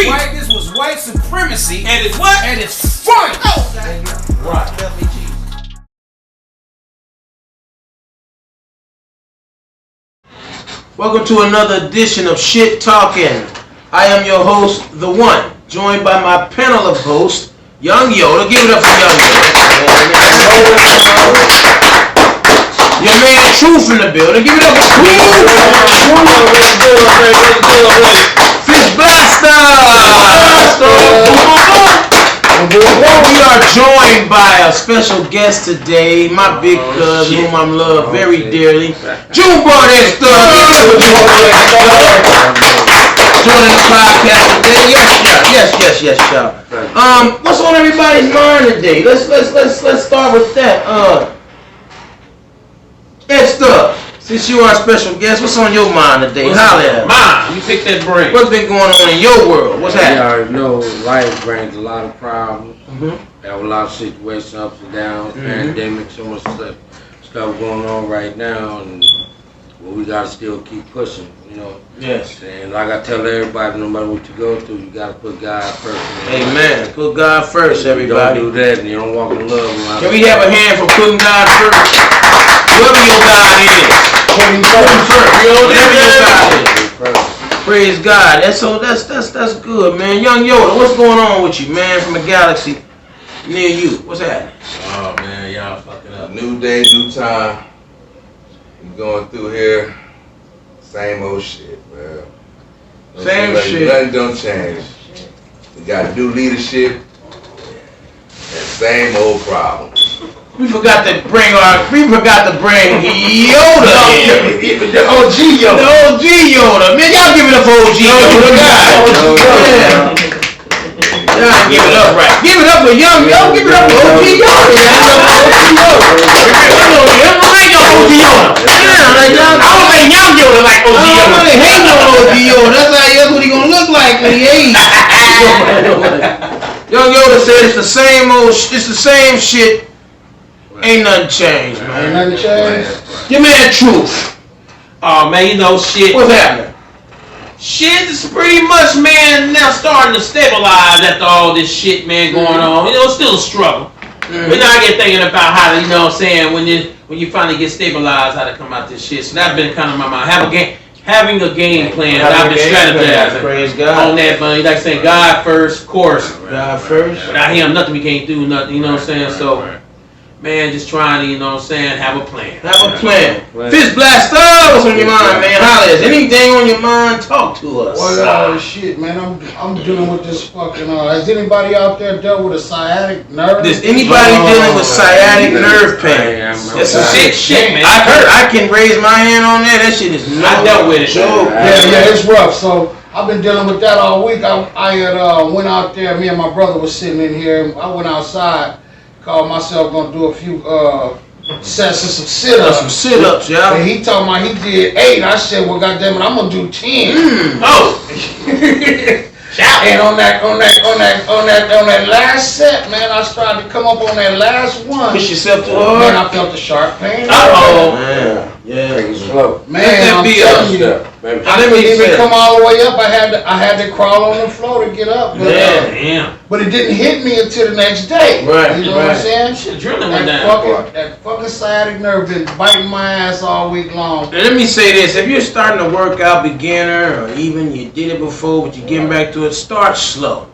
street. This was white supremacy. And it's what? And it's fun. Oh, Right. Welcome to another edition of Shit Talkin. I am your host, The One, joined by my panel of hosts, Young Yoda. Give it up for Young Yoda. Your man Truth in the building. Give it up for Truth. Fish Blaster. We are joined by a special guest today, my big cousin, whom I love very dearly, Junebug and stuff. Joining the podcast today. Yes, y'all. What's on everybody's mind today? Let's start with that. Esther, since you are a special guest, what's on your mind today? Holla at mine. You pick that brain. What's been going on in your world? What's happening? You already know life brings a lot of problems. Mm-hmm. Have a lot of situations, ups and downs, pandemic, so much stuff going on right now, and we gotta still keep pushing, you know. Yes. And like I tell everybody, no matter what you go through, you gotta put God first. Amen. Put God first, everybody. If you don't do that, and you don't walk in love. Can we have a hand for putting God first? Whoever your God is. Put him first. Whoever your God is. Praise God. That's good, man. Young Yoda, what's going on with you, man, from a galaxy near you? What's happening? Oh man, y'all fucking up. New day, new time. We going through here. Same old shit, man. Same shit. Nothing don't change. We got new leadership and same old problems. We forgot to bring Yoda in. The OG Yoda. The OG Yoda. Man, y'all give it up for OG Yoda. Y'all give it up right. Give it up for Young Yoda. Give it up for OG Yoda. I was saying Young Yoda like OG Yoda. I hate no OG Yoda. That's what he gonna look like when he age. Young Yoda said it's the same old. It's the same shit. Ain't nothing changed, man. Ain't nothing changed. Give me that truth. Oh man, you know shit. What's happening? Shit is pretty much, man, now starting to stabilize after all this shit, man, going on. You know, it's still a struggle. But now I get thinking about how to, you know what I'm saying, when you finally get stabilized, how to come out this shit. So that's been kind of my mind. Having a game plan. I've been strategizing Praise God. on that, man. Like saying God first, of course. God first. Without him, nothing we can't do, nothing, you know what I'm saying? So, man, just trying to, you know what I'm saying, have a plan. Have a plan. Fish Blaster, what's on your mind, man? Holla, is anything on your mind? Talk to us. Well, shit, man, I'm dealing with this fucking. Has anybody out there dealt with a sciatic nerve? Is anybody dealing with sciatic nerve pain? That's some shit, man. I heard. I can raise my hand on that. That shit is I dealt with it. Yeah, it's rough. So I've been dealing with that all week. I had went out there. Me and my brother was sitting in here. I went outside. Called myself gonna do a few sets of some sit-ups. Some sit-ups, yeah. And he told me he did 8. I said, well, goddamn it, I'm gonna do 10. Oh. And on that last set, man, I started to come up on that last one. Push yourself too hard. Man, I felt a sharp pain. Man, yeah. Slow. Man, I'm telling you. I didn't even come all the way up. I had to crawl on the floor to get up. But, Damn. But it didn't hit me until the next day. Right. You know what I'm saying? Shit, drilling went down. That fucking sciatic nerve been biting my ass all week long. And let me say this: if you're starting to work out beginner, or even you did it before, but you're getting back to it, start slow.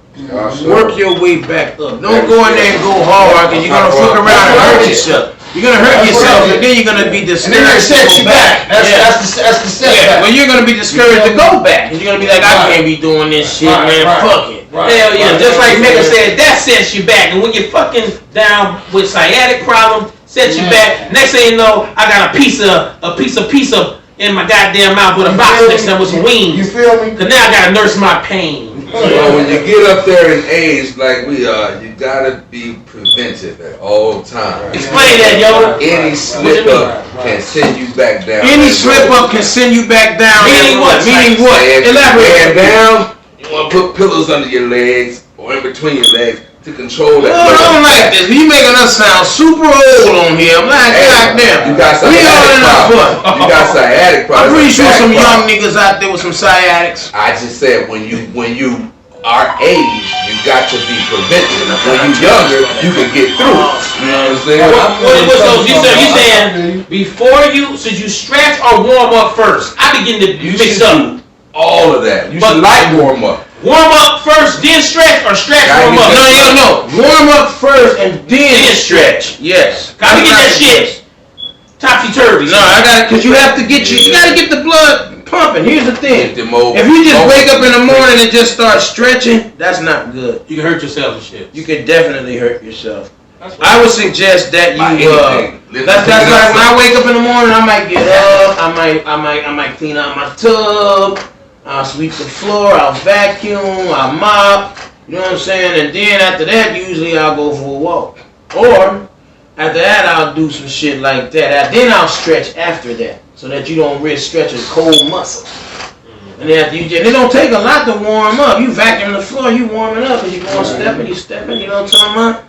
Work your way back up. Don't go in there and go hard, because you're gonna fuck around and hurt yourself. You're gonna hurt yourself, and then you're gonna be discouraged. And then that sets you back. That's the setback. Well, you're gonna be discouraged to go back, and you're gonna be like, I can't be doing this shit, man. Fuck it. Hell yeah, just like Mega said, that sets you back. And when you're fucking down with sciatic problem, sets you back. Next thing you know, I got a piece of in my goddamn mouth with a box next to them with some wings. You feel me? Cause now I gotta nurse my pain. Well, when you get up there in age like we are, you gotta be preventive at all times. Explain that, yo. Any slip up can send you back down. Any slip up can send you back down. Meaning what? Meaning what? Elaborate. Down. You want to put pillows under your legs or in between your legs to control that. I don't like this. You making us sound super old on here. I'm like, goddamn. You got sciatic problems. You got sciatic problems. I'm pretty sure some young niggas out there with some sciatics. I just said when you our age, you got to be preventive. When you younger, you can get through it. You know what I'm saying? So you saying before you stretch or warm up first? I begin to mix up. All of that. You should like warm up. Warm up first, then stretch, or stretch, warm up? No. Warm up first and then stretch. Yes. Gotta get that shit topsy-turvy. No, I got it, because you gotta get the blood pumping. Here's the thing. If you just wake up in the morning and just start stretching, that's not good. You can hurt yourself and shit. You can definitely hurt yourself. I would suggest that you that's like when I wake up in the morning, I might get up, I might clean out my tub, I'll sweep the floor, I'll vacuum, I'll mop, you know what I'm saying? And then after that, usually I'll go for a walk. Or after that, I'll do some shit like that. Then I'll stretch after that, so that you don't risk stretching cold muscle. And then after it don't take a lot to warm up. You vacuum the floor, you warming up, and you going stepping, you know what I'm talking about?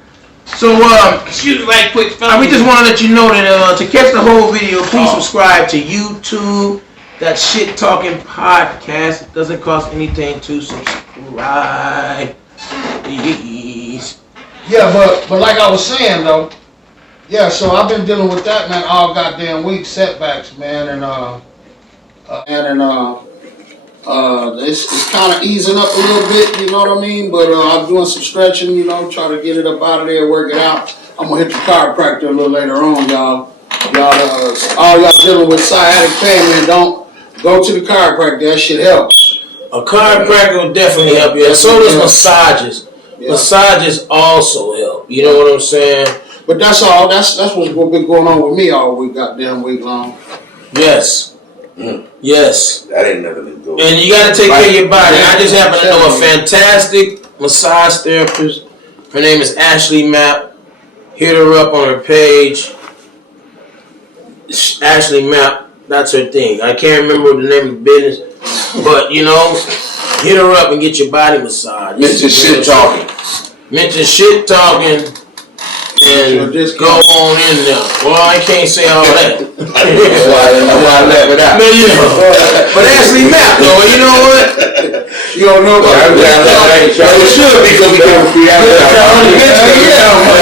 So, excuse me, like quick. we just want to let you know that to catch the whole video, please subscribe to YouTube. That Shit Talking Podcast. It doesn't cost anything to subscribe. Please. Yeah, but like I was saying though, yeah. So I've been dealing with that, man, all goddamn week, setbacks, man, it's kind of easing up a little bit, you know what I mean? But I'm doing some stretching, you know, try to get it up out of there, work it out. I'm gonna hit the chiropractor a little later on, y'all. All y'all dealing with sciatic pain, man, don't go to the chiropractor. That shit helps. A chiropractor will definitely help you. And so does massages. Yeah. Massages also help. You know what I'm saying? But that's all. That's what's been going on with me all week, goddamn week long. Yes. Yes. That ain't nothing to do. And you gotta take care of your body. I just happen to know a fantastic massage therapist. Her name is Ashley Mapp. Hit her up on her page. Ashley Mapp. That's her thing. I can't remember the name of the business, but you know, hit her up and get your body massaged. Mr. Shit Talking. Mr. Shit Talking, and just go on in there. Well, I can't say all that. That's why I left it out. But Ashley Mapp, though, you know what? You don't know about it. It should be because we can't be out there.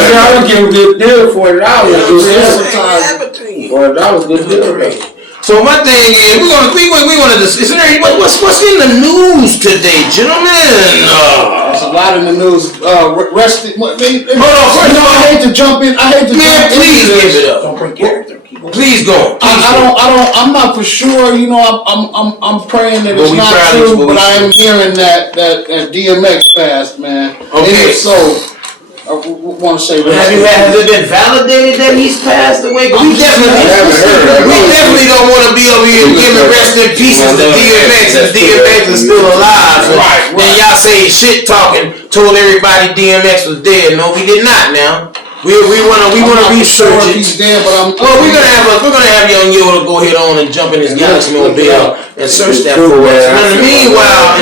I don't give a good deal for $40. $40 good deal. So my thing is, we want to discuss. What's in the news today, gentlemen? There's a lot in the news. Hold on, first I hate to jump in. Man, please give it up. Don't break character. Please go. I'm not for sure. You know, I'm praying that it's not true, but I am hearing that DMX passed, man. Okay. So I want to say, has it been validated that he's passed away? We definitely don't want to be over here giving rest in pieces to DMX, and DMX is still alive. So then y'all say Shit Talking told everybody DMX was dead. No, we did not. Now we want to research it. He's dead, but we're gonna have Young Yoda go ahead on and jump in his Galaxy Mobile and search that for us. In the meanwhile,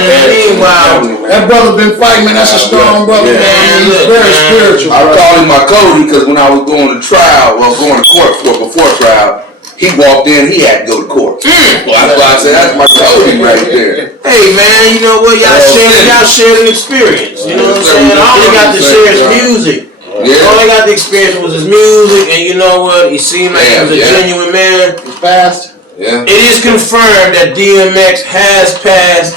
that brother been fighting, man. That's a strong brother, man. He's very spiritual. I called him my Cody because when I was going to trial, going to court before trial, he walked in, he had to go to court. Well, that's why I said that's my Cody right there. Hey man, you know what? Y'all shared an experience. You know what I'm saying? I only got to share his music. Yeah. All I got the experience was his music, and you know what? He seemed like he was a genuine man. He's fast. Yeah. It is confirmed that DMX has passed.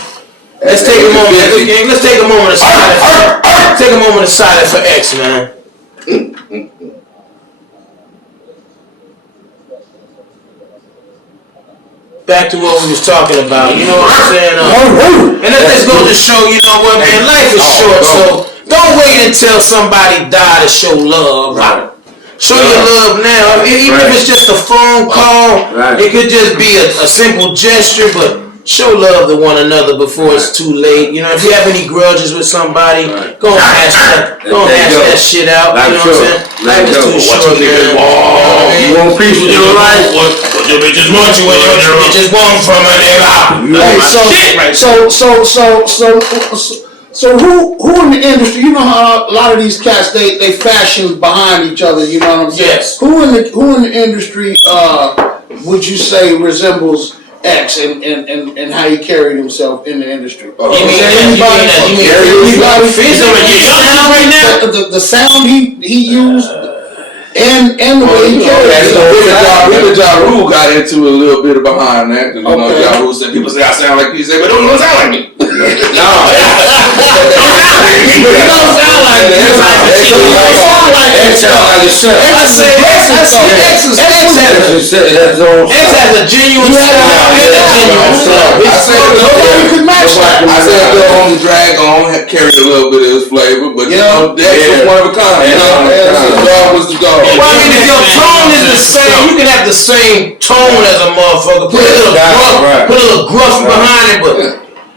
Let's take a moment. Let's take a moment of silence. Take a moment of silence for X, man. Back to what we was talking about. You know what I'm saying? And let's go to show. You know what, man? Life is short, so. Don't wait until somebody die to show love. Right. Show your love now. Even if it's just a phone call, it could just be a simple gesture, but show love to one another before it's too late. You know, if you have any grudges with somebody, go and hash that shit out. You know what I'm saying? Life is too short, man. You want peace with your life? What your bitches want you when your bitches want from a nigga. So who in the industry? You know how a lot of these cats they fashion behind each other. You know what I'm saying? Yes. Who in the industry would you say resembles X and how he carried himself in the industry. You mean the sound he used and the way he carried himself. Even Ja Rule got into a little bit behind that. You know, Ja Rule said, people say I sound like you. He said, but don't sound like me. No. You don't sound like me. You sound like yourself. X has a genuine sound and a genuine sound. Nobody could match that. I said go on the drag on, carried a little bit of his flavor, but you know, Dex was one of a kind. You know, the dog was the dog. Well, I mean, if your tone is the same, you can have the same tone as a motherfucker. Put a little gruff behind it, but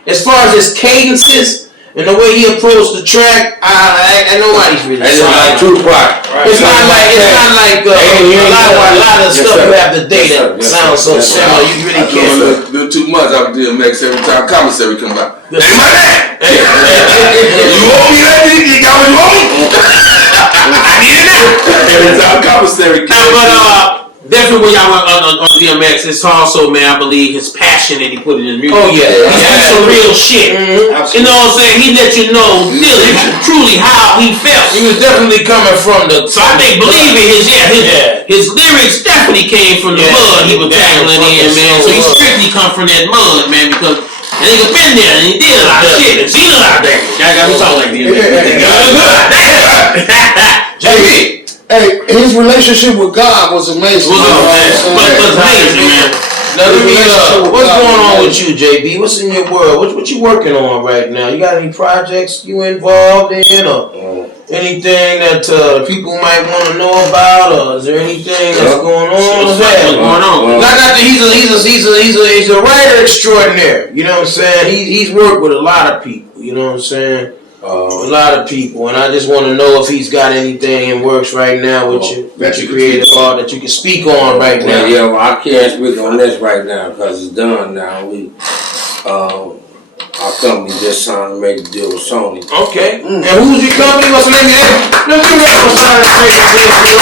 as far as his cadences and the way he approached the track, nobody's really. It's like Tupac. It's not like a lot of stuff you have today that sounds so similar. You really can't do too much. I would DMX every time commissary come out. Hey, my man! Hey, you want me that? You got what you want me? I need it now. Every time commissary came out. Definitely when y'all went on DMX, it's also, man, I believe his passion that he put in his music. Oh yeah, That's some real shit. You know what I'm saying? He let you know really, truly how he felt. He was definitely coming from the. So I think, believe it, his lyrics definitely came from the mud he was tackling in, man. So he strictly come from that mud, man, because that nigga been there and he did a lot of shit and seen a lot of that. Y'all got me talking like DMX. JB. Hey, his relationship with God was amazing. But amazing, man. What's going on with you, JB? What's in your world? What you working on right now? You got any projects you involved in, or anything that people might want to know about, or is there anything that's going on? What's going on? He's a writer extraordinaire. You know what I'm saying? He's worked with a lot of people. You know what I'm saying? A lot of people, and I just want to know if he's got anything in works right now with you creative art that you can speak on right now. Yeah, well, I can't speak on this right now because it's done now. Our company just signed and made a deal with Sony. Okay. And who's your company? What's the name of it? Let's give me a sign and make a deal.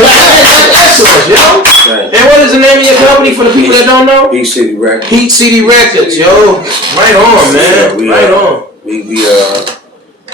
Black Excellence, yo. And what is the name of your company for the people that don't know? Heat City Records. Heat City Records, yo. Right on, man. Right on. We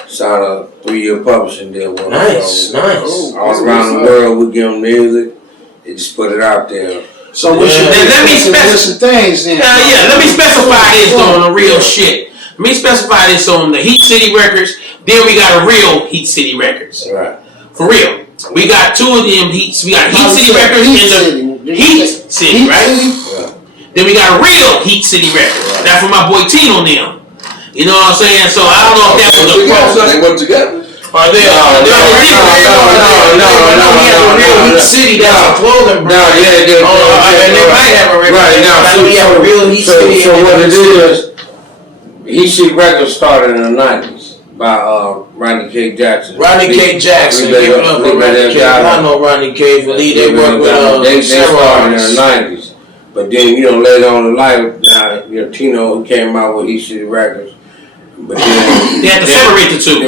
signed a 3-year publishing deal with them. Nice. All around the world, we give them music. They just put it out there. So we should let me some things then. Let me specify this on the real shit. Let me specify this on the Heat City Records. Then we got a real Heat City Records. Right. For real. We got two of them Heats. We got Heat City Records and the Heat City, right? Yeah. Then we got a real Heat City Records. That's for my boy Tino and them. You know what I'm saying? So I don't know if that was a pro. They work together. No. He has a real Heat City. That's a clothing brand. And they might have a record. Right now, so we have a real Heat City. So what it is, Heat City Records started in the 90s. By Rodney K. Jackson. Rodney K. Jackson. Give it up for Rodney K. I know Rodney K. They work with they started in the 90s. But then, later on in life, now, Tino came out with Heat City Records. But then they had to separate the two.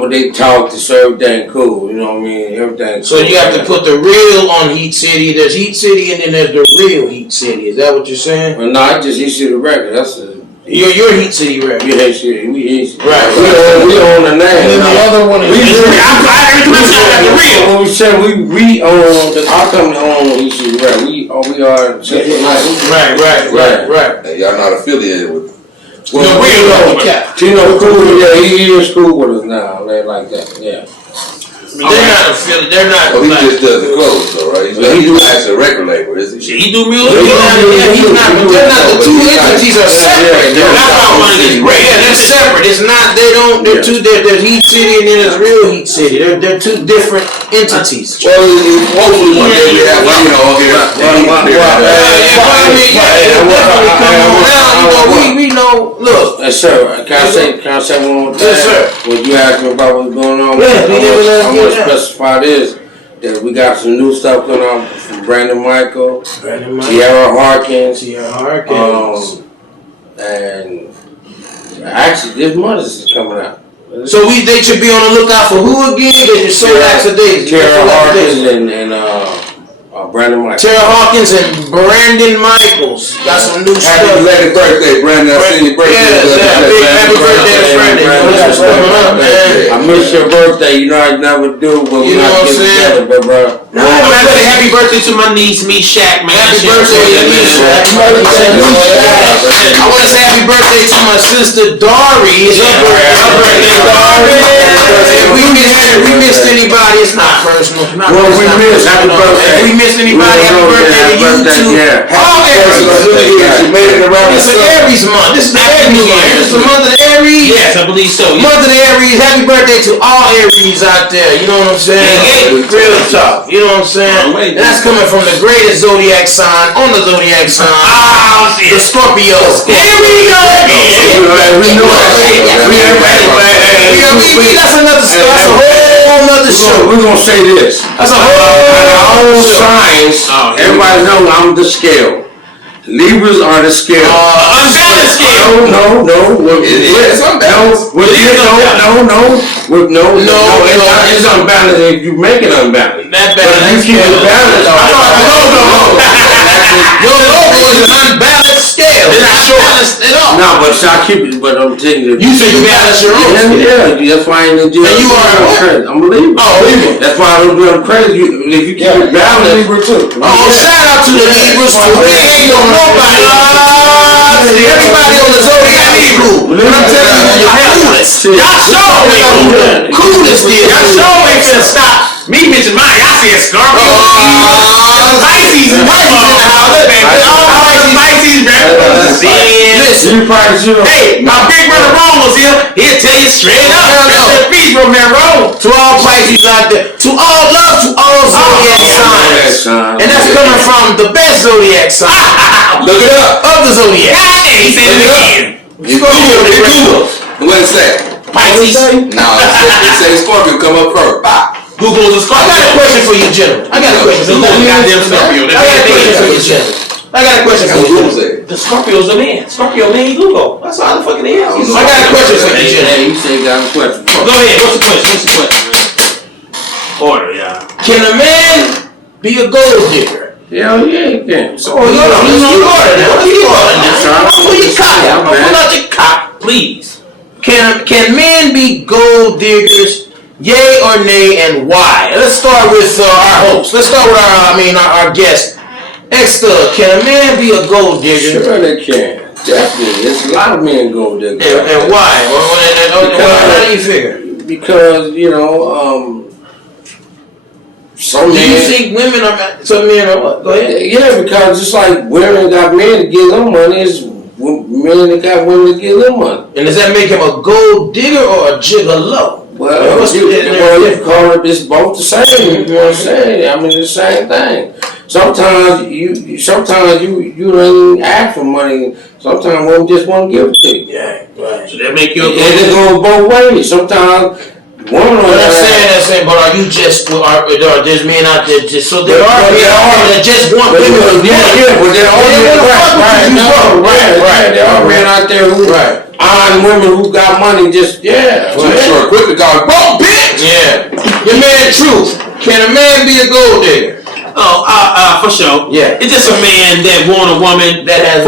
But they talked to everything cool, you know what I mean? Everything. So you have to put the real on Heat City. There's Heat City and then there's the real Heat City. Is that what you're saying? Well, no, it's just Heat City Records. That's You're Heat City Records. We Heat City. We Heat City. Right. We own the name. And the other one is the real. When we said we own, our company owns Heat City Records. We are. Right. And y'all not affiliated with them. Well, real. Tino cool. Yeah, he is cool with us now. Like that. Yeah. They're not affiliated. They're not. Oh, he just does the clothes, though, right? He's actually a record label, is he? He do music. He's not. But they're not. The two entities are separate. That's why I wanted this break. Yeah, they're separate. It's not. They don't. They're two. There's Heat City and then there's real Heat City. They're two different entities. Well, hopefully one day we have, We know. Look, Yes, sir. Can I say one more thing? Yes, sir. What you asked me about what's going on? Yeah, I want to specify this, that we got some new stuff going on from Brandon Michael, Tierra Harkins, and actually this month is coming out. So they should be on the lookout for who again? They just so lax a days. Tierra Harkins and Brandon Michaels. Tara Hawkins and Brandon Michaels got some new Happy stuff. belated birthday, Brandon. I seen your birthday. Happy birthday to Brandon. Got some stuff coming up, man. I miss your birthday. You know I never do, but we You know gotta what I'm get saying? together, bro. I want to say happy birthday to my niece, me Shaq, man. Happy Shaq, birthday to me, Shaq. I want to say happy birthday to my sister Dory. It's her birthday, Dory. If we missed anybody, it's not personal. Well, we missed. Happy birthday. If we missed anybody, happy birthday to you too. All Aries. It's an Aries month. This is the Aries month. This is the month of the Aries. Yes, I believe so. Yeah. Month of the Aries. Happy birthday to all Aries out there. You know what I'm saying? Real talk. You know what I'm saying? And that's coming from the greatest zodiac sign on the zodiac sign. Oh, shit. The Scorpio. Here we go again. We know That's another show. That's a whole nother show. We're gonna say this. That's a whole Science. Everybody know I'm the scale. Libras are the scale. Unbalanced scale. No. It's unbalanced. It's unbalanced if you make it unbalanced. That But if you keep it balanced, Your logo is an unbalanced scale. It's not balanced at all. no, but I keep it. But I'm telling you, You say you balance your own scale. yeah, that's why I ain't gonna do it. And you are a what? crazy. I'm a Libra. Oh, Libra. That's why I don't do it crazy. If you keep it balanced, Libra too. Oh, shout out to the Libras too. We ain't no nobody. Everybody on the zodiac is cool. But I'm telling you, coolest. Y'all sure ain't Coolest is Y'all sure ain't finna stop me mention mine. Y'all see a Scorpio. Pisces in the house. Pisces, Listen, you probably should. Hey, my big brother Rome was here. He'll tell you straight up. Peace from that Rome. to all Pisces out there, to all love, to all zodiac signs. And that's coming from the best zodiac sign Look it up. of the zodiac. He said it again. Google. What it say? Pisces. No, it say Scorpio come up first. Bye. Google the I got a Scorpio. question for you, gentlemen. I got a question for you. Goddamn Scorpio. I got a question for you, gentlemen. I got a question for That's what you. Google said. The Scorpio's a man. Scorpio man, Google. That's all the fucking is. I got a question for you, gentlemen. Hey, you say you got a question. Go ahead. What's the question, man? Order, yeah. Can a man be a gold digger? Hell yeah, you can. Oh, hold on. Let's keep order now. Let's keep order now. Pull your cock out. Pull out your cock. Please. Can men be gold diggers? Yay or nay, and why? Let's start with our host. Let's start with our guest. Extra, can a man be a gold digger? Sure they can. Definitely. There's a lot of men go there. And why? How do you figure? Because, some Do you men. think women are some men are what? Go ahead. Yeah, because just like women got men to give them money, it's men that got women to give them money. And does that make him a gold digger or a gigolo? Well, What's you the call it, it's both the same. You know what I'm saying? I mean, it's the same thing. Sometimes you don't even ask for money. Sometimes women just want to give it to you. Yeah, right. So that make you a And it goes both ways. Sometimes women But I'm are saying, but are you just, there's men out there just, so there are men out there that just want but women to there are Right. There are men out there who iron women who got money just Sure, quick got broke, bitch. Yeah. Your man Truth. Can a man be a gold digger? Oh, for sure. Yeah. It's just a man that want a woman That has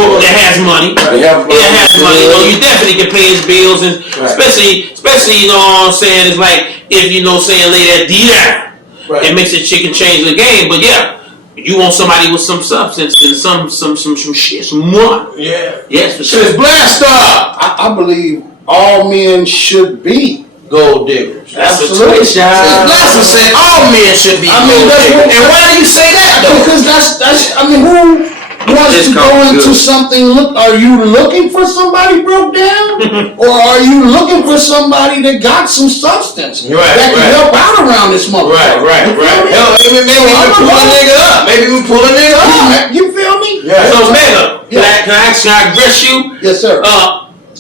money. Right. Has money. You definitely can pay his bills, and especially, you know what I'm saying. It's like if lay that D down, it makes a chicken change the game. But yeah, you want somebody with some substance and some shit, some money. Yeah. Yes, for sure. Since Blast I believe all men should be Gold diggers. That's a absolutely. twist, y'all. Blast said all men should be I mean, gold that's diggers. what- And why do you say that though? Because that's who wants This to go comes into good. something? Are you looking for somebody broke down, or are you looking for somebody that got some substance that can help out around this motherfucker? Right. You feel me? Hell, maybe we pull a nigga up. Maybe we pull a nigga up. You feel me? Yeah. So Mega, can I address you? Yes, sir.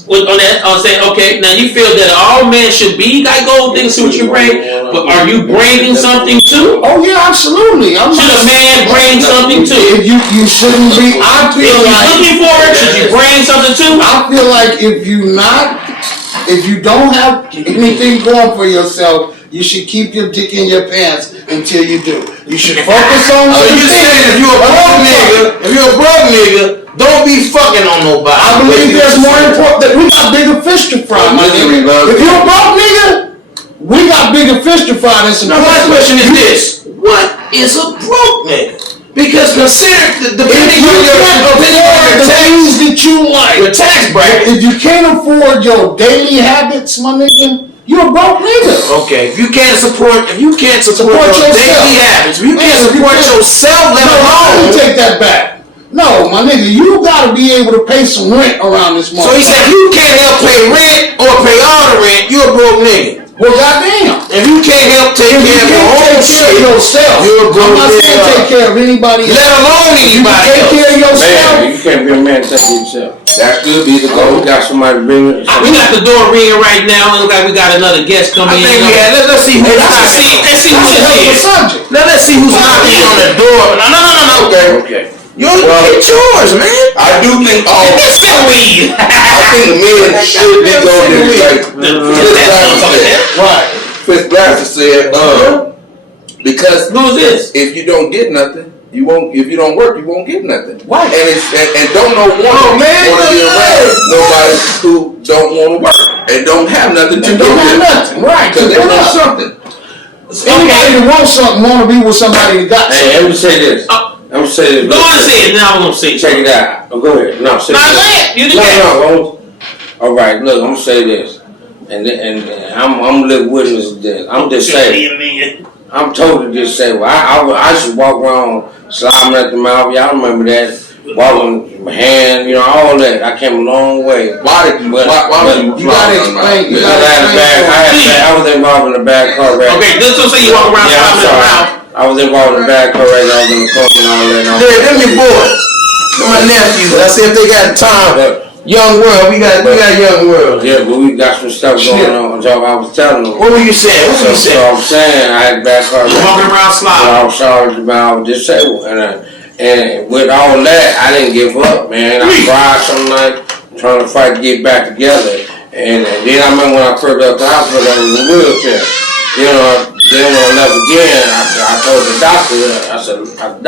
On that, I'll say, okay, now you feel that all men should be like gold diggers, see what you bring, but are you bringing something too? Oh yeah, absolutely. Should a man bring something too? If you shouldn't be. I If feel you're like looking for it, should you bring something too? I feel like if you don't have anything going for yourself, you should keep your dick in your pants until you do. You should focus on So other you saying things. if you're a broke nigga, don't be fucking on nobody. I believe there's more important. That we got bigger fish to fry, my nigga. If you're a broke nigga, we got bigger fish to fry than some. Now my question is this: what is a broke nigga? Because consider depending on your things that you like, your tax bracket. if you can't afford your daily habits, my nigga, you're a broke nigga. Okay, if you can't support your yourself. daily habits, if you can't support yourself, let Let alone. me take that back. No, my nigga, you gotta be able to pay some rent around this month. So he said, if you can't help pay rent or pay all the rent, you a broke nigga. Well, goddamn. If you can't help take If you care of your can't own take care of shit, yourself, you're a broke I'm not saying nigga. take care of anybody else. Let alone anybody Take else. care of yourself. Man, you can't be a man take yourself. That could be the goal. Got somebody to bring it. We got the door ringing right now. It look like we got another guest coming I in. think we had. Let's see who's knocking. Let's see who's in here. Subject. Let's see who's knocking on the door. No. Okay. It's yours, man. I do think It's the weed. I think men should be going this like Right. Chris Blaster said, because Who's this? if you don't get nothing, you won't. If you don't work, you won't get nothing. Why? And don't know want to be around nobody who don't want to work and don't have nothing to do. Don't have nothing. Right. Because they want something. Anybody that wants something want to be with somebody that got something. Hey, let me say this. I'm gonna say this. Go on and say it. Now I'm gonna say it. Check it out. Oh, go ahead. No, say Nah, this. go ahead. You the guest. No. All right. Look, I'm gonna say this, and I'm a little witness of this. I'm just saying. I'm totally just saying. Well, I should walk around slobbing at the mouth. Y'all remember that? Walking with my hand, all that. I came a long way. Why did you? Why did You gotta explain. You Because gotta explain. I was involved in a bad car wreck. Okay, this don't say you walk around Yeah, I'm slapping the sorry. mouth. I was involved in a bad car wreck. I was in the car and all that. Yeah, them your boys. Them my nephews. I see if they got time. Young world, we got young world. Yeah, but we got some stuff going on. So I was telling them. What were you saying? So I was saying I had a bad car wreck. Walking around So slopping. I was sorry about I was disabled, and with all that, I didn't give up, man. I cried some night, trying to fight to get back together. And then I remember when I first left the hospital, I was in a wheelchair. Then when I left again, I told the doctor, I said, I'm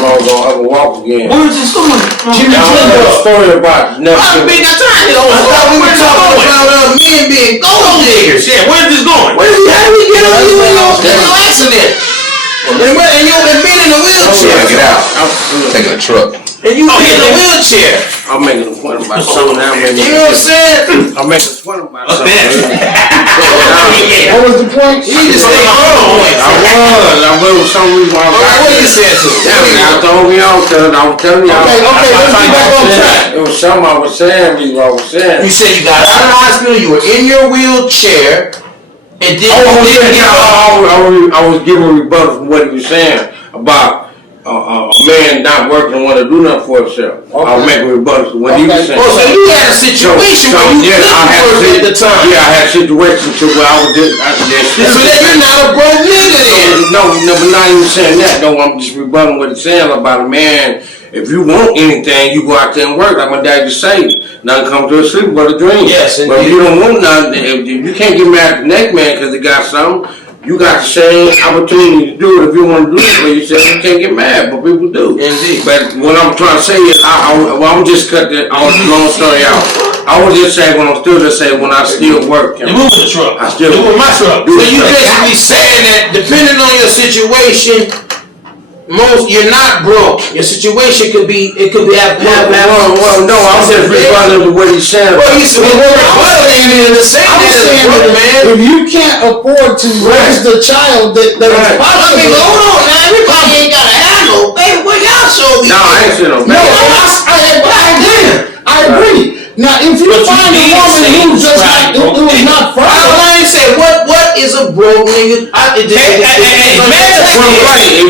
not gonna ever walk again. Where's this going? Jimmy I Jimbo. a story about I nothing. ain't got time to I thought we were talking about men being gold diggers. Yeah, where's this going? How did we get on you in your accident? And you've been in a wheelchair. Get out. Taking a truck. And you been in a wheelchair. I'm making a point about something now. You know what I'm saying? I'm making a point about something. Yeah. What was the point? You need to stay on point. I was some reason why I What you said to me? I told y'all, cause I was telling y'all. Okay, let's get back on track. It was something I was saying, reason what I was saying. You said you got out of the hospital, you were in your wheelchair, and I was giving a rebuttal from what he was saying about a man not working and want to do nothing for himself. I was making a rebuttal to what he was saying. Oh, so you had a situation where you couldn't work at the time. Yeah, I had situations to where I was So then you're not a broke nigga then. No, but not even saying that. No, I'm just rebutting what he's saying about a man. If you want anything, you go out there and work. Like my dad just said, nothing comes to a sleep but a dream. Yes, but if indeed. you don't want nothing, if you can't get mad at the next man because he got something. You got the same opportunity to do it if you want to do it for yourself. You can't get mad, but people do. Indeed. But what I'm trying to say is, I'm just cut the long story out. I was just saying when I still work. You're moving the truck. I still You're moving my truck. So you basically saying that depending on your situation, you're not broke. Your situation could be have Well, no, I'm just rebutting to what he's saying. Well, you said I'm saying that if you can't afford to raise the child that is possible. hold on now. Everybody ain't got a handle. Baby, what y'all show me? No, I ain't saying no. No, I agree. Now, if you find a woman who's just like, who is not fertile. I ain't say what is a broke nigga? If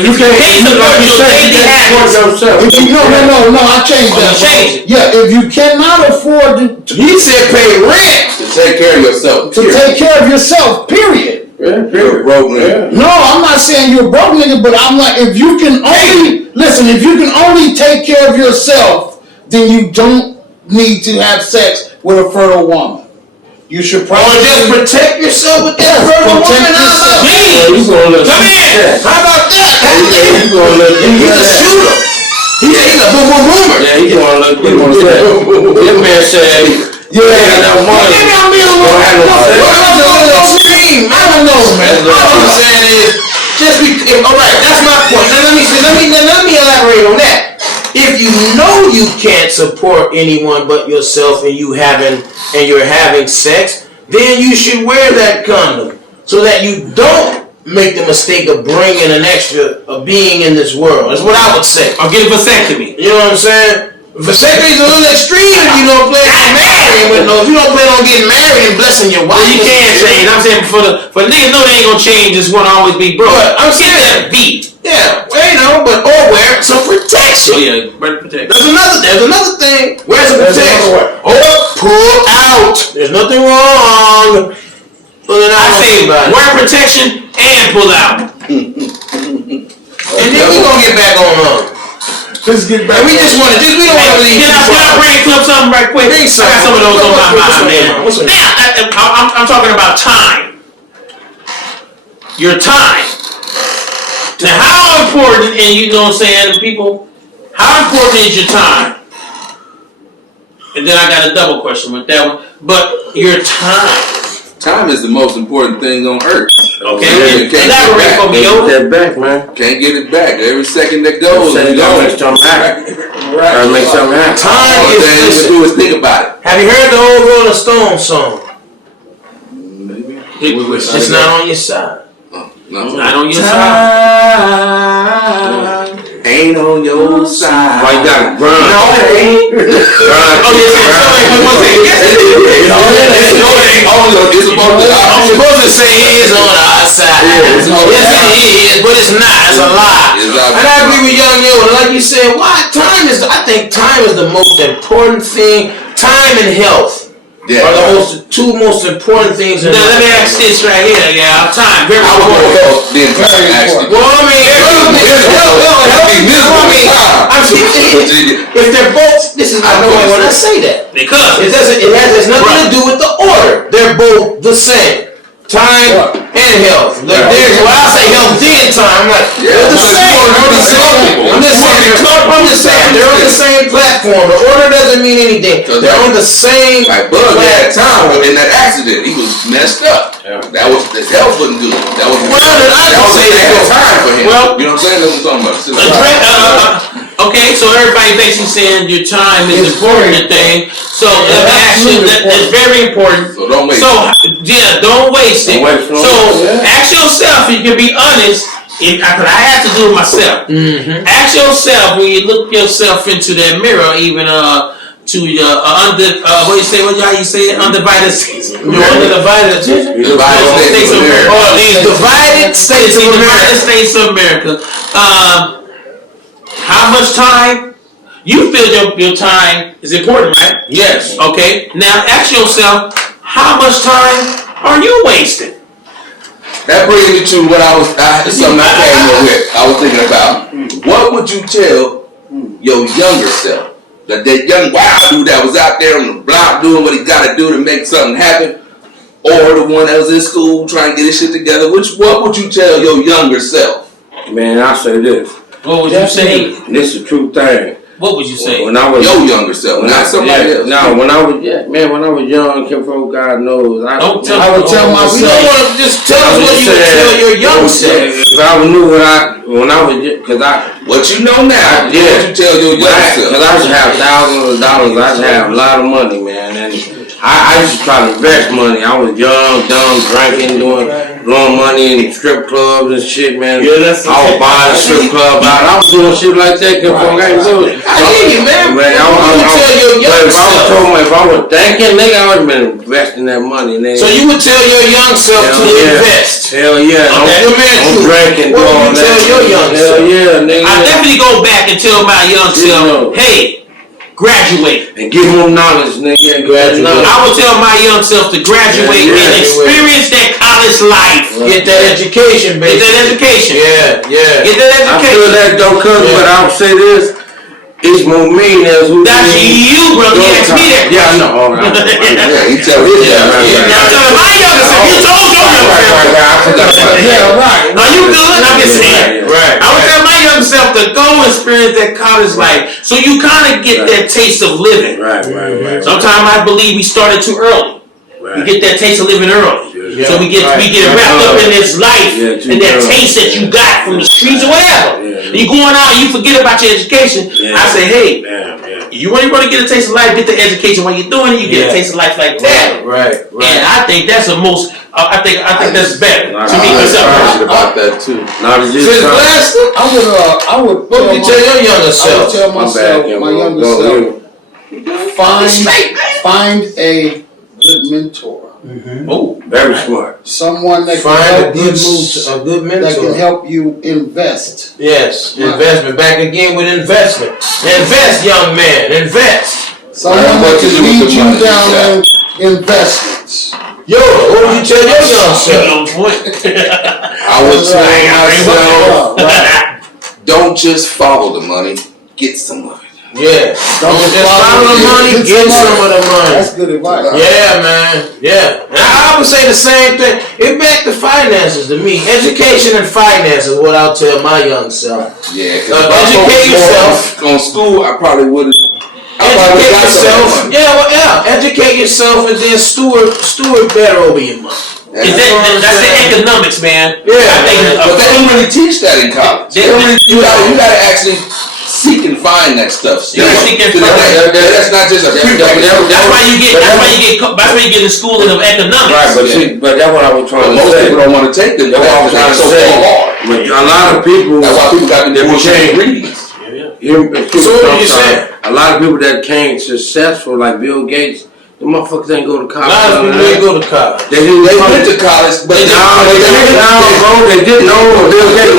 you can't, like you said, you can't support yourself. No, I changed that. Yeah, if you cannot afford to He said pay rent. To take care of yourself. take care of yourself, period. You're a broke nigga. No, I'm not saying you're a broke nigga, but I'm like, if you can only take care of yourself, then you don't need to have sex with a fertile woman. You should Or just protect yourself with that virgin woman. Hey, You gonna look. come here. How about that? You gonna look. He's a shooter. He's a boom boom boomer. Yeah, he gonna look. He gonna say. This man said, Yeah, that one. maybe I'm being a little extreme. I don't know, man. All I'm saying is, all right, that's my point. Now let me elaborate on that. If you know you can't support anyone but yourself and you're having sex, then you should wear that condom so that you don't make the mistake of bringing an extra being in this world. That's what I would say. Or get a vasectomy. You know what I'm saying? Vasectomy is a little extreme if you don't plan on marrying with no. If you don't plan on getting married and blessing your wife. Well, you can change. I'm saying for niggas know they ain't gonna change. Just want to always be broke. But I'm saying that beat. Yeah, well, you know, but wear some protection. Oh yeah, better protect. There's another thing. Wear some protection. Or pull out. There's nothing wrong. I say wear protection and pull out. And then we gonna get back on. Let's get back. We don't want to leave. Can I bring up something right quick? I got some of those on my mind, man. Now, I'm talking about time. Your time. Now, how important, and you know what I'm saying, people, how important is your time? And then I got a double question with that one. But your time. Time is the most important thing on earth. Okay, elaborate for me, Get that back, man. Can't get it back. Every second that goes, Make something happen. Right. Make something happen. Time all they is. do is think about it. Have you heard the old Rolling Stones song? Maybe. It's not on your side. No. Not on your side. Ain't on your side. Why you got grind? No, it ain't. Oh, yes, it is. I'm supposed to say it is on our side. Yes, it is, but it's not. It's a lie. And I agree with Young Yo. Like you said, I think time is the most important thing. Time and health are the two most important things. Now let me ask this right here, y'all. Time, very important. Well, I mean, if they're both, this is my point when I say that. Because it has nothing to do with the order. They're both the same. Time and health. When I say health then time, I'm like, they're the same. I'm just saying, they're on the same platform. The order doesn't mean anything. They're on the same like Bug had time in that accident. He was messed up. That was his health wasn't good. That was time for him. Well, you know what I'm saying? That's what I'm talking about. Okay, so everybody basically saying your time is important thing. So let me ask you, that's very important. So don't waste it. Don't waste it. So ask yourself, you can be honest, because I have to do it myself. Mm-hmm. Ask yourself when you look yourself into that mirror, even to your what you say? How you say it? Undivided states. Undivided states of America. These divided states of America. United States of America. How much time? You feel your time is important, right? Yes. Okay. Now ask yourself, how much time are you wasting? That brings me to what something I came up with. I was thinking about. What would you tell your younger self? That young wild dude that was out there on the block doing what he got to do to make something happen, or the one that was in school trying to get his shit together. What would you tell your younger self? Man, I say this. What would you say? This is the true thing. What would you say? When I was your younger self, not somebody else. No, when I was young, God knows. I would tell myself. You don't want to just tell us what you would tell your young self. If I knew what you know now, what you tell your young self? Because I should have thousands of dollars. I should have a lot of money, man. And I used to try to invest money. I was young, dumb, drinking, blowing money in strip clubs and shit, man. I was buying a strip club out. I was doing shit like that. I hear you, man. If I was thinking, nigga, I would have been investing that money, nigga. So you would tell your young self to invest? Hell yeah. Don't drink and do all that. What would you tell your young self? Hell yeah, nigga. I definitely go back and tell my young self, hey, graduate. And give them knowledge, nigga. Graduate. I would tell my young self to graduate and experience that college life. Get that education, baby. Get that education. Yeah. Get that education. I feel that though, but I'll say this. it's more millionaires who. That's you, brother. You asked me that. Yeah, I know. All right. Yeah, he tell his I'm telling my younger self. You told your younger self. Yeah, right. Are you good? I'm just saying. Right. I would tell my young self to go experience that college life, so you kind of get that taste of living. Right. Sometimes I believe we started too early. We get that taste of living early. Yeah. So we get wrapped up in this life and that taste that you got from the streets or whatever. And you going out and you forget about your education. I say, hey, you really want to get a taste of life, get the education while you're doing it, you get a taste of life like that. Right. And I think that's the most, I think that's better to me myself. about that too. Not as just I would what you tell your younger I self? would tell myself, my younger self, find a good mentor. Oh, Very smart. Someone that can Find a help good you, mentor. that can help you invest. Yes, investment. Back again with investment. Invest, young man. Invest. Someone that can lead you down in investments. Yo, what would you tell your young self? I would tell myself, don't just follow the money, get some of it. Yeah. Don't just follow the money, get some of the money. That's good advice. Yeah, man. Yeah. And I would say the same thing. It back to finances to me. Education and finance is what I'll tell my young self. Yeah, because educate yourself. On school, I probably would have. Educate yourself. Educate yourself and then steward better over your money. that's the economics, man. Yeah, I think but they don't really teach that in college. You gotta actually seek and find that stuff. That's not just a That's why you get the schooling of economics. Right, but that's what I was trying to most say. people don't want to take them. That's what I was trying to say. But a lot of people. That's why people got the bullshit degrees. So what are you saying? A lot of people that came successful, like Bill Gates, the motherfuckers ain't go to college. A lot of people didn't go to college. They went to college, but they didn't know Bill Gates.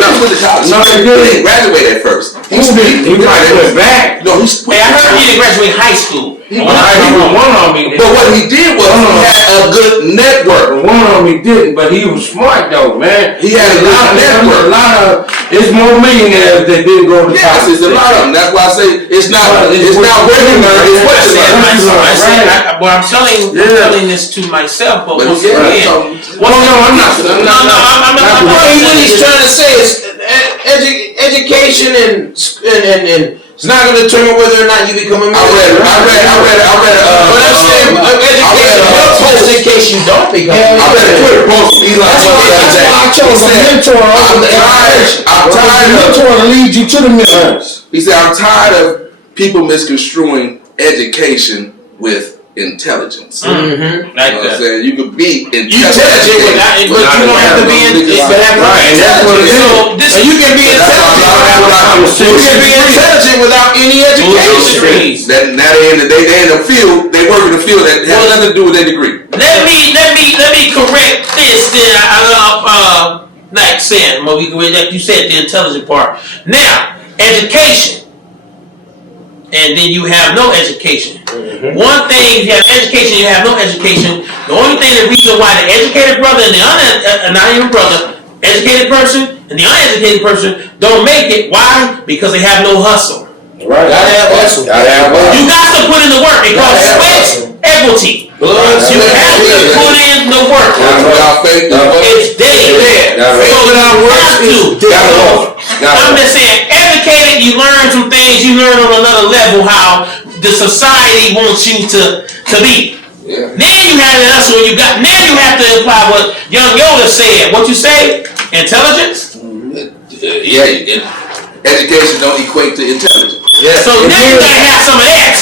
No, they didn't graduate at first. He probably went back. No, I heard he didn't graduate high school. He was one on me. But what he did was he had a good network. One on me didn't, but he was smart though, man. He had a good network. It's more millionaires that didn't go to college. Yes, it's a lot of them. That's why I say it's not where you learn, it's what you learn. Well, I'm telling this to myself, but once again, I'm not. What he's trying to say is education and it's not going to determine whether or not you become a millionaire. I read in case you don't become a millionaire. I read a Twitter post from Elon Musk. I chose a mentor over the education. I'm tired of mentor to lead you to the millionaires. He said, I'm tired of people misconstruing education with intelligence. Like that. You could be intelligent, but you don't have to be intelligent. Right, and that's what it is. You can be intelligent without any education. Now they in the field. They work in the field that has nothing to do with their degree. Let me correct this. Then like saying, like you said, the intelligent part. Now, education. And then you have no education. One thing, if you have education, you have no education. The only thing, the reason why the educated brother and the uneducated brother, educated person and the uneducated person don't make it. Why? Because they have no hustle. Right. Gotta have hustle. You got to put in the work because sweat, equity. You have to put in the work. It's there. I'm just saying, educated, you learn some things, you learn on another level how the society wants you to be. Yeah. Then you have the hustle, now you have to apply what young Yoda said. What you say? Intelligence? Education don't equate to intelligence. Yeah. So now you gotta have some of that.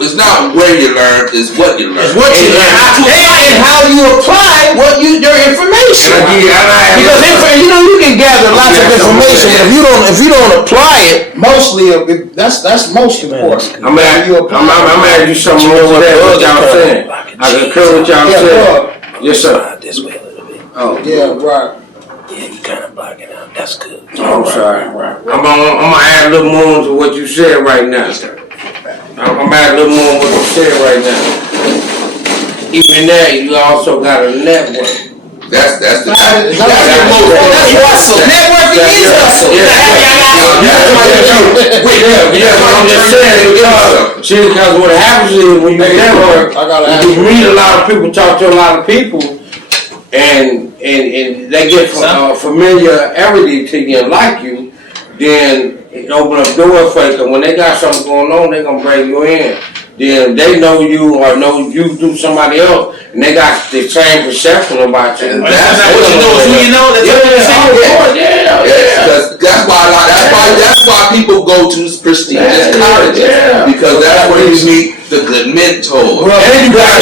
It's not where you learn, it's what you learn. It's what you learn. And how you apply your information. Because you can gather lots of information. If you don't apply it, Mostly, that's most important. I'm gonna ask you something more what y'all saying. I concur with y'all saying. Yes, sir. Oh, yeah, right. Yeah, you kind of blocking out. That's good. I'm sorry. I'm gonna add a little more to what you said right now. I'm gonna add a little more to what you said right now. Even there, you also got a network. That's the most. That's hustle. Networking is hustle. I'm just saying because what happens is when you network, you meet a lot of people, talk to a lot of people, and they get familiarity to you and like you, then it open up doors for you. Cause when they got something going on, they gonna bring you in. Then they know you or know you through somebody else, and they got the same perception about you. And that's what you know is who you know. That's why people go to prestigious colleges because that's where you meet the good mentors. And you got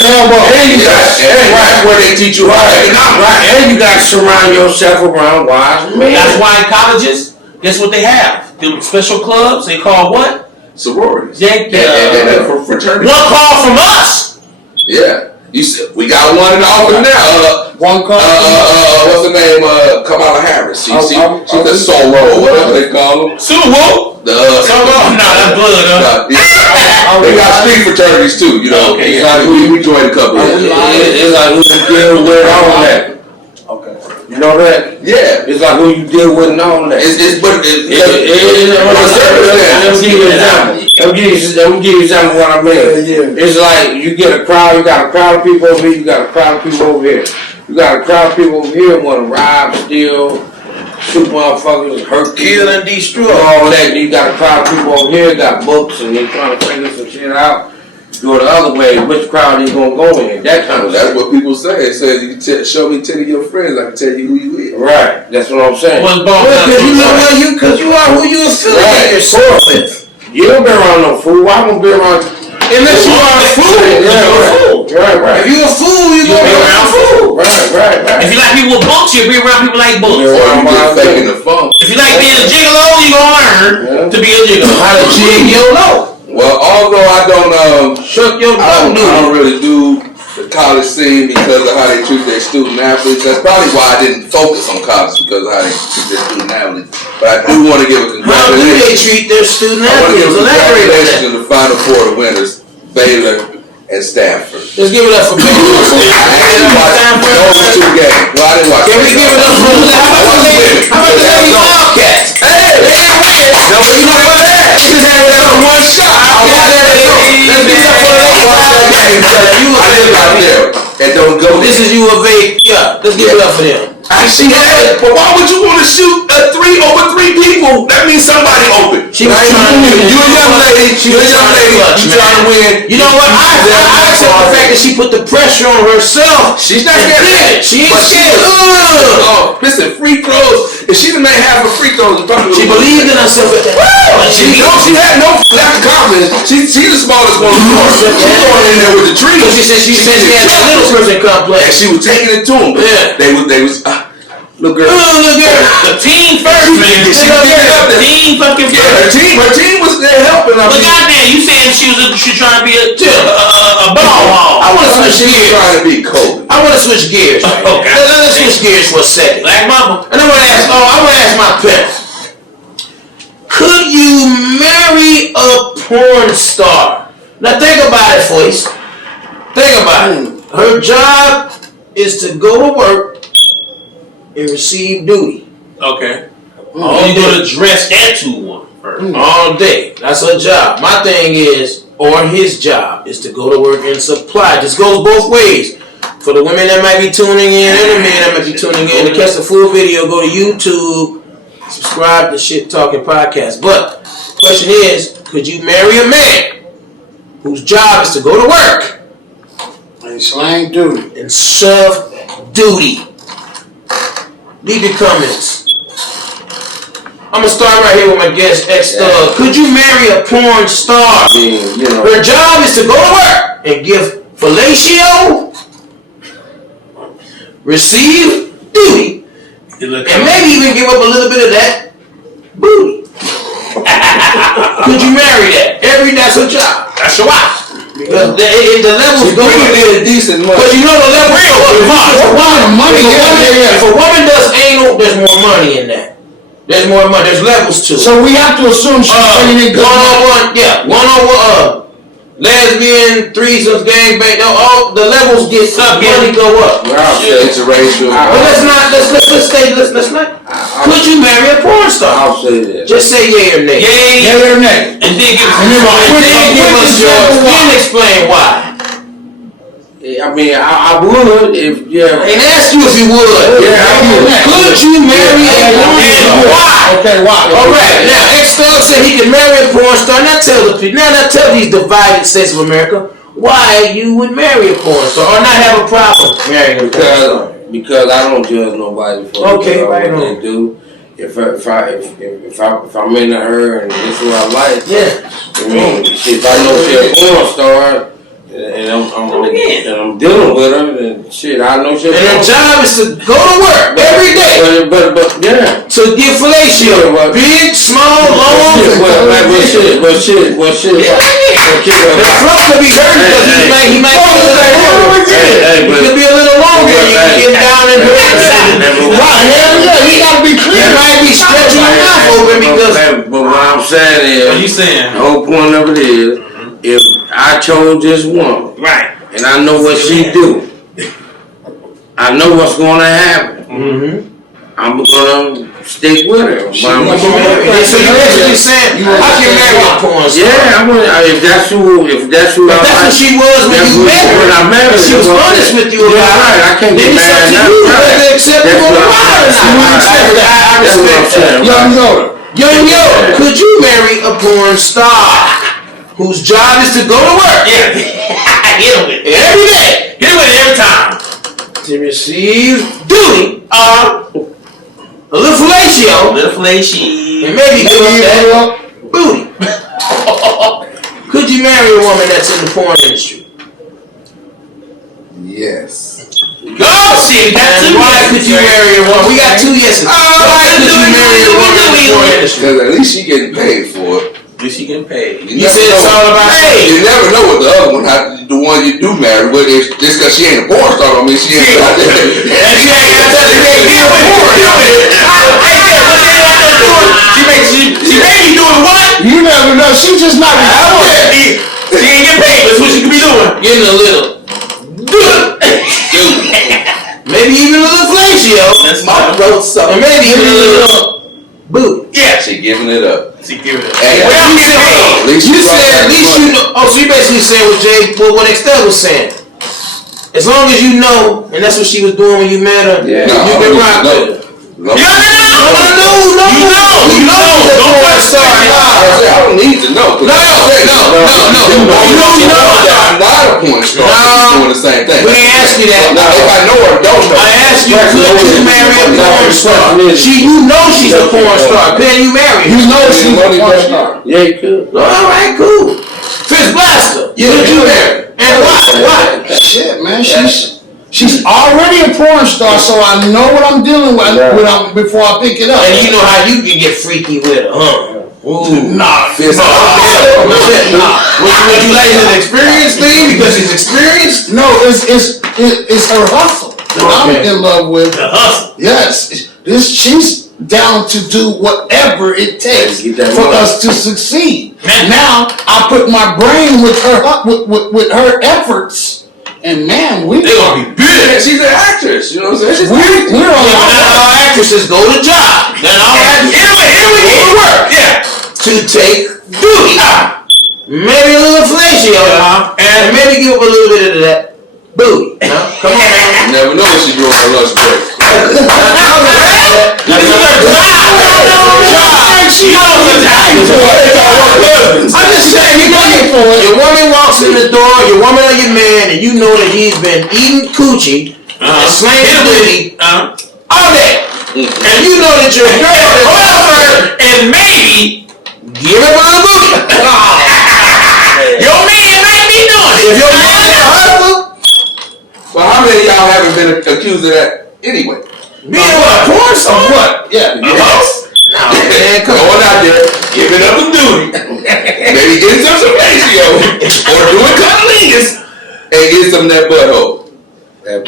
where they teach you how economics. Right, and you got to surround yourself around wise men. That's why in colleges, guess what they have? Them special clubs. They call what? Sororities. For fraternity. One call from us. Yeah. You said we got one in the office now. One call. What's the name? Kamala Harris. She's the Soror, whatever they call them. Suwo. Soror. No, that's blood. They got street fraternities too. You know. Okay. We joined a couple. It's like who you deal with all that. Okay. You know that? Yeah. It's like who you deal with and all that. Let me give you example of what I mean. It's like you get a crowd, you got a crowd of people over here, you got a crowd of people over here. You got a crowd of people over here want to rob, steal, shoot motherfuckers, hurt, Kill and destroy. all that. You got a crowd of people over here, got books, and they trying to figure some shit out. Go the other way, which crowd you gonna go in? That kind of That's shit. what people say. It says you can show me 10 of your friends, I can tell you who you is. Right, that's what I'm saying. Because you know what? Because you are who you affiliate yourself with. You don't be around no fool. Why won't be around? Unless you are a fool. Right. If you a fool, you gonna be around a fool. Right. If you like people with books, you'll be around people like books. Or you just faking the funk. If you like being a gigolo, you're gonna learn to be a gigolo. How to jig your low. Well, although I don't Shook your I low, don't really do the college scene because of how they treat their student athletes. That's probably why I didn't focus on college because of how they treat their student athletes. But I do want to give a How do they congratulations. treat their student I want to give athletes? a Elaborate on congratulations that. to the Final Four winners, Baylor and Stanford. Let's give it up for Baylor. I didn't watch those two games. Well, I didn't watch. Can we give it up for the How about the Lady Wildcats? Hey, they ain't win. No, but you know what? She just had that one shot. Let's give it up for the Lady Wildcats. You I live out there and don't go. This is U of A. Yeah, let's give it up for them. I see that, but why would you want to shoot over three people? That means somebody open. She was trying to win. You a young lady. You trying to win. You know what? I accept the fact that she put the pressure on herself. She's not scared. She ain't scared. Listen, free throws. If she done made half a free throws, She believed in herself at that. She had no lack of confidence. She's the smallest one on the court. She going in there with the tree. She said she had a little person And complex. she was taking it to him. Yeah. They was. Look, girl. Look at Team first, man. Team fucking first. Yeah, her team was there helping. But goddamn, you saying she trying to be a ball hog. I want to switch She was gears. trying to be Kobe. I want to switch gears. Okay. Let's switch gears for a second. Black mama. And I want to ask. I want to ask my pet. Could you marry a porn star? Now think about it, folks. Think about it. Her job is to go to work and receive duty. Okay. All you do is dress into one first. All day. That's her job. My thing is, or his job, is to go to work and supply. Just goes both ways. For the women that might be tuning in and the men that might be tuning in, to catch the full video, go to YouTube, subscribe to Shit Talking Podcast. But the question is, could you marry a man whose job is to go to work And slang duty. and serve duty? Leave your comments. I'm gonna start right here with my guest, X-Thug. Could you marry a porn star? Her job is to go to work and give fellatio, receive duty, and maybe even give up a little bit of that booty. Could you marry that? That's her job. That's your wife. Because the levels go a decent money. Because you know the levels go up. If a woman does anal, there's more money in that. There's more money. There's levels to it. So we have to assume she's bringing in good money. One-on-one, yeah. One-on-one, lesbian, threesomes, gangbang. All the levels get up, money go up. Interracial. But let's not. Could you marry a porn star? I'll say this. Just say yay or nay. Yay or nay. and then give us Then explain why. I mean, I would if I ain't asked you if you would. Yeah, I would. Could you marry a porn star? Why? Okay, why? All right. Now, X-Thug said he can marry a porn star. Now tell the people. Now tell these divided states of America why you would marry a porn star or not have a problem marrying a porn star. Because I don't judge nobody for what they do. If I'm into her and this is what I like, I mean, if I know she's a porn star. And I'm dealing with her, and shit, I know shit. And her job is to go to work every day. But yeah. To get fellatio, big, small, long. But shit. The front could be hurt because he might feel like it could be a little longer. You can get down and hurt. He gotta be clear. You might be stretching your mouth open because. But what I'm saying is, What you saying? the whole point of it is, if I chose this woman, Right. and I know what she do, I know what's gonna happen. I'm gonna stick with her. So you basically saying I can marry a porn star? Yeah, if that's who that's what she was when you met her. When I met her, She was honest with you about it. right. I can't get Then it's up mad to you whether to accept it or not. I respect that. Young Yoda, could you marry a porn star whose job is to go to work? Yeah. Hit him with it. Every day. Hit him with it every time. To receive duty, a little fellatio, and maybe give up that booty. Could you marry a woman that's in the porn industry? Yes. Go, shit. And why could you marry a woman? We got 2 yeses. Why could you marry a woman in the porn industry? Because at least she getting paid for it. At least you getting paid. You said it's all about pay. You never know what the other one, the one you do marry, but it's just because she ain't a porn star don't mean she ain't out there. She ain't got nothing to make you a porn. She may be doing what? You never know. She just not recording. She ain't getting paid. That's what she could be doing. Getting a little good. Maybe even a little fellatio. That's My brother And maybe even a little booty. Yeah. She giving it up. She give it up. Hey, Well, you said at least you know. Oh, so you basically saying what X-Thug was saying. As long as you know, and that's what she was doing when you met her, you can rock with her. No. You know. I don't need to know. No. You know. I'm not a porn star. She's doing the same thing. We ain't ask you that. Now, if I know her, don't know. I asked you, could you marry a porn star? You know she's a porn star. Can you marry her? You know she's a porn star. Yeah, you could. All right, cool. Fitz Blaster, could you marry? And why? Shit, man. She's already a porn star, so I know what I'm dealing with before I pick it up. And you know how you can get freaky with her, huh? Ooh. Nah. Would you like an experience thing because she's experienced? No, it's her hustle that I'm in love with. The hustle. Yes, she's down to do whatever it takes for us to succeed. Now I put my brain with her efforts, and man, They gonna be big. She's an actress. You know what I'm saying? we're on All actresses go to job. Then all actresses go to work. Yeah. To take duty. Maybe a little fellatio, and maybe give up a little bit of that booty. Come on, man. You never know what she's doing on lunch break. I'm just saying, your woman walks in the door, your woman or your man, and you know that he's been eating coochie and slaying booty all day. And you know that your girl is over And maybe give him a little booty. your man might be doing it. If your man is a hustler, Well, how many of y'all haven't been accused of that anyway? being a porn star, what? Yeah. Yes. No, man, come Going on. out there, giving up a duty, maybe getting some ratio, or doing cunnilingus, and getting some of that butthole. How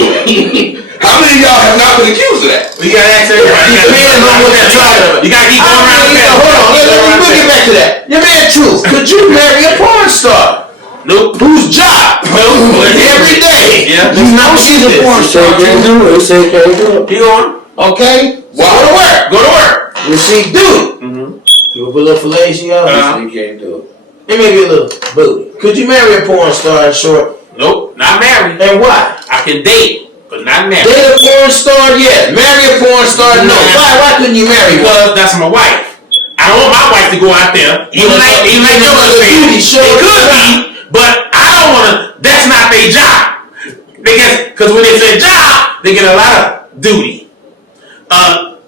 many of y'all have not been accused of that? We gotta ask everybody. Depends on what you're talking about. You gotta keep going around the Hold on, we'll get back to that. Your man Truth, could you marry a porn star? Nope. Whose job? Nope. Every day. Yeah. You know she's a porn He said star. he can't do it. He said he can't do it. He on. Okay? Go to work. Go to work. You see, dude. You put a little fellatio. He can't do it. And maybe a little booty. Could you marry a porn star in short? Nope. Not married. And why? I can date, but not married. Date a porn star, yes. Marry a porn star, no. Why couldn't you marry one? Because that's my wife. I don't want my wife to go out there. Even like your husband. It could be, but I don't want to. That's not their job. Because when it's their job, they get a lot of duty.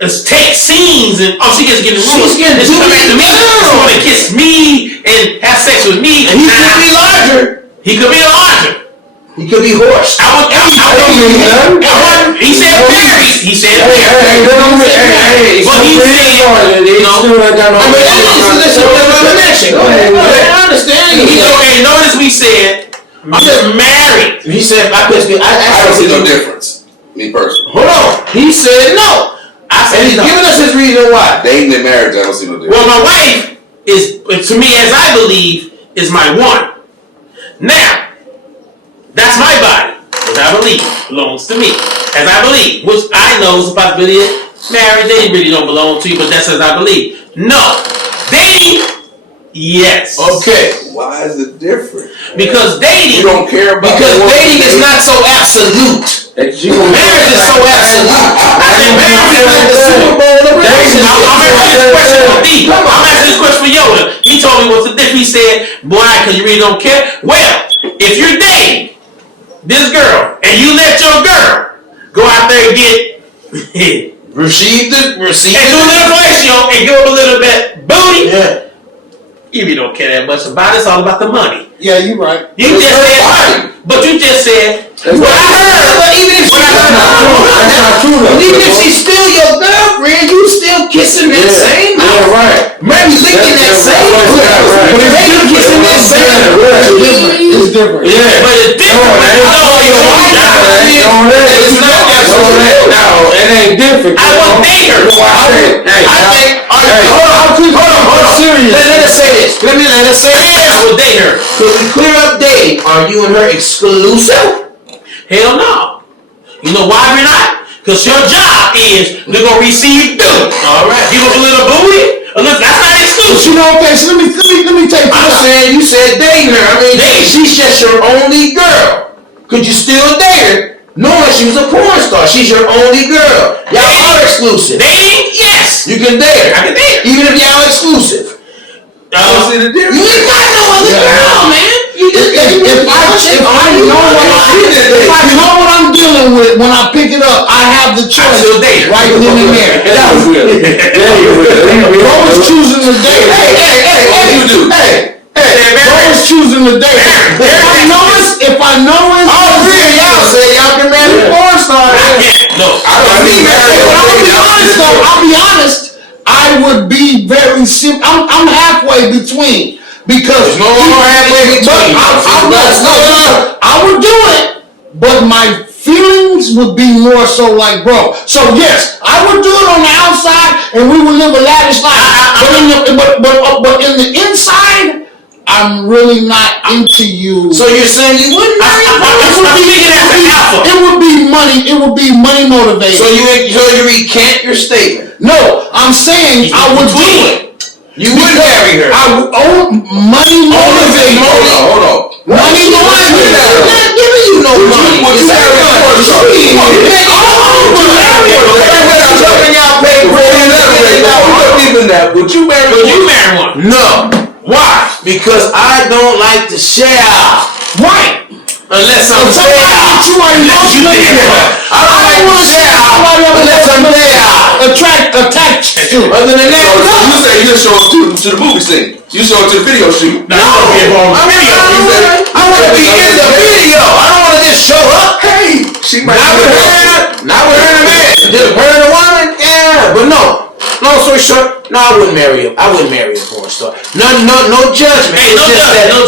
It's take scenes and she gets in the room. She's getting come back to me. duty. She want to kiss me and have sex with me. And he could be larger. He could be larger. He could be horsed. He said married. He said married. But he said, I understand. okay, notice we said, I'm just married. He said, I don't see no difference. Me personally. hold on. He said no. I said And he's no. giving us his reason why. Dating and marriage, I don't see no difference. Well, my wife is, to me, as I believe, is my one. Now, that's my body, as I believe, belongs to me. As I believe, which I know is a possibility of marriage, they really don't belong to you, but that's as I believe. No. Dating, yes. Okay. Why is it different? Because dating, You don't care about Because the woman dating is dating. not so absolute. Marriage Marriage is so absolute. I said marriage is Like the Super Bowl of I'm asking this question for relationship. me. I'm asking this question for Yoda. He told me what's the difference. He said, boy, because you really don't care. Well, if you're dating this girl and you let your girl go out there and get Receive and do a little fellatio and give her a little bit booty, Yeah. you really don't care that much about it. It's all about the money. Yeah, you right. You just said money, but you just said what I heard. But even if she's still your girlfriend, you still kissing that same mouth. right. Maybe licking that same mouth. But Maybe kissing that same mouth. It's different. Yeah. But it's different. No, it ain't different. I wouldn't date her. Hold on. Serious. Let us say this. Let us say this. I would date her. Could we clear up dating? Are you and her exclusive? Hell no. You know why we're not? Because your job is they're gonna receive dude. All right. Give us a little booty. That's not exclusive. You know, okay, so let me take I'm this. saying you said dating her. I mean, Dating. she's just your only girl. Could you still date her? Knowing she was a porn star, she's your only girl. Y'all are exclusive. Dating? Yes. You can date her. I can date her. Even if y'all exclusive. See the difference? You ain't got no other girl, man. You just If I know what I'm dealing with when I pick it up, I have the choice still date her. right then and there. That was good. Bro is choosing the date. What do you do? Bro is choosing the date. If I know it's all three of y'all say y'all can marry a porn star. I can't. No. I'll be honest. I would be very simple. I'm halfway between because No halfway between. I would do it, but my feelings would be more so like, bro. So yes, I would do it on the outside, and we would live a lavish life. But in the inside, I'm really not into you. So you're saying you wouldn't marry a porn star? It would be money. It would be money motivated. So you recant your statement. No, I'm saying I would do it. You would marry her. I would money motivated. Hold on. Money motivated. I'm not giving you no money. Would you marry a porn star? Would you marry one? No. Why? Because I don't like to share. Right. Unless I'm there. I don't like to share unless I'm there. Attached to. Other than that, You say you just show up to the movie scene. You show up to the video shoot. No. I want to be in the video. I don't want to just show up. Hey, she might Not with her and a man. Just her and a woman. Yeah, but no. Long story short, no, I wouldn't marry him. I wouldn't marry a porn star. No judgment. Hey, no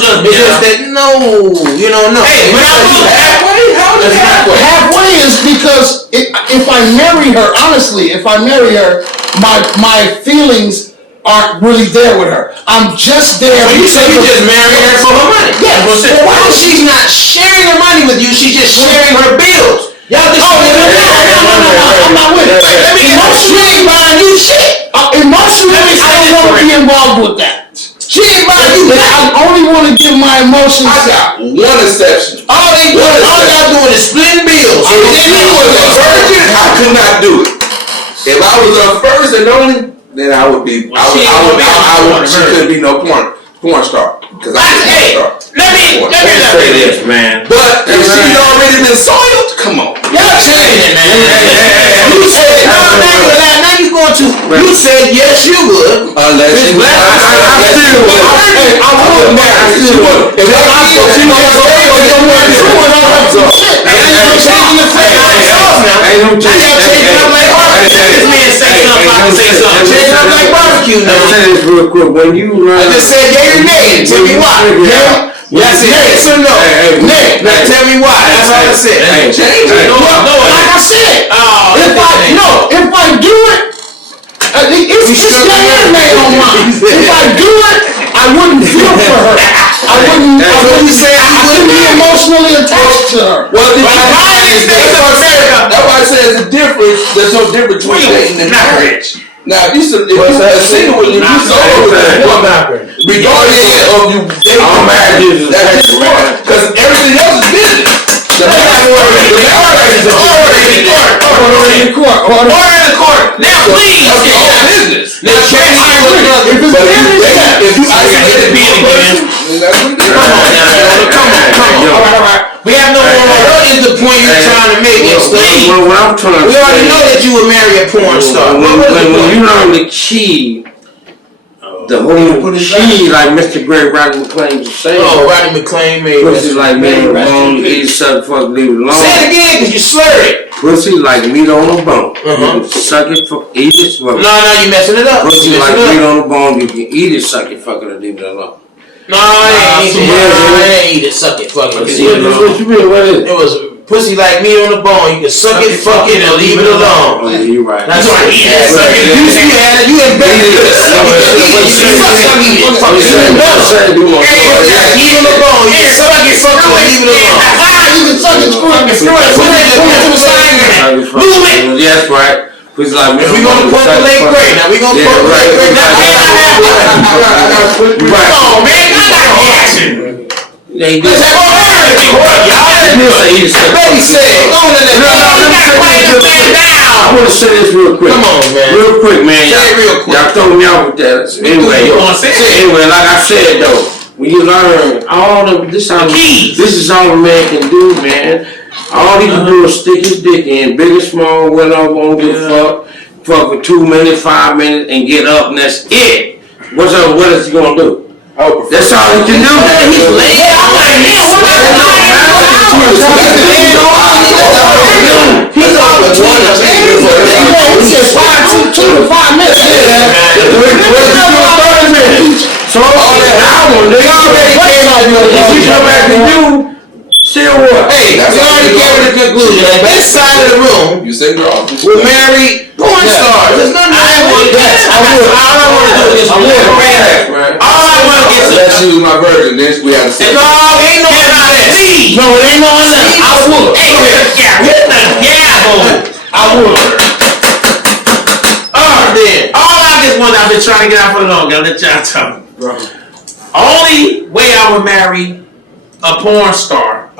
judgment. It's just that no. Hey, when I move halfway, How is it halfway? Halfway is because if I marry her, honestly, if I marry her, my feelings aren't really there with her. I'm just there. So you say you just married her for her money? Yeah. Well, why is she's not sharing her money with you? She's just sharing her bills. Y'all just no, I'm not with it. Emotionally, ain't buying you shit. Emotionally, I don't want to be involved with that. She ain't buying you nothing. I only want to give my emotions. I got one exception. All y'all doing is splitting bills. If she was a virgin, I could not do it. If I was a first and only, then I would be. She couldn't be no porn star. Because hey, let me say this, man. But if she's already been soiled, come on. Y'all changing it, man. You said now you going to. You said yes, you would. Unless she was. I still would. I still would. If I was she was soiled, you wouldn't do it all that shit. Ain't changing the face myself now. Ain't no changing up like barbecue. This man say something, I can say something. Changing up like barbecue now. Let me say this real quick. When you I just said yay or nay. Tell me why. Yes, yes or no? Nay. Now tell me why. That's all I said. Change it. No, like I said, if I do it, it's your name on mine. If I do it, I wouldn't feel for her. I wouldn't be emotionally attached to her. Well, that's why I say it's a difference. There's no difference between dating and marriage. Now, if you're single, if you're solo with that woman, regardless of you dating, that's just one. Because everything else is business. The marriage is order in the court. Now, please. Okay, all business. Now, if you isolate the person, come on. All right. We have no more. What is the point you're trying to make? Well, what I'm trying to we already know that you would marry a porn star. When you learn the key, the whole key, like Mr. Greg Rodney McClain just said. Oh, Rodney McClain made pussy like meat on the bone, eat it, suck, fuck, leave it alone. Say it again, because you slur it. Pussy like meat on the bone. You can suck it, eat it, fuck it. No, you messing it up. Pussy like meat on the bone, you can eat it, suck it, fuck it, or leave it alone. No, I ain't eat it, suck it, fuck it. What you mean? What is it? It was pussy like meat on the bone. You can suck it, fuck it, and leave it alone. Oh, yeah, you're right. That's right. You invented this. Fuck eat it. Eat on the bone. You can suck it, fuck it, and leave it alone. You can suck it, fuck it, screw it. Move it. Yeah, that's right. If we gonna populate great, now we gonna populate great. Come on, man, I got a reaction. They do. Baby said, I want to say this real quick. Come on, man. Real quick, man. Say it real quick. Y'all throw me out with that. Anyway, like I said though, when you learn all the this is all a man can do, man. All he can do is stick his dick in, big and small, whatever, won't give a fuck. Fuck for 2 minutes, 5 minutes, and get up, and that's it. What is he gonna do? That's all he can do. He's laying out like this. He's all between us. He said 2 to 5 minutes. So all that hour, they already came out. If you come back to you, still what? Hey, we already came to the conclusion. On this side of the room, you say girl, we're married porn stars. There's nothing I want to do. All I want to do is all I want to get to. Let's use my version. Then we have to say. No, ain't no about that. No, it ain't no that. I would. Hey, hit the gavel. I would. Then all I just want, I've been trying to get out for the long. Gotta let y'all talk. Only way I would marry a porn star,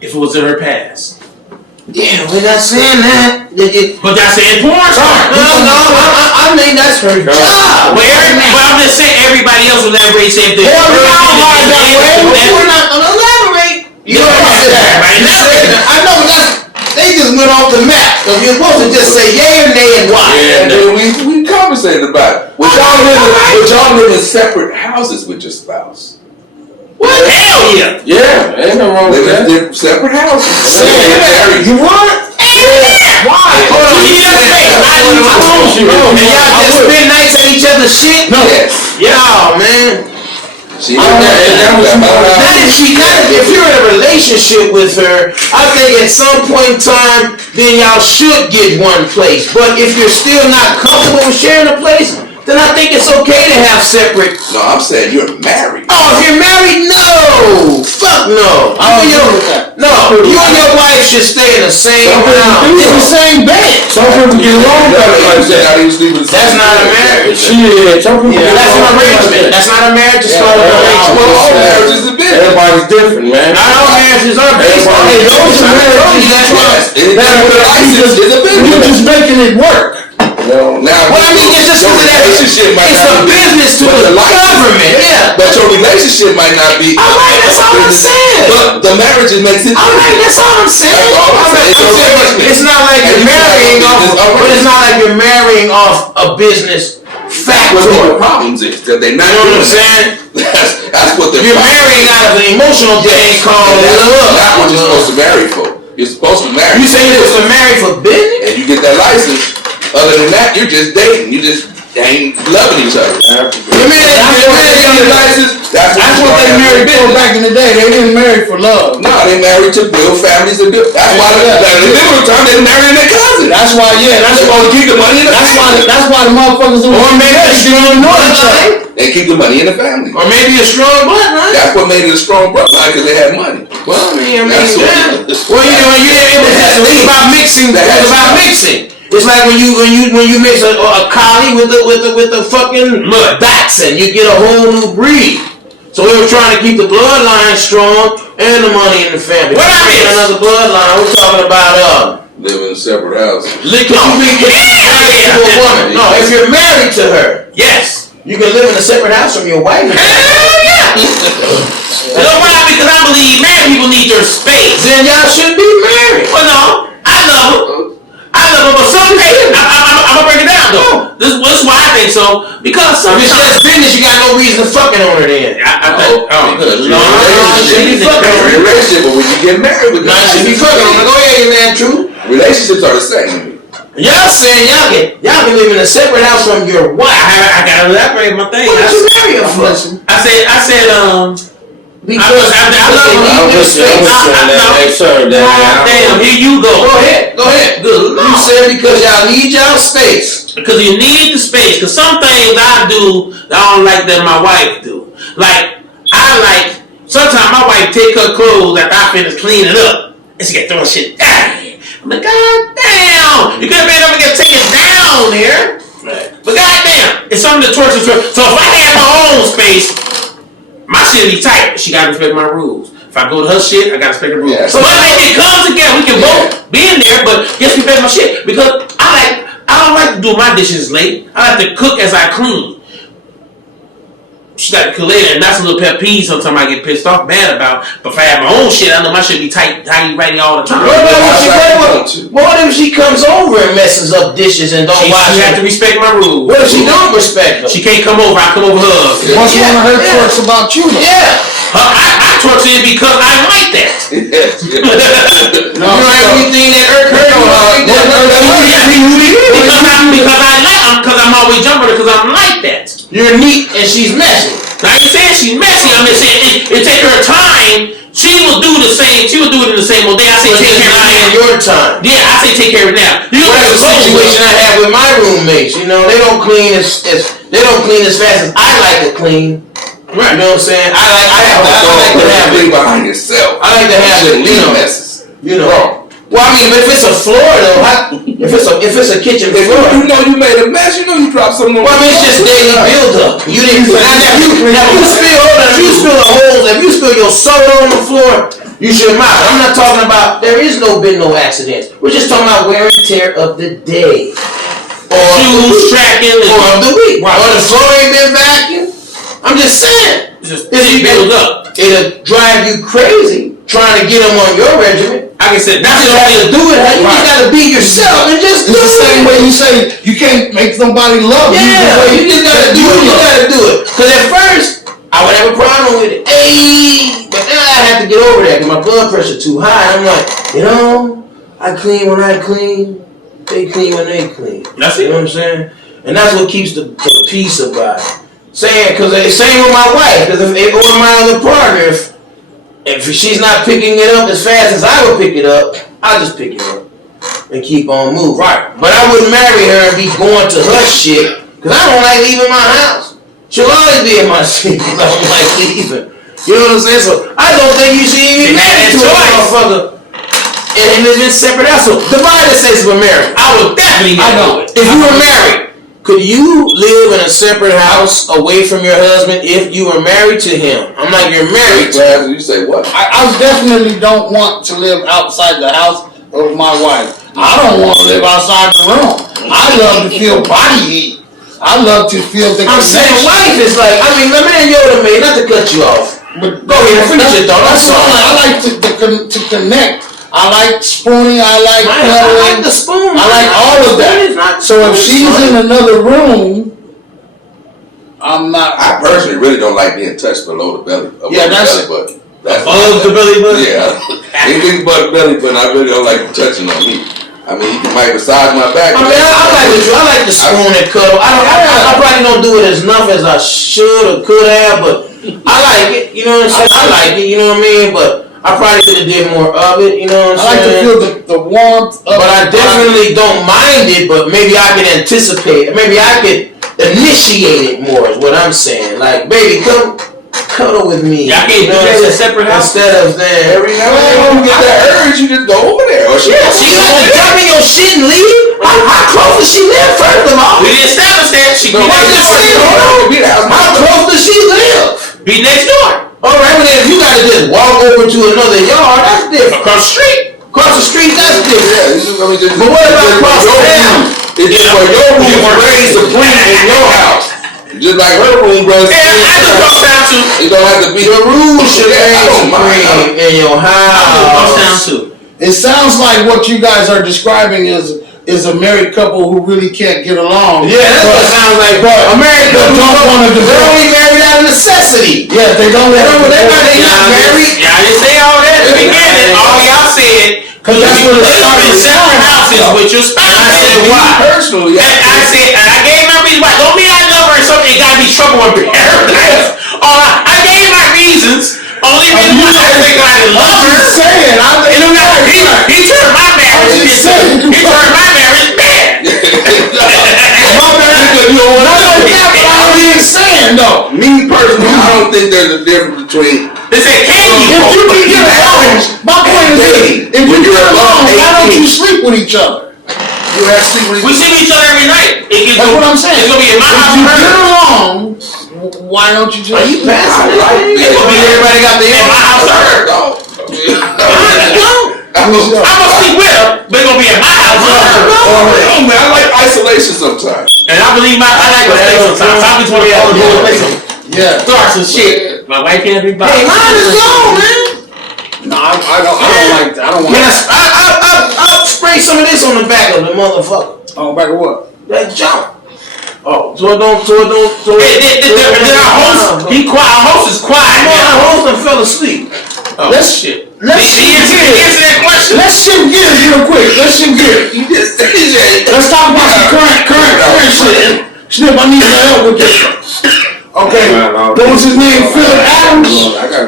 if it was in her past. Yeah, we're not saying that. But that's saying porn star. No, I mean that's her job. But I'm just saying everybody else will elaborate. Say if the we're not gonna elaborate. You know what I'm saying? I know that. They just went off the map. So you're supposed to just say yay or nay and why. And then we conversated about it. Would y'all live in separate houses with your spouse? What? Hell yeah. Yeah, ain't no wrong with that. Live in separate houses. You want? Why? Hold on. And y'all just spend nights at each other's shit? No. Yo, man. If you're in a relationship with her, I think at some point in time, then y'all should get one place. But if you're still not comfortable with sharing a place, then I think it's okay to have separate. No, I'm saying you're married. Oh, if you're married, no. Fuck no. You and your wife should stay in the same house. In the same bed. Some people get along better. That's not a marriage. Shit, some people get That's an along arrangement. That's not a marriage. It's called an arrangement. Well, all marriages are business. Everybody's different, man. Not all marriages are based on Hey, those are marriages. Anything with a license is a You're business. just making it work. No. Now, Well, I mean, it's just your because relationship might it's not a be business to with the a license. government. Yeah. But your relationship might not be. All right, that's all I'm saying. But the marriage makes it. All right, that's all I'm saying. That's all I'm saying. I'm saying it's not like you're marrying off, but it's not like you're marrying off a business That's what the factor. problems is. That they're not You know what I'm doing saying? that. That's what they're You're marrying out of an emotional thing called That's love. not what you're supposed to marry for. You're supposed to marry. You say you're supposed to marry for business? And you get that license. Other than that, you're just dating. You just ain't loving each other. The minute you get your license, that's What they married for back in the day. They didn't marry for love. No, they married to build families and build. That's why the biblical term they marrying their cousin. That's why, That's supposed to keep the money in the family. That's why the motherfuckers who Or maybe a strong bloodline. They keep the money in the family. Or maybe a strong bloodline. That's what made it a strong bloodline because they had money. Well, I mean, That's yeah. what- Well, it's about mixing. It's about mixing. It's like when you mix a collie with the fucking dachshund, you get a whole new breed. So we were trying to keep the bloodline strong and the money in the family. What I mean, another bloodline. We're talking about Live in separate houses. married to a woman. No, if you're married to her, yes, you can live in a separate house from your wife. Hell yeah. You know why? Because I believe married people need their space. Then y'all shouldn't be married. Well, no, I love her. But some days, I'm gonna break it down though. This is why I think so. Because sometimes if it's just business, you got no reason to fucking on her then. Because No, you shouldn't be fucking on her. relationship, but when you get married with No, you shouldn't be fucking on her. Go ahead, man, true. relationships are the same. Y'all saying y'all can live in a separate house from your wife. I gotta elaborate my thing. What did you marry her for? I said because I love her. Damn, here you go. Go ahead. Good. You said because y'all need y'all space. Because you need the space. Because some things I do that I don't like that my wife do. Like sometimes my wife take her clothes after I finish cleaning up, and she get throwing shit down. I'm like, God damn, you could have been able to get taken down here. Right. But goddamn, it's something to torture. So if I had my own space, my shit be tight. She gotta respect my rules. If I go to her shit, I gotta respect the rules. Yeah. So if it comes together, we can both be in there, but just respect my shit. Because I don't like to do my dishes late. I like to cook as I clean. She got to cook later, and that's a little pet peeve sometimes I get pissed off bad about. But if I have my own shit, I know my shit be tight, righty all the time. What if she comes over and messes up dishes and don't wash? She have to respect my rules. What if she don't respect them? She can't come over. I come over her. What's one of her quirks about you though? Yeah. I torture it because I like that. Yes. You know everything that irks her. Because I'm always jumping because I'm like that. You're neat and she's messy. Now, I ain't saying she's messy. I'm just saying it take her time. She will do the same. She will do it in the same old day. I say take care of it in your time. Yeah, I say take care of it now. You know that's the situation I have with my roommates. You know they don't clean as fast as I like to clean. Right. You know what I'm saying? I like to have it behind yourself. I like to have it. Messes. Well, I mean, if it's a floor though, if it's a kitchen floor, you know you made a mess. You know you dropped something on. Well, I mean, it's just daily build-up. You didn't. If you spill your soda on the floor, you should mop it. I'm not talking about there is been no accidents. We're just talking about wear and tear of the day, or shoes tracking, or of the week, or the floor ain't been vacuumed. I'm just saying, it builds up. It'll drive you crazy trying to get them on your regimen. Like I said, that's the way to do it. You just gotta be yourself and just do it. It's the same way you say you can't make somebody love you. Yeah, you just gotta do it. You gotta do it. Cause at first I would have a problem with it. But then I have to get over that because my blood pressure too high. I'm like, I clean when I clean. They clean when they clean. That's it. You know what I'm saying? And that's what keeps the peace about it. Cause same with my wife. Cause or my other partner, if she's not picking it up as fast as I would pick it up, I'll just pick it up and keep on moving. Right. But I wouldn't marry her and be going to her shit because Because I don't like leaving my house. She'll always be in my seat because I don't like leaving. You know what I'm saying? So I don't think you should even be married to a motherfucker and live in separate households. Divide the sense of a marriage. I would definitely do it. If you were married, could you live in a separate house away from your husband if you were married to him? I'm like, you're married to him. You say what? I definitely don't want to live outside the house of my wife. I don't want to live outside the room. I love to feel body heat. I love to feel the I'm saying wife is like, I mean, my man Yoda made, not to cut you off. But go ahead, finish your thought. That's all. I like to connect. I like spooning. I like cuddling. I like the spoon. I like all of that. So if she's in another room, I'm not. I personally really don't like being touched below the belly. Yeah, that's the belly button. That's above the belly button. Yeah, anything but belly button. I really don't like touching on me. I mean, you might massage my back. I like the spoon and cuddle. I probably don't do it as enough as I should or could have, but I like it. You know what I'm saying? I like it. You know what I mean? But I probably could have did more of it. You know what I'm saying? I like to feel the warmth of but I definitely don't mind it. But maybe I can anticipate. Maybe I could initiate it more. Is what I'm saying. Like, baby, come cuddle with me. Y'all can't do that in a separate house instead of there. Every now and then you get that urge, you just go over there. Or She got to dump in your shit and leave. How close does she live? First of all, we didn't establish that. She be how close does she live? Be next door. All right, but if you got to just walk over to another yard, that's different. Across the street. Across the street, that's different. Yeah, but what about across town? It's for your room was raised supreme in your house. Just like her room was. Yeah, I just cross town too. It don't have to be. Your room should reign supreme in your I just cross town house. too. It sounds like what you guys are describing is a married couple who really can't get along. Yeah, that's what it sounds like. But a married couple don't want to. They're only married out of necessity. Yeah, they don't. They're not married. Y'all didn't say all that at the beginning. All y'all said. Because that's what it live in separate houses with your spouse. I said why? Personally, I said, and I gave my reasons why. Don't mean I love her or something. It gotta be trouble in paradise. I gave my reasons. Only reason why I think I love her. He turned my marriage. He turned my marriage bad. I'm being saying though. Me personally, I don't think there's a difference between. They said, can you? If you can get along, my point is this: if you get along, why don't you sleep with each other? You have sleep with We see each other every night. That's what I'm saying. It's gonna be in my house. If you get along, why don't you just? Are you passing? It's gonna be everybody got the in my house to her. I'm gonna sleep with her, but it's gonna be in my house. Man, I like isolation sometimes. And I believe I like to stay sometimes. I just want to be able to Yeah. start some shit. My wife can't be by. Hey, mine is gone, man. No, I don't like that. I don't want. I'll spray some of this on the back of the motherfucker. Oh, back of what? That jump. Oh, Then our host, he quiet. Our host is quiet. Our host done fell asleep. Oh, Let's shit. Let's He answer that question. Let's shift gears real quick. Let's shift gears. Let's talk about some current shit. Snip, I need your help with this. Okay, what was his name? Philip Adams?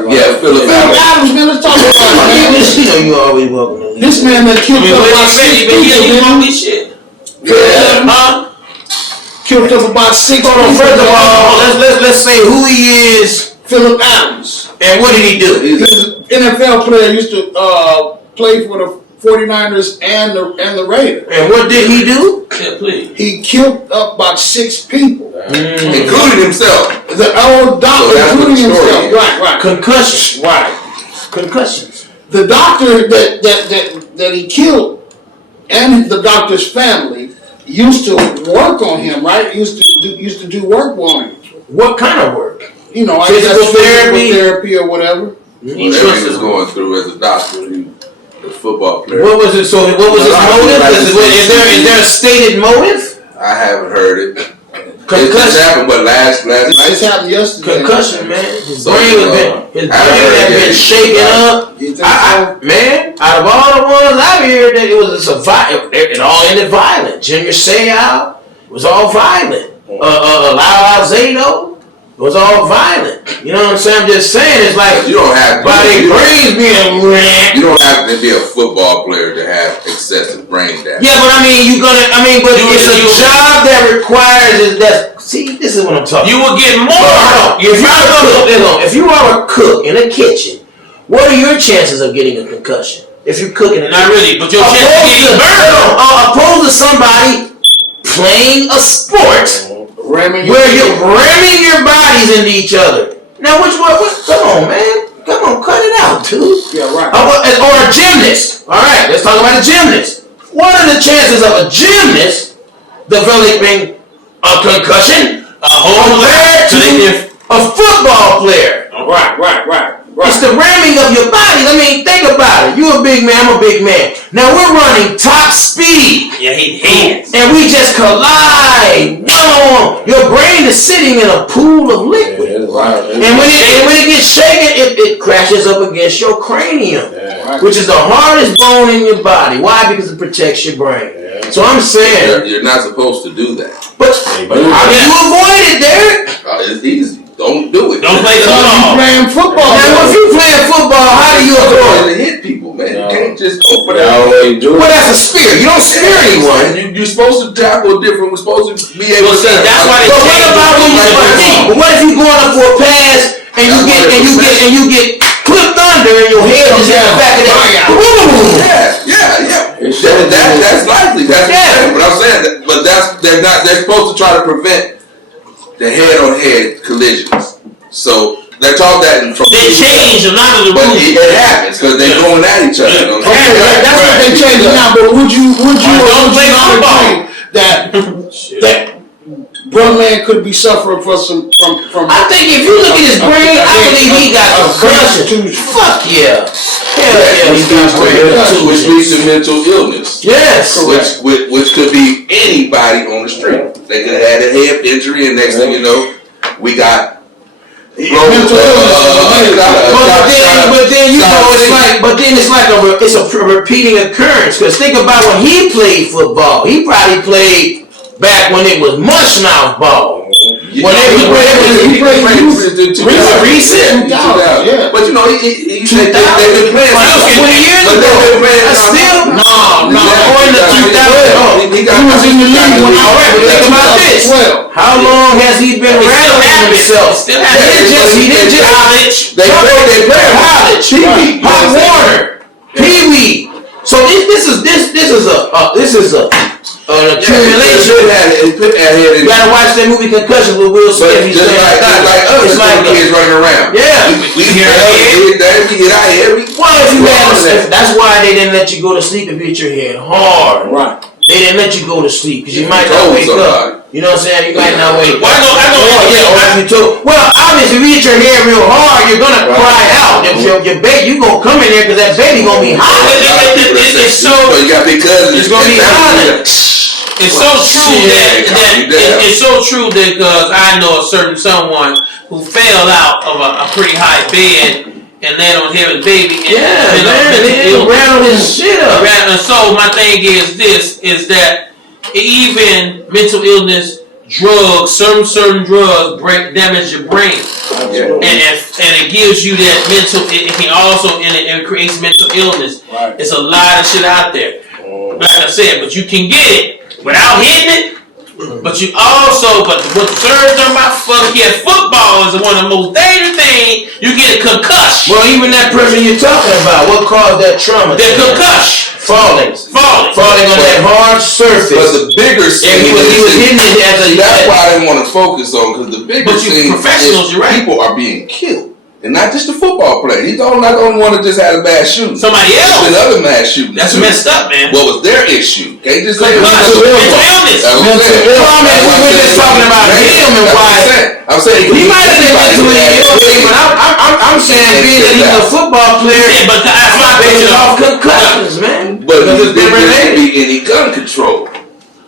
Yeah, Philip Adams, man, let's talk about it, man. You know you always welcome to leave. This man that killed up about 6 people, man. Shit. Yeah. Killed up about 6 people. Hold on, first of all, let's say who he is Philip Adams. and what did he do? He was an NFL player, used to play for the 49ers and the Raiders. And what did he do? Yeah, please. He killed up about 6 people. including himself. The old doctor, So including himself. story. Right. Concussions. Right. Concussions. The doctor that he killed and the doctor's family used to work on him, right? Used to do work on him. What kind of work? You know, Physical therapy or whatever. Whatever he was going through as a doctor, he was a football player. What was it? So what was his motive? Is there a stated motive? I haven't heard it. It just Concussion. happened, but last night. This happened yesterday. Concussion, man. His So, brain had been shaken up. You think so? Man, out of all the ones I've heard, that it was a survival. It all ended violent. Junior Seau was all violent. Lyle Alzado was all violent. You know what I'm saying? I'm just saying, it's like You don't have by their brains being ran. You don't have to be a football player to have excessive brain damage. Yeah, but but it's a job that requires is that. See, this is what I'm talking. You will get more. If you are a cook in a kitchen, what are your chances of getting a concussion? If you're cooking, not really, but your chances of getting burned. Opposed to somebody playing a sport where you're ramming your bodies into each other. Now, which one? Come on, man. Come on, cut it out, dude. Yeah, right. Or a gymnast. All right, let's talk about a gymnast. What are the chances of a gymnast developing a concussion compared to a football player? Right. It's the ramming of your bodies. I mean, think about it. You're a big man, I'm a big man. Now we're running top speed. Yeah, he hands. And we just collide. No, your brain is sitting in a pool of liquid. And when it gets shaken, it crashes up against your cranium, which is the hardest bone in your body. Why? Because it protects your brain. So I'm saying You're not supposed to do that. But how do you avoid it, Derek? It's easy. Don't do it. Don't play You football. playing football. Now, if you playing football, how do you avoid it? To hit people, man. You can't just go for But I that. always do Well, it. that's a spear. You don't spear anyone. You're supposed to tackle different. We're supposed to be able Well, to. see, that's why they But what changed about the when rules you like but what if you going up for a pass and you get clipped under and your head is in the back of that? Yeah. That's likely. That's what I'm saying. But they're supposed to try to prevent the head-on-head collisions. So they're taught that from. They changed a lot of the But rules. it happens because they're going at each other. You know what I'm saying? Okay, that's what they changed now. But would you don't play not football. agree that brother man could be suffering from I think if you look at his brain, I believe he got concussion. Fuck yeah. Hell yeah, he got brain Which contusion. leads to mental illness. Yes. Which could be anybody on the street. They could have had a head injury, and next thing you know, we got mental illness. But then you know it's a repeating occurrence. Because think about when he played football. He probably played back when it was mush mouth ball. Whenever he played recent. Yeah. But you know, he said they've been playing 20 years ago. That's still No. Or in the 2000s. He was in the league when All right, but think about this. How long has he been rattling himself? Still He didn't just college. They play college. Pee-wee. Pop Warner. Pee-wee. So this is an accumulation. You gotta watch that movie Concussion with Will Smith. He's Just like us, it's like kids running around. Yeah. We hear that, we get out here. Well, if you had, that's why they didn't let you go to sleep if you hit your head hard. Right. They didn't let you go to sleep because you might not wake up. You know what I'm saying? You might not wake up. Well, I know. Well, obviously, if you hit your head real hard, you're gonna cry out. If your baby, you gonna come in there because that baby gonna be hot. It's so. You got big cousins. It's gonna be hot. It's so true it's so true that because I know a certain someone who fell out of a pretty high bed and landed on his baby. And He rattled his shit up. And so my thing is this: is that even mental illness, drugs, certain drugs damage your brain, and it gives you that mental. It can also it creates mental illness. Right. It's a lot of shit out there. Like I said, but you can get it without hitting it. But you also, but what the third term about football is one of the most dangerous things. You get a concussion. Well, even that person you're talking about, what caused that trauma? The concussion. Falling on that hard surface. But the bigger scene, he was hitting it as a. That's why I didn't want to focus on because the bigger But you scene professionals, is you're right. people are being killed. And not just the football player. He's not the only one that just had a bad shooting. Somebody There's else. been other mass shootings. That's too. messed up, man. What was their issue? Can't just say Mental illness. That's what I'm saying. We're just talking about him and why. I'm saying He might have been mentally ill, but I'm saying being that he's a football player, Yeah, but that's why based off concussions, man. But Because there it's can't related. be any gun control.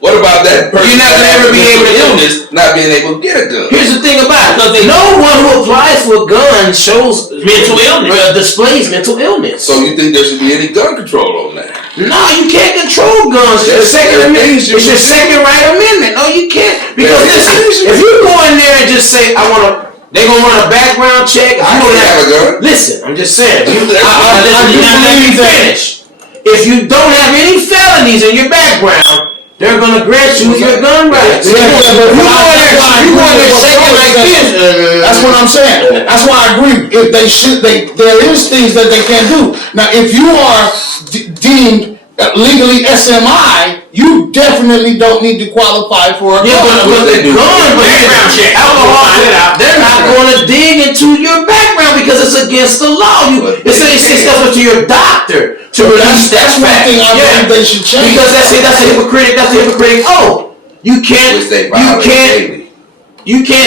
What about that person? You're not gonna ever be able to do illness, not being able to get a gun. Here's the thing about it. No one who applies for a gun shows Mental illness. displays mental illness. So you think there should be any gun control on that? No, you can't control guns. It's your second amendment. It's your second right amendment. No, you can't. Because listen, if you go in there and just say, they're gonna run a background check. I don't have a gun. Listen, I'm just saying. I Let me finish. If you don't have any felonies in your background, they're gonna grant you your gun rights. You go in there shaking like this. That's what I'm saying. That's why I agree. If they should, there is things that they can do. Now, if you are deemed legally SMI, you definitely don't need to qualify for a gun. But the gun background check, alcohol, they're not going to dig into your background because it's against the law. It's up to your doctor to release that. That's one thing I believe they should change. Because that's a hypocritic. Oh, you can't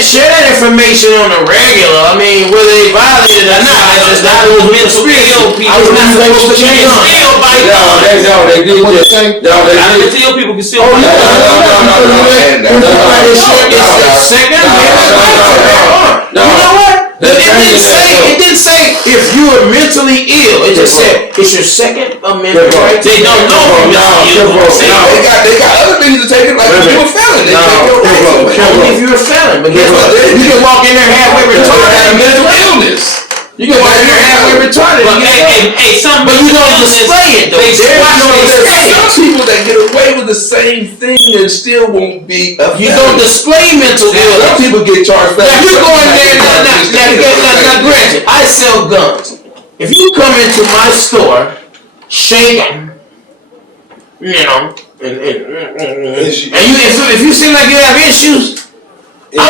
share that information on the regular. I mean, whether they violated it or not, that's not what meant to be. I was not supposed to change. They did just. I tell people can still. You know what? It didn't say if you are mentally ill. It just said it's your Second Amendment right. They don't know you're mentally ill. They got other things to take it, like if you're a felon. They take your rights. Only if you're a felon. But guess what? You can walk in there halfway retarded and mental illness. You can walk in there halfway retarded. But but you don't display it though. There's some people that get away with the same thing and still won't be. You don't display mental illness. Some people get charged. Now you go in there now granted, I sell guns. If you come into my store shaking, you know, and if you seem like you have issues, I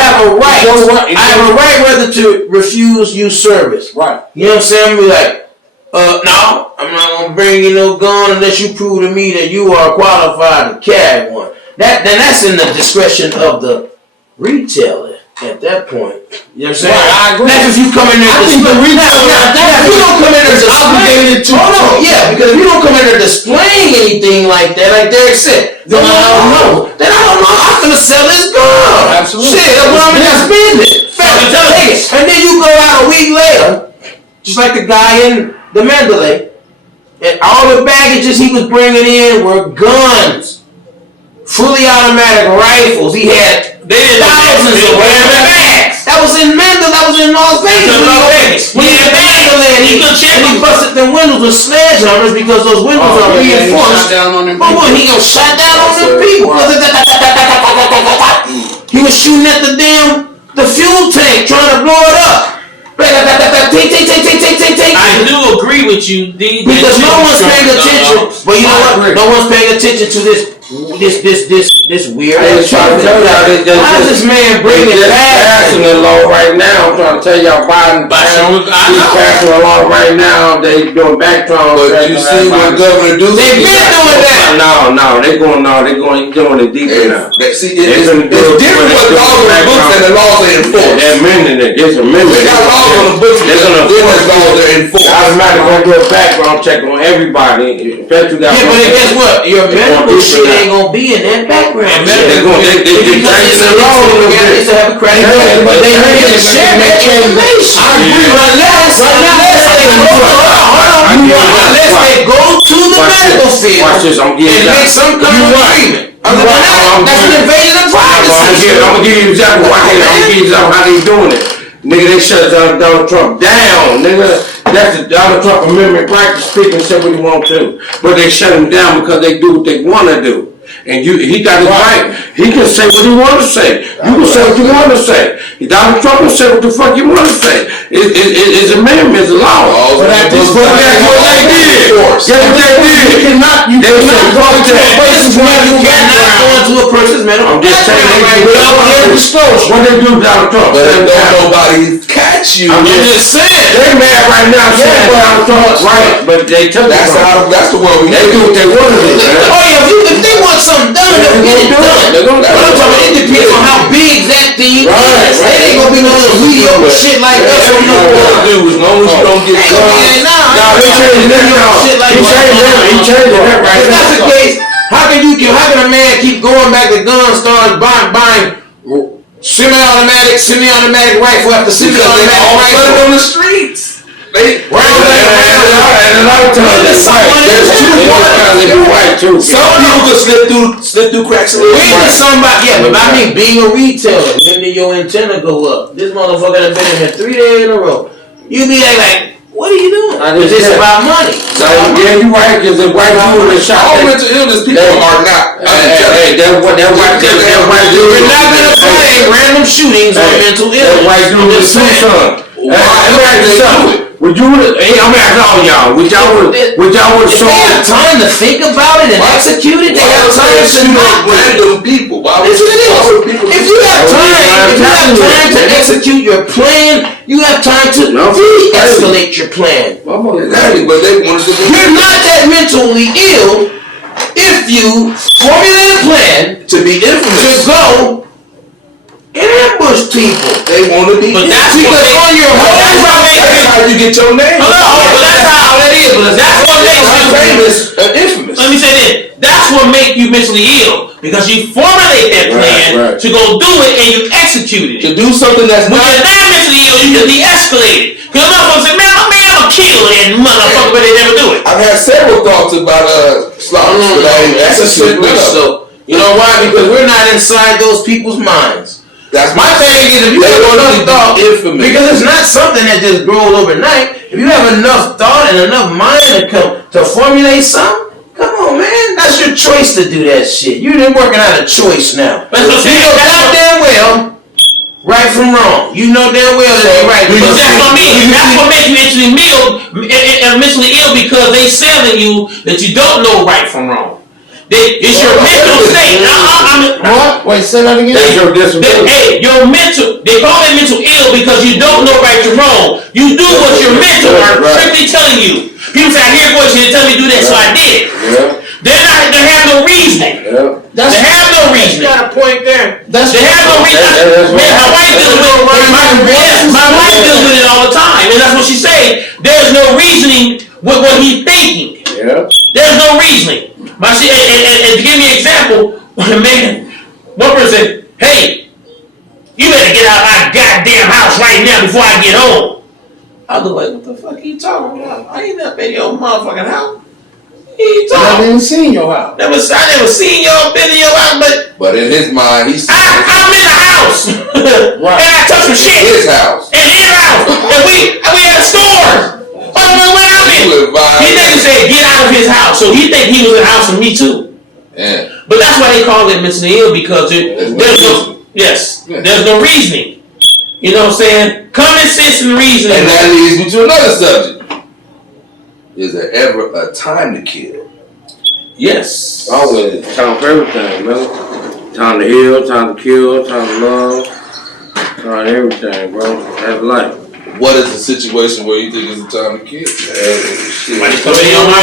have a right. I have a right whether to refuse you service. Right. You know what I'm saying? I'm be like, no, I'm not gonna bring you no gun unless you prove to me that you are qualified to carry one. That's in the discretion of the retailer at that point. You know what I'm saying? Right, I agree. That's if you come in there. I think the retailer. If you don't come in there obligated to. Hold on, yeah, because if you don't come in there displaying anything like that, like Derek said, then I don't know. Then I don't know. I'm gonna sell this gun. Absolutely. Shit, that's what I'm gonna spend it. And then you go out a week later, just like the guy in the Mandalay, and all the baggages he was bringing in were guns, fully automatic rifles. He had thousands of bags. That was in Mandalay. That was in Las Vegas. When he was in Mandalay, and he busted them windows with sledgehammers because those windows are reinforced. He got shot down on them people. He was shooting at the fuel tank, trying to blow it up. I do agree with you, D. Because no one's paying attention. But you know what? No one's paying attention to this weird. I was trying to tell y'all how does this man bring it back? Passing the law right now. I'm trying to tell y'all Biden passing the law right now. They doing background. But you see what Governor Ducey. They've been doing that. No, they're doing it deeper now. See, it's different what laws on the books and the laws are enforced. They're amending it. It's amendment. They got laws on the books. They're gonna enforce laws are enforced. Automatically gonna do a background check on everybody. Yeah, but guess what? Your medical shit ain't gonna be in that background. They changing the law a little bit. To have a credit, but they ain't gonna share that information. I agree. Unless they go to the medical field and make some kind of agreement. Other than that, that's an invasion of privacy. I'm gonna give you exactly how they doing it. Nigga, they shut Donald Trump down. Nigga, that's the Donald Trump amendment right to speak and say what he want to. But they shut him down because they do what they want to do. And he got his right. He can say what he want to say. You can say what you want to say. Donald Trump can say what the fuck you want to say. It's a amendment, it's a law. But at this point, that's what they did. That's what they did. You cannot go into a person's medical background. Go into a person's medical I'm just saying, What they do, Donald Trump? But don't nobody catch you. I'm just saying. They're mad right now saying Donald Trump's right, but they took it. That's the world we They do what they want to do, man. Oh yeah, if they want something done, they'll get it done. But I'm talking about it depends on how big that thing is. It ain't gonna be no little mediocre shit like that. That's what you want to do as long as you don't get caught. No, he changed that now. He changed that right now. If that's the case, how can a man keep going back to gun stores buying semi-automatic rifle after semi-automatic rifle on the streets? They and a lot of times there's two white too. Some people can slip through cracks. But I mean being a retailer, when did your antenna go up? This motherfucker done been in here 3 days in a row. You be like, What are you doing? It's It's about money. So, yeah, you right, because the white dude that shot All that. mental illness people are not. Hey, that white dude. We're not gonna blame random shootings on mental illness. That white dude with two sons. Let me ask you something. Would you? Hey, I'm asking all y'all. Would y'all would If show? they have time to think about it and execute it, they have time to not. Random people. Why would If you have time to execute your plan, you have time to de-escalate your plan. Exactly, but they wanted to be. You're not that mentally ill if you formulate a plan To be to infamous. go and ambush people. They want to be. But that's Because what on your That's how you get your name. Hold on, but that's how that is. But that's what makes Not you famous, infamous. Let me say this. That's what makes you mentally ill because you formulate that plan to go do it and you execute it. To do something that's When not. you're not mentally ill, you can de-escalate it. Because motherfuckers say, man, I'm a kill that motherfucker, but they never do it. I've had several thoughts about slaughters, but I ain't executed none of them. So, you know why? Because we're not inside those people's minds. That's My thing is, if you have enough thought, infamous. because it's not something that just grows overnight. If you have enough thought and enough mind to formulate something, come on, man, that's your choice to do that shit. You're working out a choice now. That's what I'm saying. You know goddamn well right from wrong. You know damn well that ain't right. But that's what I mean. That's what makes you mentally ill because they selling you that you don't know right from wrong. It's your mental state. What? Wait, say that again. That's your disability. Hey, your mental. They call it mental ill because you don't know right from wrong. You do what your mental are strictly telling you. People say, I hear voices and tell me to do that, so I did. Yeah. They have no reasoning. Yeah. They have no reasoning. got a point there. That's They have no reasoning. Man, my wife deals with it. My wife deals with it all the time, and that's what she say. There's no reasoning with what he's thinking. Yeah. There's no reasoning. But see, and to give me an example, man, one person said, hey, you better get out of my goddamn house right now before I get home. I look like, what the fuck are you talking about? I ain't up in your motherfucking house. What are you I talking? didn't see your house. I never seen y'all been in your house, But in his mind, he's I'm in the house. And I touch some shit. his house. In his house. And we at a store. He never said get out of his house, so he think he was in the house with me too. Yeah. But that's why they call it mentally ill because there's no reasoning. You know what I'm saying? Common sense and reasoning. And that leads me to another subject. Is there ever a time to kill? Yes. Always time for everything, man. Time to heal, time to kill, time to love, time to everything, bro. That's life. What is the situation where you think it's a time to kill? Somebody coming on my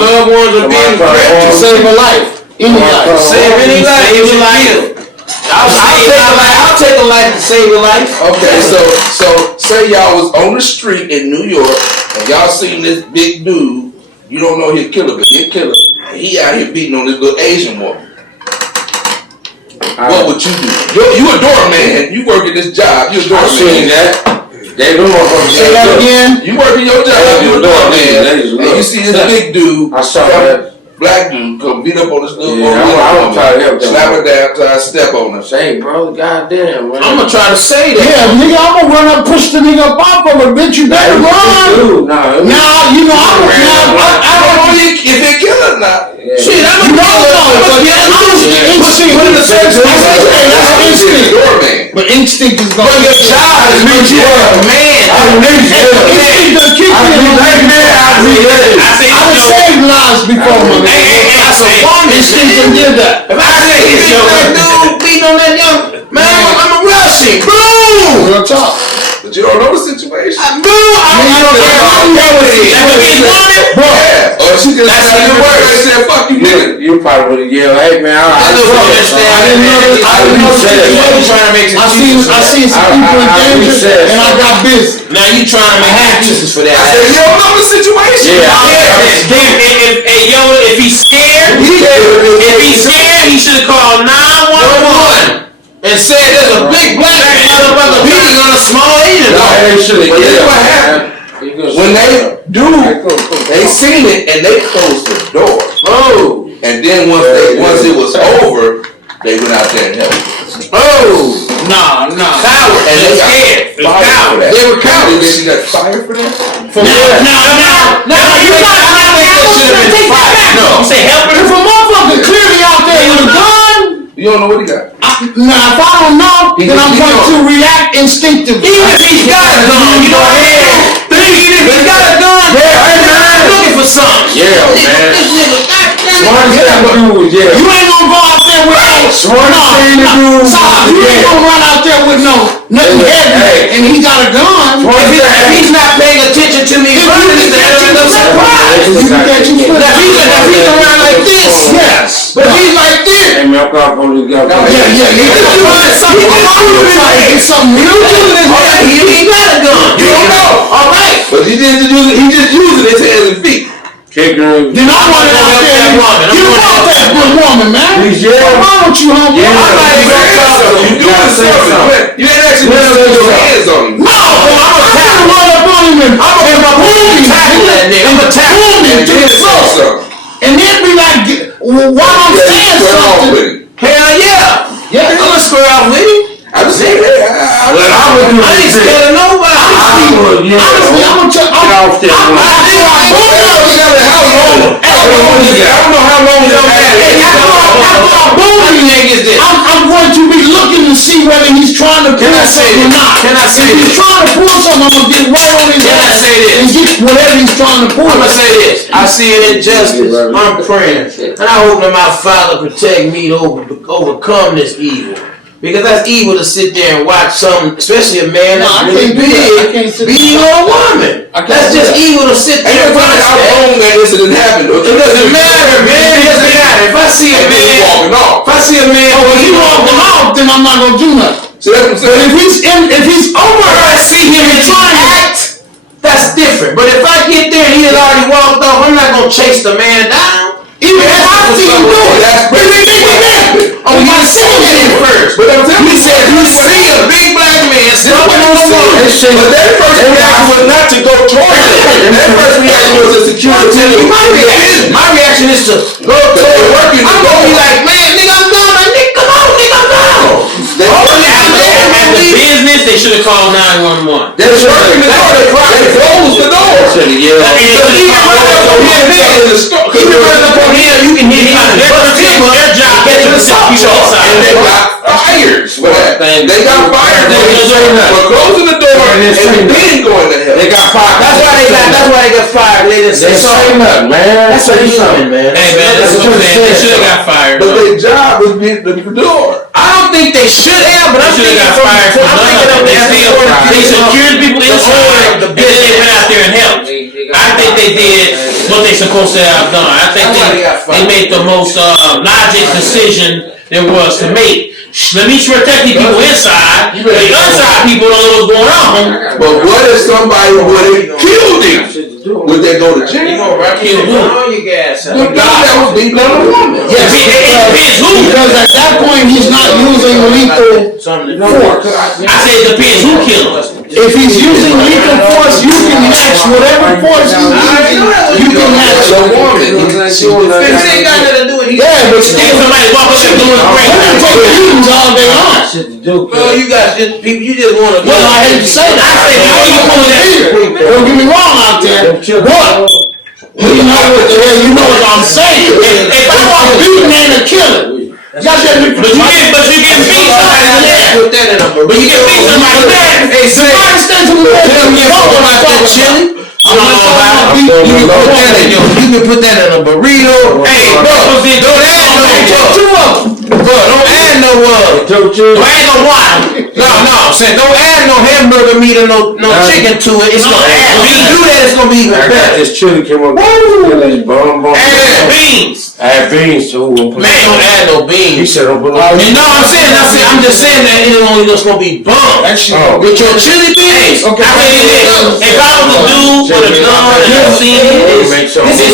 Loved ones are being To save a life. Any life. Save any life. Save a life. I'll take a life to save a life. Okay, so say y'all was on the street in New York and y'all seen this big dude. You don't know he's a killer, but he's a killer. He out here beating on this little Asian woman. What would you do? You a doorman. You working this job. You a doorman. I seen that. They don't Say that again. You working your job. You a doorman. And you see this big dude. I saw that. Black dude come beat up on this little Yeah, I'm try to help them. slap her down, try to step on her. Say, bro, goddamn, man. I'm gonna try to say that. Yeah, nigga, I'm gonna run up, push the nigga up off of her, bitch. You better run. Nah, Now, you know, I don't know If they kill her or not. Shit, I'm You a don't know, but instinct. Put in the search. That's instinct. Doorman. But instinct is gonna your child is man. Instinct does kick in. I done saved lives before, my nigga. That's a woman. Instinct can give that. If I say it's that dude beating on that young man, I'm a rushing. Boom! Real talk. But you don't know the situation. Boom! I don't know what it is. That's what he's doing. Yeah. Or she just That's said, even worse. They said, fuck you, nigga. You probably would have yelled, hey, man, I didn't know the situation. Trying to make I seen some people in danger, and I got busy. Now you trying to make excuses for that. I said, you don't know the situation. If he's scared, he should have called 911 and said there's a big black motherfucker beating on a small Asian. But this is what happened. When they seen it and they closed the door. Oh. And then once it was over, they went out there and helped. Oh. No. Coward. And they got scared. They were cowards. She got fired for that? Now, you say help her. If a motherfucker clearly out there with a gun, You don't know what he got. now if I don't know, then I'm going to react instinctively. Even if he's got a gun, you know what I mean? Even if he's got a gun, I'm looking for something. Yeah, man. You ain't gonna go out there with you ain't gonna run out there with nothing heavy, and he got a gun. If he's not paying attention to me, running is no surprise. Now if he's around like this, Yes. but if he's like this, Hey man, I'm calling for this guy. he ain't got a gun. You don't know. All right. But he just using his hands and feet. Then I want out there. You want that good woman, man. Why don't you, homie? You doing something. You ain't actually putting your hands on him. No, I'm gonna run up on him and tackle him to the floor. And then be like, while I'm saying something. Hell yeah. Yeah, I'm gonna square out with him. I just say that. I ain't scared of nobody. Honestly, I'm gonna tell I don't know how long I'm going to be looking to see whether he's trying to pull something or not. Can I say if he's this? trying to pull something, I'm gonna get right on his Can I say this? and get whatever he's trying to pull. I'm gonna say this. I see an injustice. I'm praying, and I hope that my Father protect me to overcome this evil. Because that's evil to sit there and watch some, especially a man that's really big, beating on a woman. That's just evil to sit there and watch how long that incident happened. It doesn't matter, man. It doesn't matter. If I see a man walking off, he walking off, then I'm not gonna do nothing. so that's what I'm saying. If he's over, I see him and trying to act, that's different. But if I get there and he has already walked off, I'm not gonna chase the man down. even if I see him do it, Oh, you seen it first. But I'm telling You you, said you see a big black man stomping on a woman. but that first reaction was not to go towards him. That first reaction was a security. My reaction is to go toward working. I'm gonna be like, man, nigga, I'm gone. Nigga, come on, nigga, I'm gone. At the business, they should have called 911. They was working the door. They closed the door. Even running up on him, you can hear him. Their job is to secure inside. And they got fired for that. They got fired for closing the door and then going to hell. They got fired. That's why they got fired. They didn't say nothing, man. That's what he's saying, man. Hey man, that's what I'm saying. They should have got fired. But their job was being the door. I don't think they should have, but I'm They should thinking have got fired for none. They secured people inside, and then they went out there and helped. I think they did what they supposed to have done. I think they made the most logic decision there was to make. Let me protect the people inside. The outside people don't know what's going on. But what if somebody would have killed him? Would they go to jail? Kill who? The guy that was beating on a woman. yes, because at that point he's not using lethal force. I said it depends who killed him. If he's using lethal force, you can match whatever force he's using. You can match The it. woman. It ain't got nothing to do with Yeah, but If still, somebody walk up and doing great. I'm gonna take beatings all day long. Well, you guys just people. You just want to. Well, I hate to say that. I say you ain't pulling that. Don't get me wrong out there, but you know what the hell? You know what I'm saying? If I want to beat a man and kill him, But you get beat somebody there. Put that in a But you get beat somebody there. Hey, say, somebody stands in the way. tell me about that chili. You can put that in a burrito. Hey, bro, Don't add no Don't add no what? No, I'm saying don't add no hamburger meat or no chicken to it. It's gonna add. When you do that, it's gonna be even better. This chili came up. add beans. Add beans too. Man, don't add no He beans. said, You know what I'm saying? I'm just saying that it's only just gonna be bum. With your chili beans. I mean, if I was a dude with a gun and I've seen this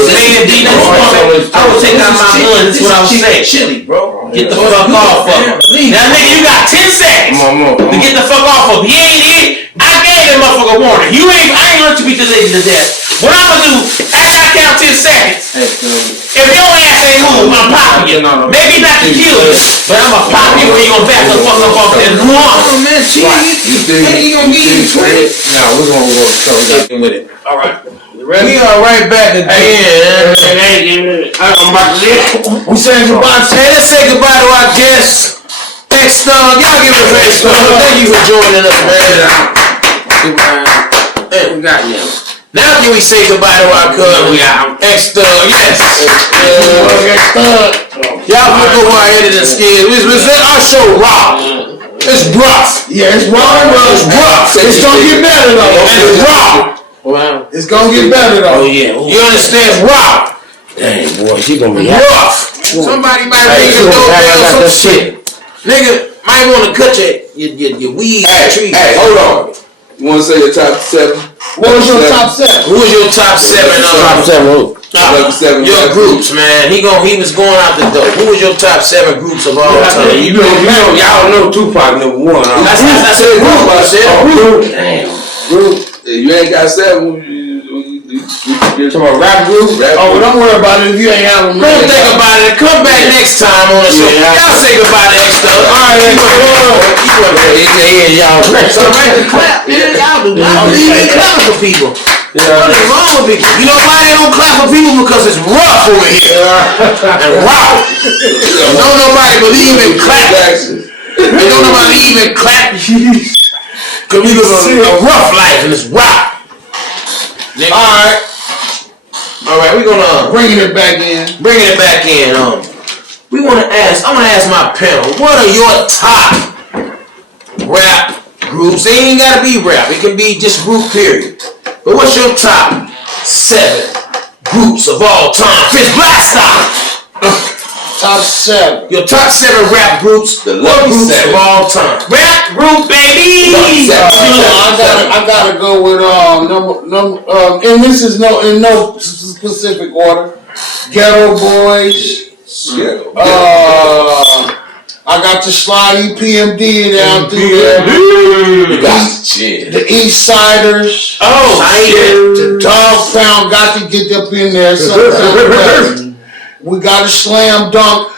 man beating this woman, I would take out my gun. This is what I was saying. Chili, bro. Get the fuck off of him. Now, nigga, you got 10 seconds to get the fuck off of him. He ain't hit. I gave that motherfucker warning. I ain't gonna let you beat this lady to death. What I'm gonna do, after I count 10 seconds, if your ass ain't move, I'm popping you. Maybe not to kill you, but I'm gonna pop you where you gonna back the fuck up off that lawn. Oh man, shit. He gonna give you 20. No, we're gonna go with it. All right. We are right back again. I'm about to live. We saying goodbye. Hey, let's say goodbye to our guests. X-Thug, y'all give it a X-Thug. Thank you for joining us, man. Hey, we got you. Now can we say goodbye to our cousin? X-Thug, yes. Y'all can go on ahead and skid. It's our show raw. It's rough. Yeah, it's raw. It's rough. It's gonna get better though. It's raw. Wow. It's gonna get better though. Oh yeah. You understand? It's raw. Dang boy, she gonna be Rough. Somebody might ring the doorbell or some shit. Nigga might want to cut your weed tree. Hey, hold on. You want to say your top 7? What was your top 7? Who was your top 7? top 7 who? Your groups, man. He was going out the door. Who was your top 7 groups of all time? You know, y'all know Tupac number 1. That's a group. I said group. Damn. Group. You ain't got 7. Talking about rap group? Oh, don't worry about it if you ain't have them. Don't think about it. Come back next time on the show. Y'all say goodbye to X-Thug. Alright, y'all. So right to clap, man. Y'all do not believe in clapping for people. What is wrong with people? You know why they don't clap for people? Because it's rough over here. And raw. Don't nobody believe in clapping. And don't nobody believe in clapping. Because we live a rough life and it's raw. Alright, we're gonna Bringing it back in. I'm gonna ask my panel, what are your top rap groups? They ain't gotta be rap, it can be just group period. But what's your top 7 groups of all time? Fitz Blackstock! Top 7. Your top 7 rap groups, what groups of all time? Rap group, baby. I gotta go with number and this is in no specific order. Ghetto Boys. I got the Slide EPMD down through there. The East Siders. Oh, shit. The Dog Pound got to get up in there. We got to Slam Dunk.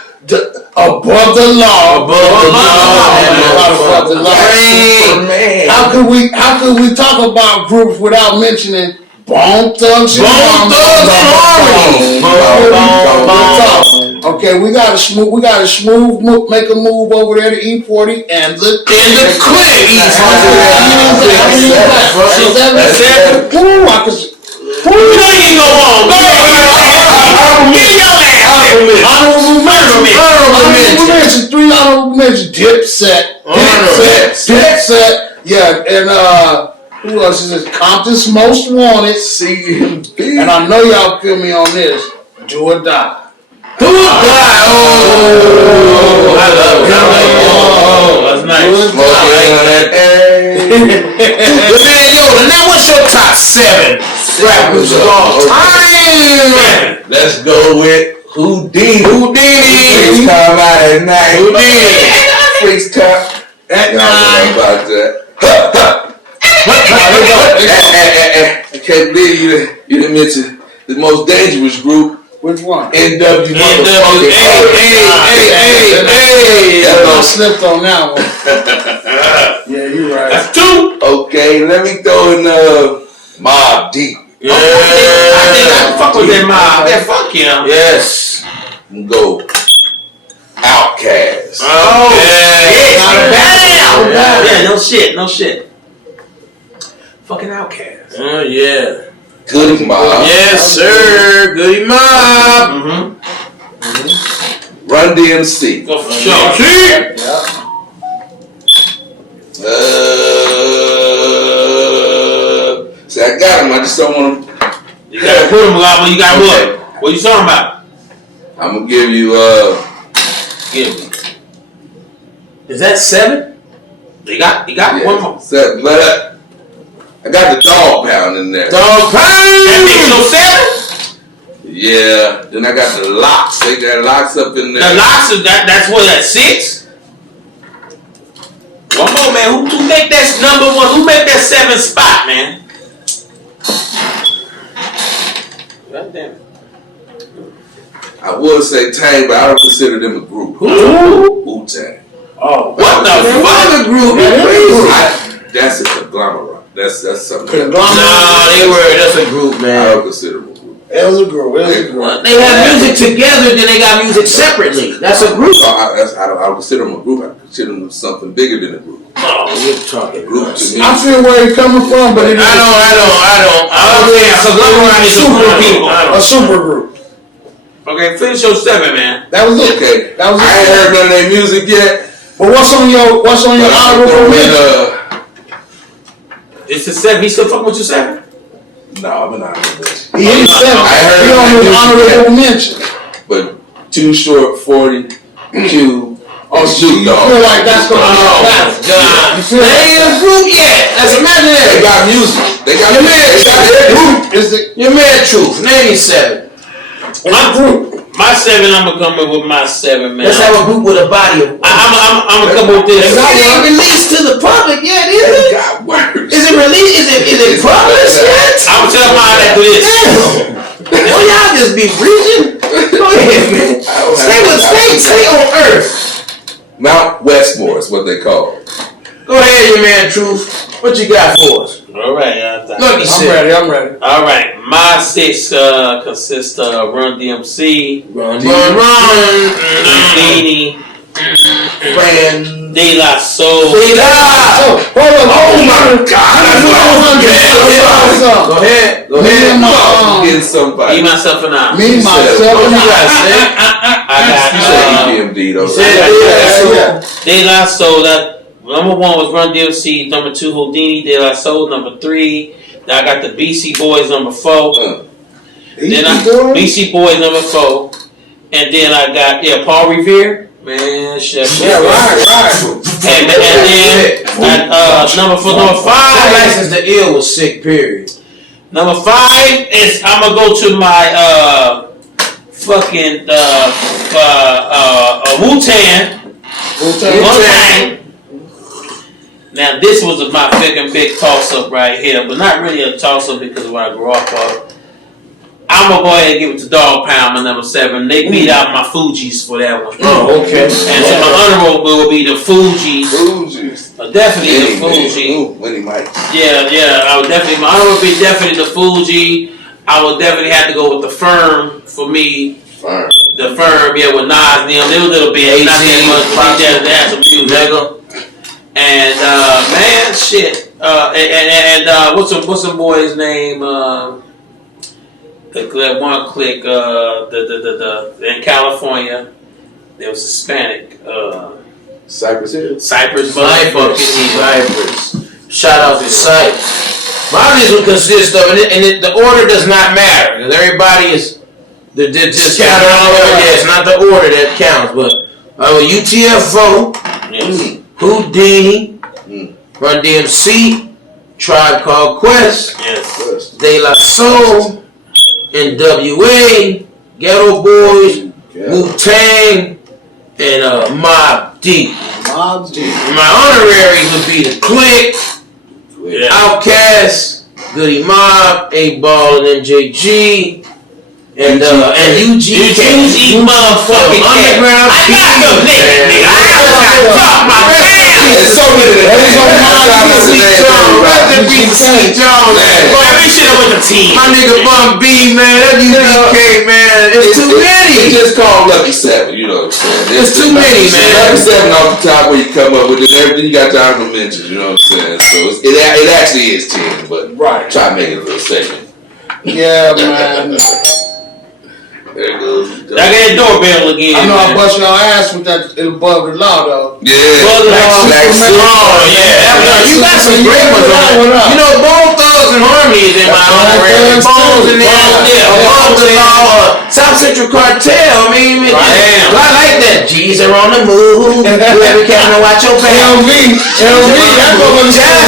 Above the law. Above the law. How could we talk about groups without mentioning Bone Thugs and Harmony? Okay, we gotta make a move over there to E40 and the click. You know you can go on. Get your ass. Honorable mention. 3 honorable mentions. Dipset. Yeah, and who else is this? Compton's Most Wanted. CMB. And I know y'all feel me on this. Do or Die. Do or Die. Oh, I love it. That's nice. Man, yo, now what's your top 7 rap groups of all time? Let's go with Houdini. Freaks come out at night. Houdini. Freaks come at night. About that. I can't believe you didn't mention the most dangerous group. Which one? NW. I slipped on that one. Yeah, you're right. That's 2. Okay, let me throw in Mob Deep. Yeah. I think I fuck with that mob. Yeah, fuck yeah. Yes. Go Outkast. Oh, yeah. Yeah, no shit. Fucking Outkast. Oh, yeah. Goody Mob. Yes, sir. Goody Mob. Run DMC. Go for sure. See, I got him. I just don't want him. You gotta put him a lot, but you got what? What you talking about? I'm gonna give you Give me. Is that 7? You got one more. 7, but I got the Dog Pound in there. Dog Pound. That makes no 7. Yeah. Then I got the Locks. They got Locks up in there. The Locks is that's what, at 6? One more, man. Who make that number one? Who make that 7th spot, man? God damn it. I would say Tang, but I don't consider them a group. Who? Wu-Tang. Oh, what the fuck? a group. That's a conglomerate. That's something. That's a group, I man. don't consider them a group. It was a group. They have music together, then they got music separately. That's a group. I don't consider them a group. I consider them something bigger than a group. Oh, you're talking Group to me. I feel where you're coming from, but it is I don't. a super group. Okay, finish your 7, man. That was it. Okay. That was it. I ain't heard none of their music yet. But what's on your honorable mention? It's a 7. He still fucking with your 7? No, I'm not on this. He is 7. I heard He on his honorable mention. But Too Short, 40, Q, Oh, Snoop you feel Dogg. like that's gonna be a battle? God. You feel They like ain't a group yet. Let's imagine They that. got music. They got Your man, they got their group. is it your man, Truth. Name me 7. My group. My 7, I'm gonna come in with my 7, man. Let's have a group with a body of. I'm gonna come with this. It ain't released to the public yet, is They it? got words. Is it released? Is it published yet? I'm gonna tell mine after this. Damn. Well, y'all just be breathing. Go ahead, man. Stay on Earth. Mount Westmore is what they call it. Go ahead, your man, Truth. What you got for us? All right, Lucky shit. I'm ready. all right. My 6 consists of Run DMC, Run. Beanie, Brand. De La Soul. So, hold on. Oh my God! That's what I was Go ahead. Go Me ahead. and getting somebody. Me, myself, and I. me, myself, What and you got, I. Sid? You said EPMD though. De La Soul. That number 1 was Run DMC. Number 2, Houdini. De La Soul. Number 3. Then I got the BC Boys. Number 4. Then BC Boys. Number 4. And then I got Paul Revere. Man, shit. Yeah, right. And then number 5. License to Ill was sick, period. Number 5 is I'm gonna go to my fucking Wu-Tang. Wu-Tang. Now this was my fucking big toss-up right here, but not really a toss-up because of what I grew up on. I'm gonna go ahead and give it to Dog Pound, my number 7. They beat out my Fugees for that one. Oh, okay. And so my honorable will be the Fugees. Definitely the Fugees. Winnie Mike. Yeah. I would definitely. My honorable would be definitely the Fuji. I would definitely have to go with the Firm for me. Firm. The Firm, with Nas and them. They were a little bit, not that much, but they had some music. And man, shit. And what's some boy's name? That one click. In California, there was Hispanic. Cypress Hill. Cypress. Shout out to Cypress. My list would consist of, and the order does not matter, because everybody is just scattered all over there. It's not the order that counts, but UTFO, Yes. Houdini, Run DMC, Tribe Called Quest, Yes. De La Soul, NWA, Ghetto Boys, Wu-Tang, and Mobb Deep. My honoraries would be the Click, Outkast, Goody Mob, 8Ball, and NJG, and UGK. motherfucking Underground. I got the nigga. I gotta talk my damn. It's so many Every shit with the team. My nigga Bum B, man, that UGK, man, it's too It's many. just called Lucky 7, you know what I'm saying? It's too many, man. Lucky 7 off the top where you come up with it, everything you got time to mention, you know what I'm saying? So it actually is 10, but try to make it a little segment. Yeah, man. There it goes. I got that doorbell again. I know I bust y'all ass with that above the law, though. Yeah. You got some great ones on there. You know, Bone Thugs and Harmony is in my honorary. Bones in there. Above the Law. South Central Cartel. I mean, I like that. G's are on the move. Whoever can watch your back. LV, that's what I'm saying.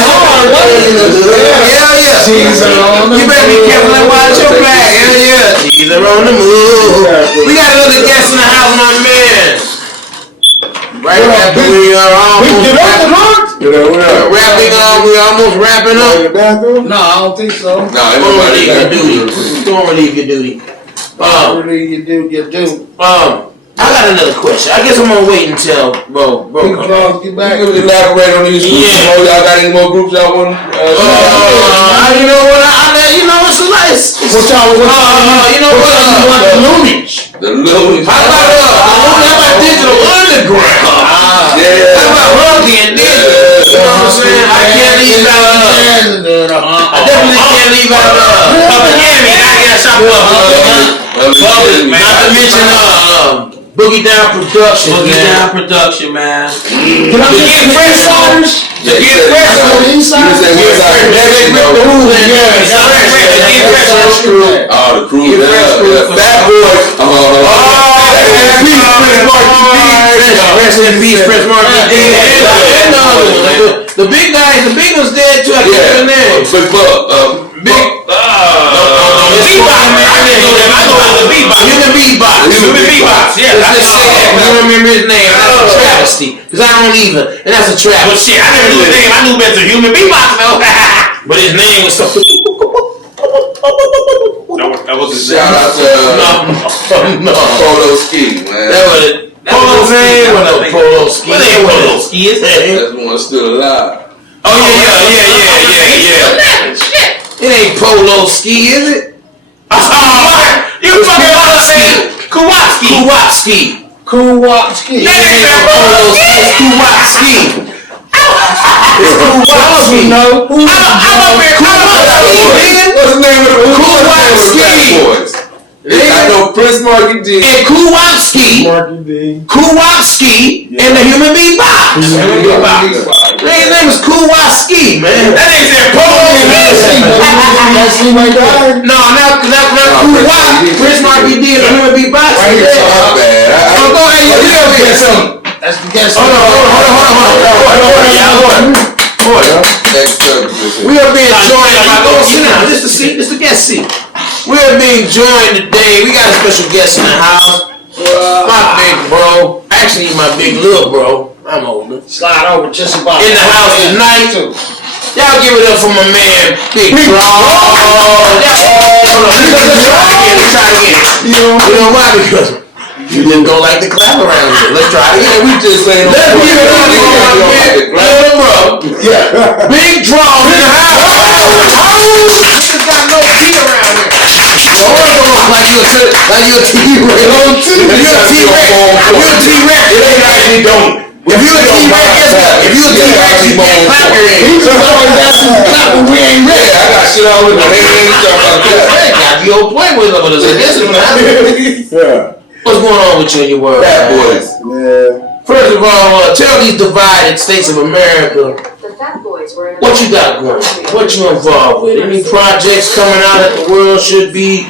Hell yeah. G's are on the move. You better be careful and watch your back. Hell yeah. G's are on the move. We got another guest in the house, my man. Right after we are almost. Wrapping up. We almost wrapping up. In the bathroom? No, I don't think so. Nah, Don't relieve your everybody. duty. Don't relieve your duty. Really, you do. I got another question. I guess I'm gonna wait until bro Big come back. Draws, get back. You can elaborate on these groups. Yeah. Y'all got any more groups y'all want? You know what? You know it's a nice. What y'all you know what? the Loonies? The Loonies. How about Digital Underground? Yeah. How about Rugby and Digital? You know what I'm saying? I can't leave out. I definitely can't leave out. Public Enemy. I gotta shop up. Public, man. Not to mention Boogie Down Production. Boogie Down Production, man. Can I get fresh starters? Get fresh on the inside. Oh, the crew. Bad boys. Rest in peace, Prince Martin. The big guys, the big ones dead too. I can't remember their name. Big Buck. Human Beatbox. Yeah, I just say that. I don't remember his name. That's a travesty. Because I don't even. And that's a travesty. But shit, I never knew his name. I knew him as a Human Beatbox though. But his name was something. That was his Shout out to Polo Ski, man. Polo name was a Polo Ski. What ain't Polo Ski is that? That's one still alive. Oh yeah. It ain't Polo Ski, is it? You fucking Kowalski. Kowalski. Yeah, it's Polo Ski. It's Kowalski. It's Kowalski. No. What's the name of the Kowalski. I know Prince Marky D. And Kowalski and the Human Beatbox. His name is Kowalski, man. That ain't said Polo. No, not Kowalski. Prince Marky D and the Human Beatbox. My bad. Go ahead, you be over here. That's the guess. Hold on. We are being joined by this is the guest seat. We are being joined today. We got a special guest in the house. My big bro. Actually, my big little bro. I'm older. Slide over just about. In the house tonight. Y'all give it up for my man, Big Draw. Try again. You know why? Because you didn't go like the clap around here. Let's try it again. We just saying. Let's give it up for my big little bro. Yeah. Big Draw in the house. Just got no heat around here. Like you a T-Rex. If you a T-Rex, it ain't actually don't. If you a T-Rex, guess what? If you a T-Rex, you can't clap your hands. He's always got some clap when we ain't ready. I got shit all in my head. Hey, got you old play with us. This is what happens. Yeah. What's going on with you in your world? Bad boys. Yeah. First of all, tell these divided states of America what you got going, what you involved with. Any projects coming out that the world should be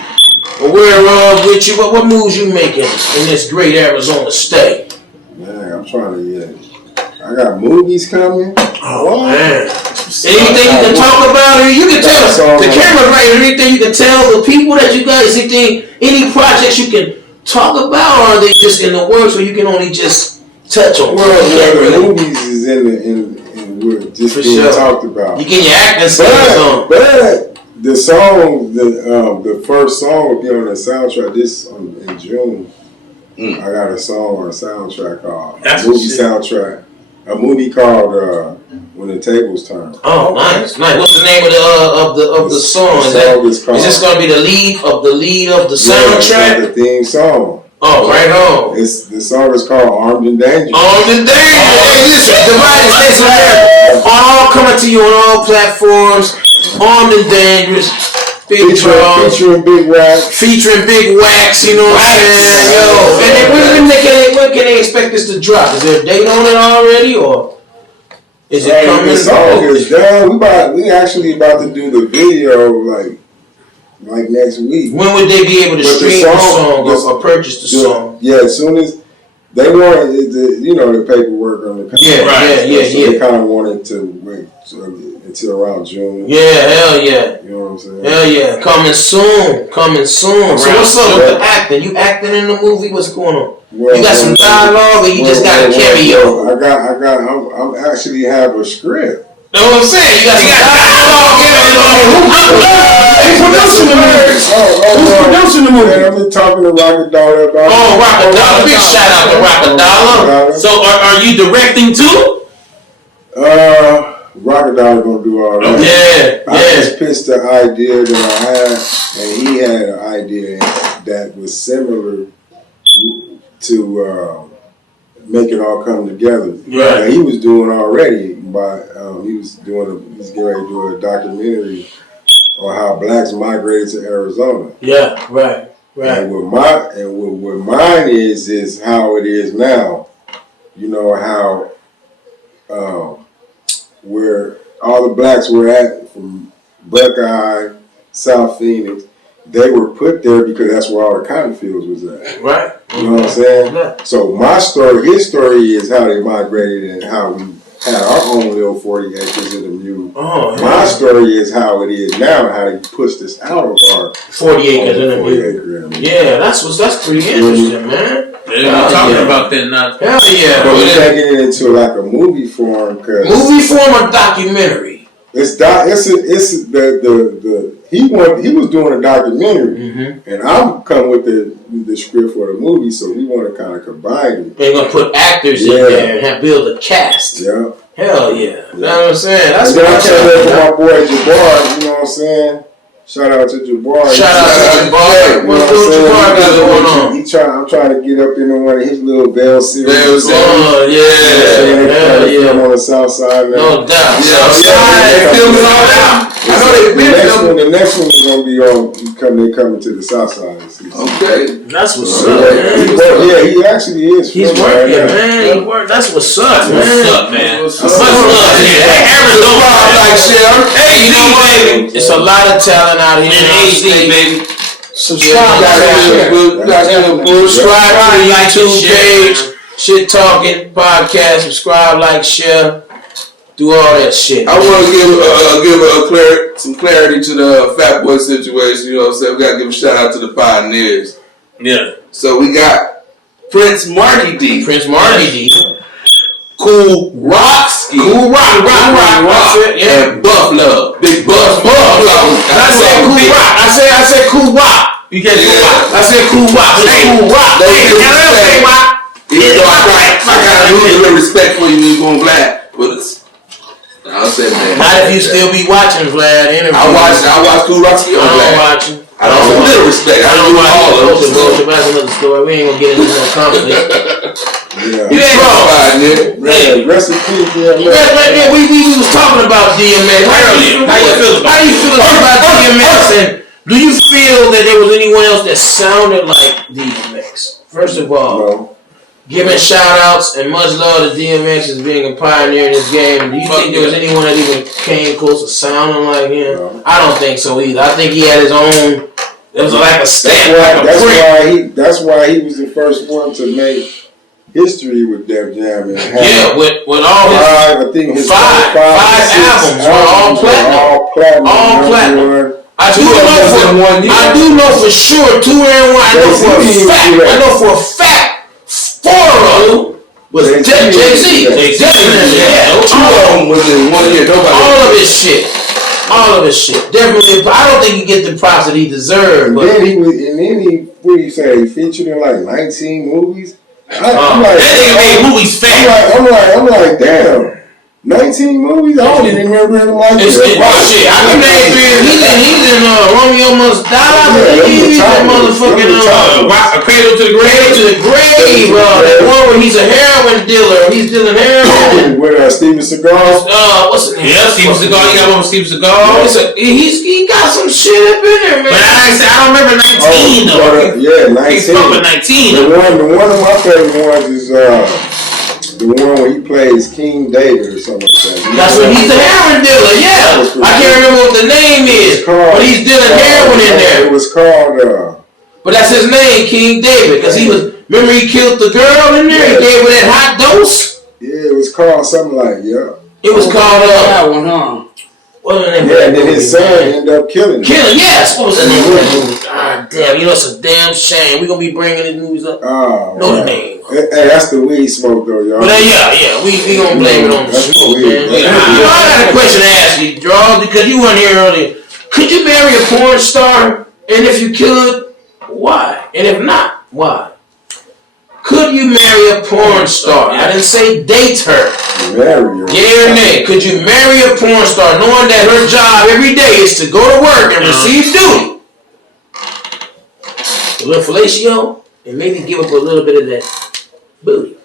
aware of with you? What moves you making in this great Arizona state? Man, I'm trying to I got movies coming. Oh man. Anything you can talk about, or you can tell the camera's right. Anything you can tell the people that you guys, any projects you can talk about, or are they just in the works where you can only just touch on? The movies is in we're just being talked about. You get your acting skills on. But the song, the first song will be on the soundtrack in June. I got a song on a soundtrack called soundtrack. A movie called When the Tables Turn. Oh, nice. What's the name of the song? Is this gonna be the lead of the soundtrack? The theme song. Oh, right on. The song is called Armed and Dangerous. Armed and Dangerous. Divided States of America. All coming to you on all platforms. Armed and Dangerous. Featuring Big Wax. Featuring Big Wax, you know what I'm saying? Yo. And then when can they expect this to drop? Is there a date on it already, or is it coming? The song is done. We actually about to do the video like next week. When would they be able to stream the song or purchase the song? Yeah, as soon as they want the paperwork on the Yeah. They kind of wanted to wait until around June. Yeah, hell yeah. You know what I'm saying? Hell yeah. Coming soon. So what's up with the acting? You acting in the movie? What's going on? Well, you got some dialogue, or you just got a cameo? I'm actually have a script. Know what I'm saying? You got some dialogue. Who's producing the movie? Who's producing the movie? Man, I've been talking to Rocket Dollar about it. Oh, Rocket Dollar. Big shout out to Rocket Dollar. So are you directing too? Rocket Dollar gonna do all that. Yeah, I just pitched the idea that I had, and he had an idea that was similar to make it all come together. Right. And he was doing already by he's getting ready to do a documentary on how blacks migrated to Arizona. Yeah, right. And what mine is how it is now. You know how where all the blacks were at from Buckeye, South Phoenix, they were put there because that's where all the cotton fields was at. Right. You know what I'm saying? Yeah. So my story, his story is how they migrated and how we had our own little 40 acres in the mule. Oh, yeah. My story is how it is now and how they pushed us out of our 40 acres in the 40 mule. acre in the mule. Yeah, that's pretty interesting, man. We're talking about that now. Hell yeah. But we're taking it into like a movie form because movie form or documentary? He was doing a documentary, and I'm coming with the script for the movie, so we want to kind of combine it. They're gonna put actors in there and build a cast. Yeah. Hell yeah. You know what I'm saying? That's what what I'm saying for my boy Jabbar. You know what I'm saying? Shout out to Jabbar. Shout out to Jabbar. What's Jabbar got going on? I'm trying to get up into one of his little Bell series. Oh yeah. I'm on the south side now. No doubt. They filming all out. I know they've been filming. The next one is gonna be on. They coming to the south side. Okay. That's what's up, man. He actually is. He's working, man. He work. That's what's up, man. What's up, man? Much love, man. Arizona, like Sheriff. Hey, you know what? It's a lot of talent out here in AC, baby. Subscribe to the YouTube page, Shit Talking Podcast. Subscribe, like, share, do all that shit. I want to give some clarity to the Fat Boy situation. You know what I'm saying? We got to give a shout out to the pioneers. Yeah. So we got Prince Marty D. Cool Rocksky. Rock. And Buff Love. Big Buff Love. I said Cool Rock. I said Cool Rock. You get Cool Rock. I said Cool Rock. Cool Rock. I got a little respect for you when you're going black. But I'll say, man. Not if you still be watching Vlad interview. I watch Cool Rocksky on black. I don't have a little respect. I don't watch all of them. That's another story. We ain't gonna get into no conflict. Yeah. You ain't wrong. Yeah. Rest in peace, DMX. We was talking about DMX earlier. How you feel about DMX? And do you feel that there was anyone else that sounded like DMX? First of all, giving shout outs and much love to DMX as being a pioneer in this game. Do you think there was anyone that even came close to sounding like him? No. I don't think so either. I think he had his own. It was like a stamp. That's why he was the first one to make history with Def Jam. Yeah, with all his five albums were all platinum. All platinum. I do know for sure. 2 and 1. I know for a fact. 4 of them was Jay-Z. Definitely. Yeah. 2 of them was in 1 year. All of his shit. Definitely. I don't think he get the props that he deserved. Then he what do you say? He featured in like 19 movies. I'm like, that nigga made movies fast. I'm like, damn. 19 movies? I don't even remember him like that. Shit. I can name 3. He's in Romeo Must Die. He's in motherfucking Cradle to the Grave. That one where he's a heroin dealer. He's dealing heroin. With Steven Seagal? What's his name? Yeah, Steven Seagal. You got one with Steven Seagal. He got some shit up in there, man. But I don't remember 19 though. Yeah, 19. He's talking 19. The one of my favorite ones is the one where he plays King David or something like that. That's when he's a heroin dealer, yeah. I can't remember what the name is, but he's dealing heroin in there. It was called, but that's his name, King David, because remember he killed the girl in there? He gave her that hot dose? Yeah, it was called something like, It was called, that one, huh? What was the name of Yeah, that and then movie? his son ended up killing him. Yes. What was the name of that movie? God damn. You know, it's a damn shame. We're going to be bringing these movies up. Oh, Know the name. Hey, that's the weed smoke, though, y'all. But yeah. We going to blame it on the smoke, man. Weed. I got a question to ask you, Draw, because you weren't here earlier. Could you marry a porn star? And if you could, why? And if not, why? Could you marry a porn star? I didn't say date her. Marry her. Yeah or nay? Could you marry a porn star knowing that her job every day is to go to work and receive duty? A little fellatio and maybe give up a little bit of that booty.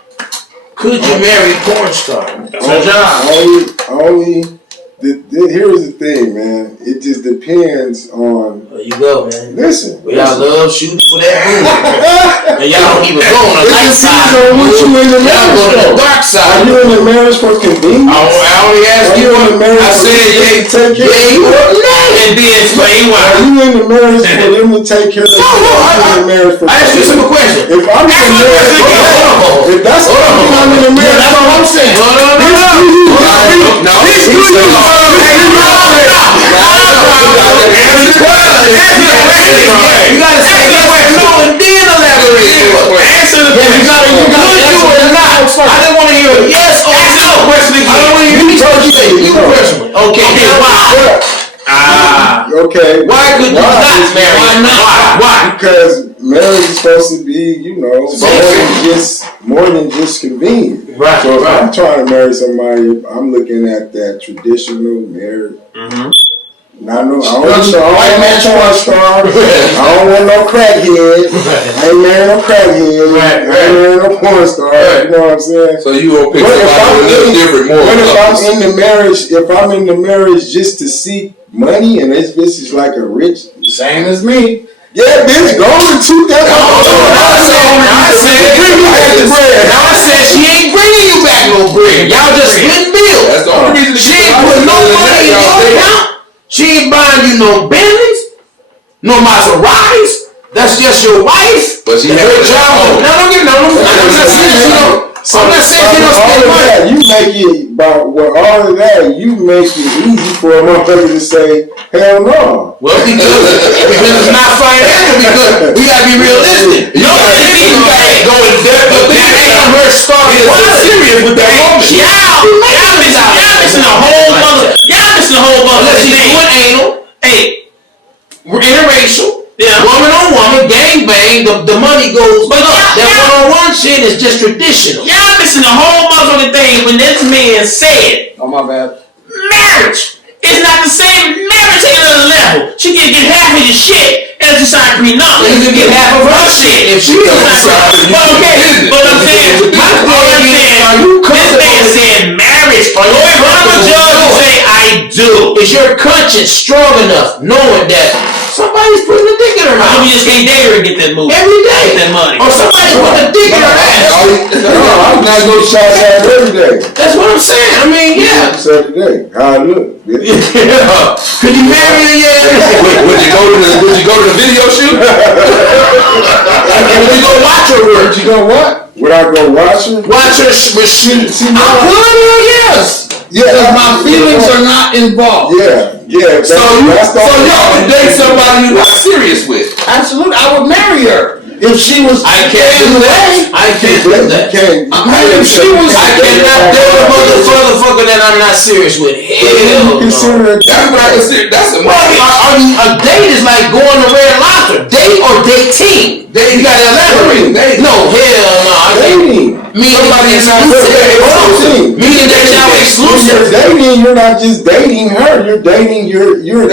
Could you marry a porn star? That's her job. Here's the thing, man. It just depends on. There you go, man. Listen. Y'all love shooting for that booty. And y'all don't even go on the light side. What you in the Y'all go to the marriage dark for? side. Are you in the marriage for convenience? I only asked Are you you in the marriage I for said, them to take care of you you? and then explain why. Are you in the marriage for them to take care of you? I asked you a simple question. If I'm in the marriage, if that's what I'm in the marriage, That's what I'm saying. You gotta say yes or no and then elaborate. Answer the question. You gotta or not. I didn't want to hear a yes or no question again. I don't want to hear you personally. Okay, why? Okay. Why could you not marry? Why not? Why? Because marriage is supposed to be, more than just convenient. Right. So if I'm trying to marry somebody, I'm looking at that traditional marriage. Mm-hmm. I don't want no porn star. I don't want no crackhead. I ain't marrying no crackhead. I ain't marrying no porn star. You know what I'm saying? So you gonna pick somebody with a little different more. What if I'm in the marriage? If I'm in the marriage just to seek money, and this bitch is like a rich, same as me. Yeah, bitch, go to 2,000. I said she ain't bringing you back no bread. Y'all just splitting bills. That's the only reason. She ain't putting no money in your account. She ain't buying you no Bentleys, no Maseratis. That's just your wife. But she has her job. I'm not saying you don't spend money. You make it, but with all of that, you make it easy for a motherfucker to say, hell no. Well, because it's not financial, because we gotta be realistic. You gotta go in depth, but that ain't her starting. Why serious with that woman? Y'all missing a whole mother. Unless she's doing anal. Hey, we're interracial. Yeah. Woman on woman, gang bang, the money goes. But look, that one-on-one shit is just traditional. Y'all missing the whole motherfucking thing when this man said, Oh, my bad. marriage is not the same. Marriage ain't another level. She can get half of your shit as you sign prenup. You can get half of her shit if she doesn't sign. But I'm saying, this man said marriage. Go in front of a judge and say, I do. Is your conscience strong enough knowing that somebody's putting a dick in her How mouth? come you just can't date her and get that movie? Every day. Get that money. Or somebody putting a dick in her ass. I'm not going to shout out every day. That's what I'm saying. I mean, yeah. Saturday, how I look. Yeah. Could you marry her yet? Would you go to the video shoot? Would you go watch her work? You know what? Would I go watch her? Watch her shoot. See, I would, yes. Yeah, My feelings are not involved. Yeah. So y'all would date somebody you're not serious with? Absolutely, I would marry her if she was. I can't do that. I can't do that. If she was. I cannot date a motherfucker that I'm not serious with. Hell no. That's what I consider. That's a A date is like going to Red Lobster. Date or dating? You gotta elaborate. No, hell no. Dating. Meaning that y'all exclusive. Dating, you're not just dating her. You're dating you're dating. No.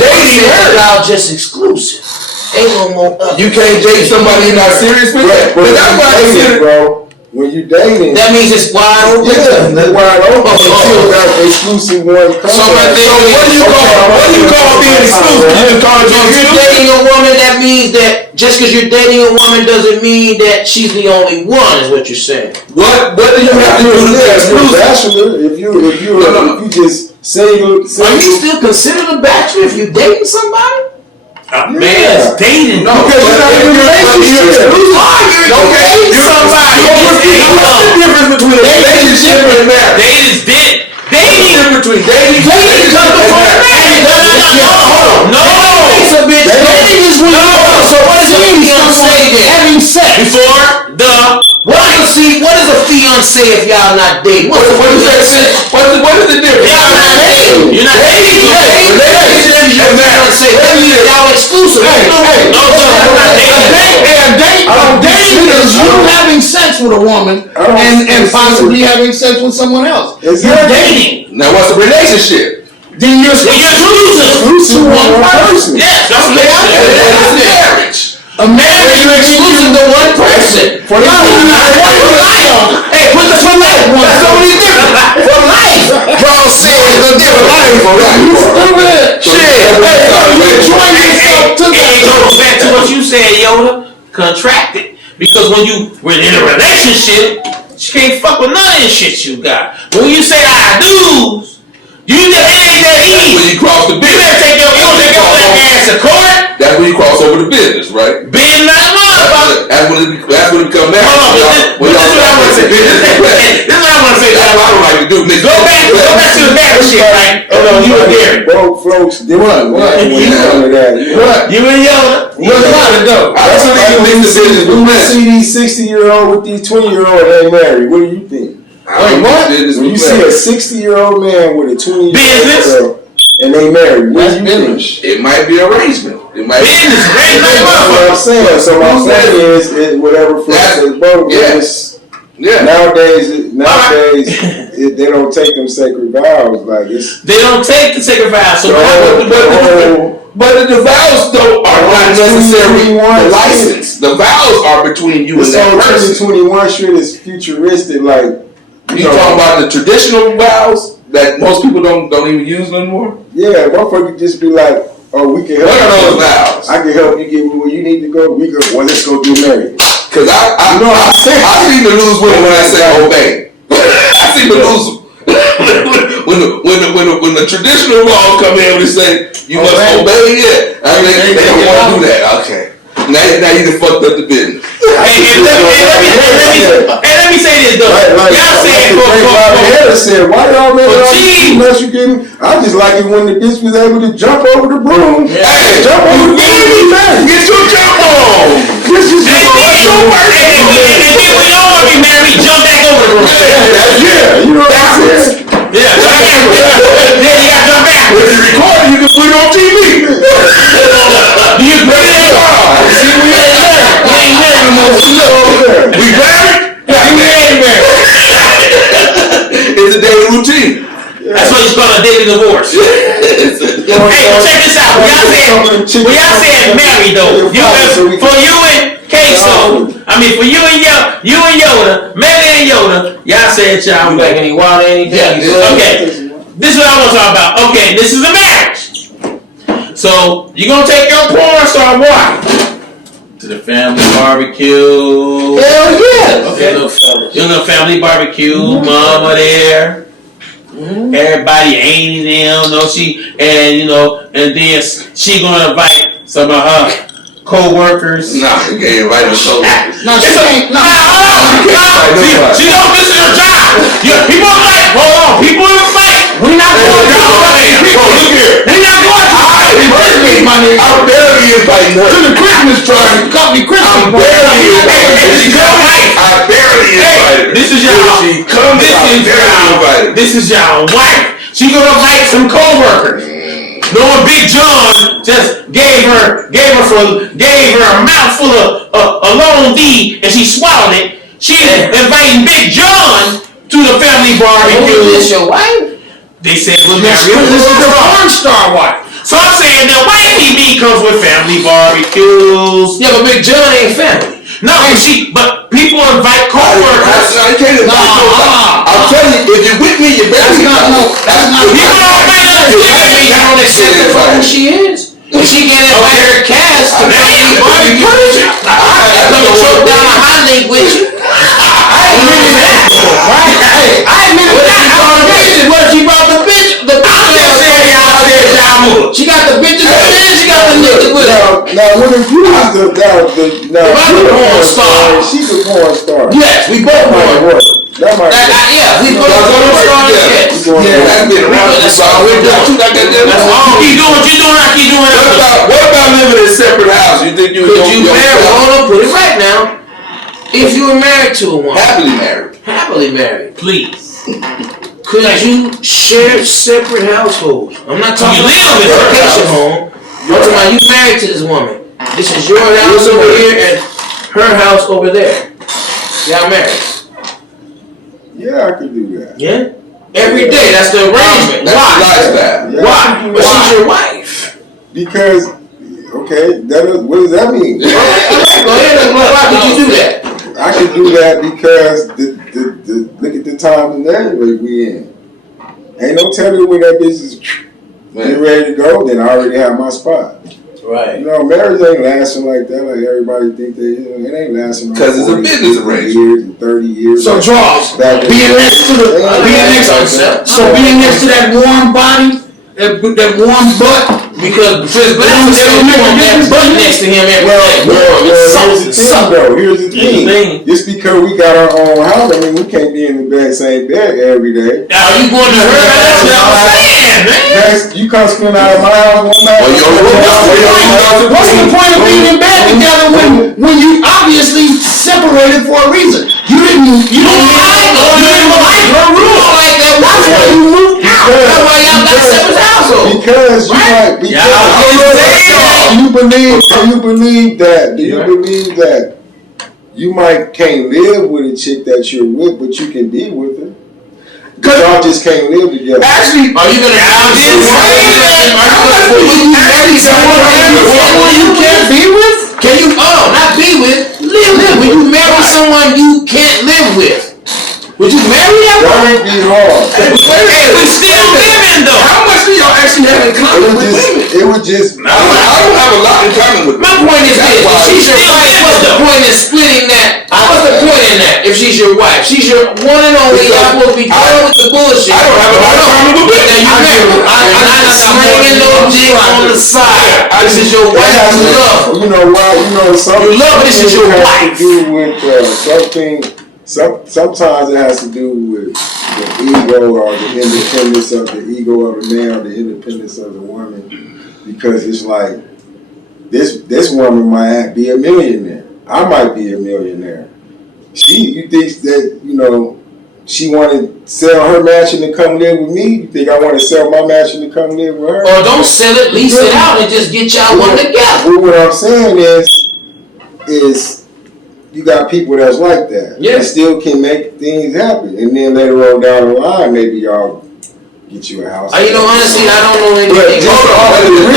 Dating her. Y'all just exclusive. Ain't no more. You can't date somebody you're not serious with. That's what I consider, bro. When you dating, that means it's wide open. Yeah, that's wide open. Until that exclusive one comes. So what do you call being exclusive? You call it If you're dating a woman, that means that just because you're dating a woman doesn't mean that she's the only one. Is what you're saying? What do you have to do to be exclusive? Bachelor, if you just single, Are you still considered a bachelor if you're dating somebody? Man, it's dating. No, because you're not in a relationship. You're dating somebody. What's the difference between a relationship and a marriage? Dating gonna say if y'all not dating? What is the difference? Y'all not dating. You're not dating. Y'all exclusive. Dating is you having sex with a woman and possibly having sex with someone else. You're dating. Now, what's a relationship? Then you're exclusive to one person. Yes, that's what Marriage. A marriage, you're exclusive to one person. For life. Hey, put the for life one. That's the only difference. For life. Bro said it's a different life. Stupid. Shit. Hey, you join yourself to And it goes back to what you said, Yoda. Contracted. Because when you were in a relationship, you can't fuck with none of this shit you got. But when you say I do's, you just ain't that easy. When you cross the You business. better take your black ass to court. That's when you cross over the business, right? Being not motherfucker. That's when it becomes marriage. Hold on, this is what I want to say. This is what I want to say. That's what I don't like to do. Go back to the marriage shit, right? Oh no, you and Gary. Broke folks different. What? When it comes to that. You and Yoda. What's about it though? That's when they make decisions with When you men. see these 60-year-old with these 20-year-old ain't married, what do you think? Wait, what? When you see a 60-year-old man with a 20-year-old Business? girl and they married, what do you think? It might be arrangement. It might Business, right? That's what I'm saying. So my saying is whatever floats his boat. Yeah. Nowadays, they don't take them sacred vows. Like it's. They don't take the sacred vows. So But the vows though are not necessarily the license. The vows are between you and that person. 2021 shit is futuristic. Like You talking about the traditional vows that most people don't even use no more? yeah, motherfucker just be like, oh, we can help. What are those you. vows? I can help you get where you need to go. Let's go get married. Cause I seem to lose women when I say obey. I seem to lose them. when the traditional laws come in and say you must obey it, I mean they don't want to do that. Okay. Now you done fucked up the business. And let me say this though. Y'all saying why y'all man unless you getting? I just like it when the bitch was able to jump over the broom. Hey, jump over the broom. Get your jump on. And then we all want to be married, jump back over the roof. Yeah, you know what I'm saying? Yeah, then you got to jump back. If you record it, you can put it on TV. Do you agree with that? See, we ain't married no more. We married? We ain't married. It's a daily routine. That's what you call a daily divorce. Hey, well, check this out. When y'all saying married though, for you and Queso, I mean for you and Yoda, Melly and Yoda, y'all said y'all Like any water, anything. okay. This is what I want to talk about. Okay, this is a marriage. So you gonna take your porn star wife to the family barbecue? Hell yeah. Okay, little family barbecue, mama there. Everybody ain't them, and then she gonna invite some of her co-workers. Nah, you can't invite her co-workers. No, she ain't. No. She don't miss her job. People like, hold on, people in the fight. We not going to Look here. We not going to I'm barely inviting her. To the Christmas party, company Christmas I'm party. barely inviting her. I barely invited her. This is y'all. She comes out, barely invited. This is y'all wife. She gonna invite some co-workers. Knowing Big John just gave her a mouthful of a loan deed and she swallowed it. She inviting Big John to the family barbecue. Is this your wife? They said we'll marry This is the porn star wife. So I'm saying the wifey B comes with family barbecues. Yeah, but Big John ain't family. No, but people invite co-workers. I can't invite I'm telling you, if you're with me, you better be That's not. People don't invite us. You don't accept her for who she is. If she can't invite her cast to family barbecue, I'm gonna choke down a hot link with you. I admit that. Right? I admit that. What if she brought the bitch? She got the bitches with her and she got the niggas with her. Now, when if you was the porn star, she's a porn star. Yes, we both porn. That might yeah, we both porn stars. Yes. Yeah, that's been around. That's all we're doing. That's all. Keep doing what you're doing. I keep doing it. What about living in a separate house? You think you Could you marry on her? Put it right now. If you were married to a woman, Happily married. Please. could you share separate households? I'm not talking about a vacation home. I'm talking about you married to this woman. This is your house over here and her house over there. Y'all married? Yeah, I could do that. Yeah. Every day. That's the arrangement. That's Why? the lifestyle. Yeah, Why? But she's your wife. Because, okay, what does that mean? Go ahead. Why could you do that? I could do that because look at the time and day we in. Ain't no telling when that bitch is getting ready to go, then I already have my spot. Right. You know, marriage ain't lasting like that. Like everybody think it ain't lasting. Because it's a business arrangement. Years and 30 years. So Charles, being next to that warm body, that warm butt. Because Chris Black was still doing that butt next to him every day. Here's the thing. Just because we got our own house, I mean, we can't be in the same bed every day. Now you going to her house? Man. You come spend out of my house one night. What's the point of being in bed together when you obviously separated for a reason? You don't like her rule like that. That's why you moved out. That's why y'all got separate households. Because you believe that you can't live with a chick that you're with, but you can be with her. Y'all just can't live together. Actually, are you gonna have this? Someone you can't be with? Can you? Not be with. Live. When you marry someone you can't live with, would you marry that That woman? would be hard. We still living though. How much do y'all actually have in common with women? It would just. I don't have a lot in common with My point is this: if she's your wife, what's the point in splitting that? What's the point in that? If she's your wife, she's your one and only. Y'all supposed to be done with the bullshit. I don't have a lot in common with women. Now you married. I'm not slinging no dick on the side. This is your wife you love. You know why? You know something. You love, but this is your wife. To do with something. Sometimes it has to do with the ego or the independence of the ego of the man or the independence of the woman, because it's like this woman might be a millionaire. I might be a millionaire. You think that she want to sell her mansion to come live with me? You think I want to sell my mansion to come live with her? Or don't sell it, lease it out, and just get y'all one together. Well, what I'm saying is you got people that's like that. Yeah. That still can make things happen. And then later on down the line, maybe y'all get you a house. Honestly, I don't know anything. Hold on. You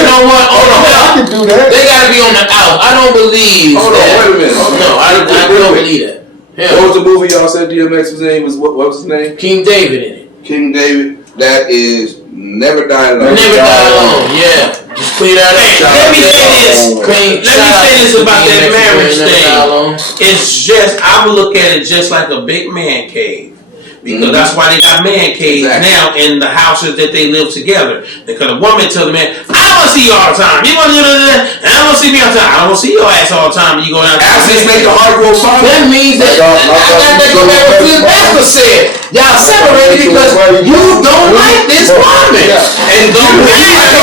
know what? I can do that. They gotta be on the out. I don't believe Hold on, that. wait a minute. No, I don't believe that. Yeah. What was the movie y'all said DMX was in? What was his name? King David in it. King David. That is Never Die Alone. Never Die Alone. Yeah. Just clear that up. Let me say this about that marriage thing. It's just, I would look at it just like a big man cave. Because that's why they got man caves now in the houses that they live together. Because a woman tell the man, I don't want to see you all the time. You want to do that? I don't want to see me all the time. I don't want to see your ass all the time. You go down. Absence make the heart grow fonder. That means that I got to go back what Phil Baxter said. Y'all separated because you don't like this woman. And don't matter.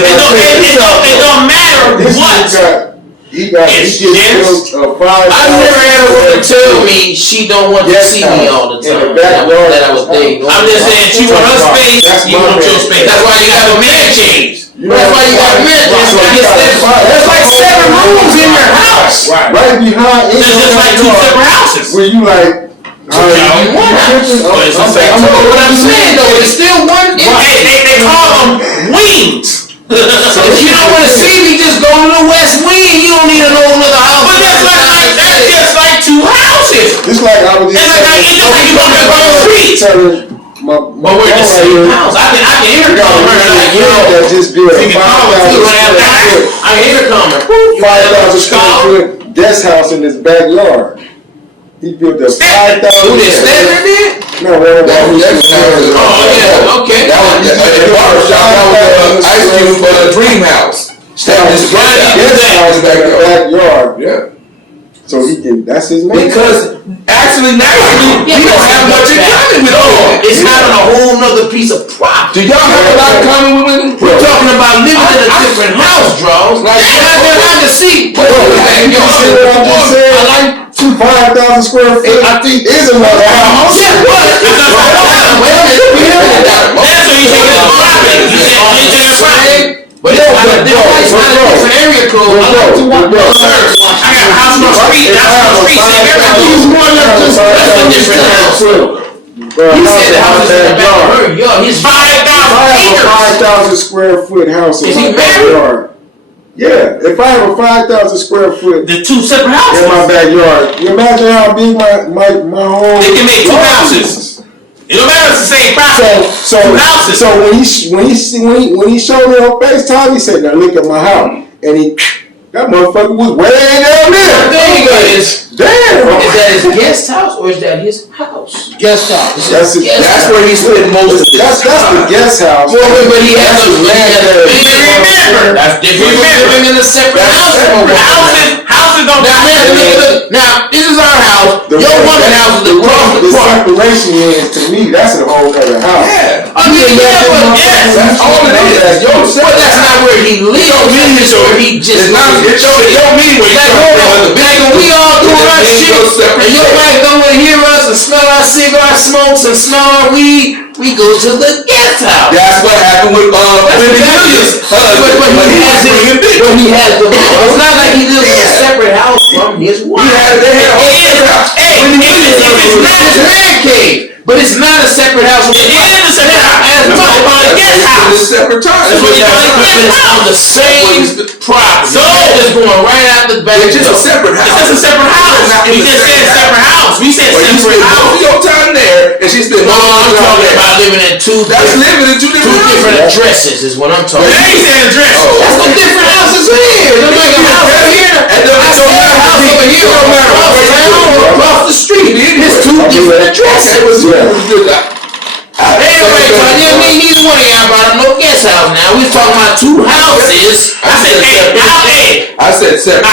It don't matter what. He gets I never had a woman tell me she don't want to see me all the time. That I was dating. I'm just saying, she want her space, you want your space. That's why you got a man cave. That's why you got men. There's like 7 rooms in your house. Right behind. There's just like 2 separate houses. Where you like. What I'm saying though, it's still one. They call them wings. So if you don't want to see me, just go to the West Wing. You don't need a whole other house. But that's just like 2 houses. It's like I was just like you walk up on the street. But we're in the same house. I can hear her calling her like, that just built a 5,000 I can hear her calling her. 5,000 square foot guest house in his backyard. He built a 5,000. Who did Stanley did? No, okay. That was the barbershop. That was Ice Cube Dream House. Stanley's guest house in the backyard. Yeah. So he can. That's his man. Because actually, really married. We don't have much in common with women. It's not on a whole nother piece of property. Do y'all have a lot in common with women? We're talking about living in a different house, draws. Like, I can see. I like 5,000 square foot. I think is another house. Yeah, what? That's what you think is property. You said property. But it's not a different area code. I got a house on the street. That's on the street. That's a different house. You said the house is in the backyard. Yo, he's 5,000 acres. 5,000 square foot house in my backyard. Yeah, if I have a 5,000 square foot the two separate houses in my backyard, you imagine how big my home. They can make two houses. It don't matter if it's the same property. So when he showed me on FaceTime, he said, "Now look at my house," and that motherfucker was way down there. Damn. Is that his guest house or is that his house? Guest house. That's where he spent most of his That's the guest house. Well, but he has a land. Remember, that's different. Living in a separate house. Houses don't. Now, this is our house. Your woman house is across the The park. separation is, to me, that's a whole other house. Yeah. Yes, That's all it is. but that's not where he lives. It's where he just lives. It don't mean where you come from. Like when we all doing our shit, and your wife don't want to hear us and smell our cigar smokes and smell our weed, we go to the guest house. That's what happened with Wendy Williams' husband. When he has the it's not like he lives in a separate house from his wife. They had a whole separate house. It's not his man cave. But it's not a separate house. It is a separate house. It's a guest house. It's a separate time. That's what you call it. It's on the same property. So it's going right out the back. It's just a separate house. It's just a separate house. We just said separate house. We said separate house. Most of your time there, and she spent most of I'm your time talking there. about living in two different addresses is what I'm talking about. They said address. That's what different houses here. There's like a house over here. I said a house over here. Across the street. It's two different addresses. Anyway, neither one of y'all brought up no guest house now. We was talking about two houses. I said separate.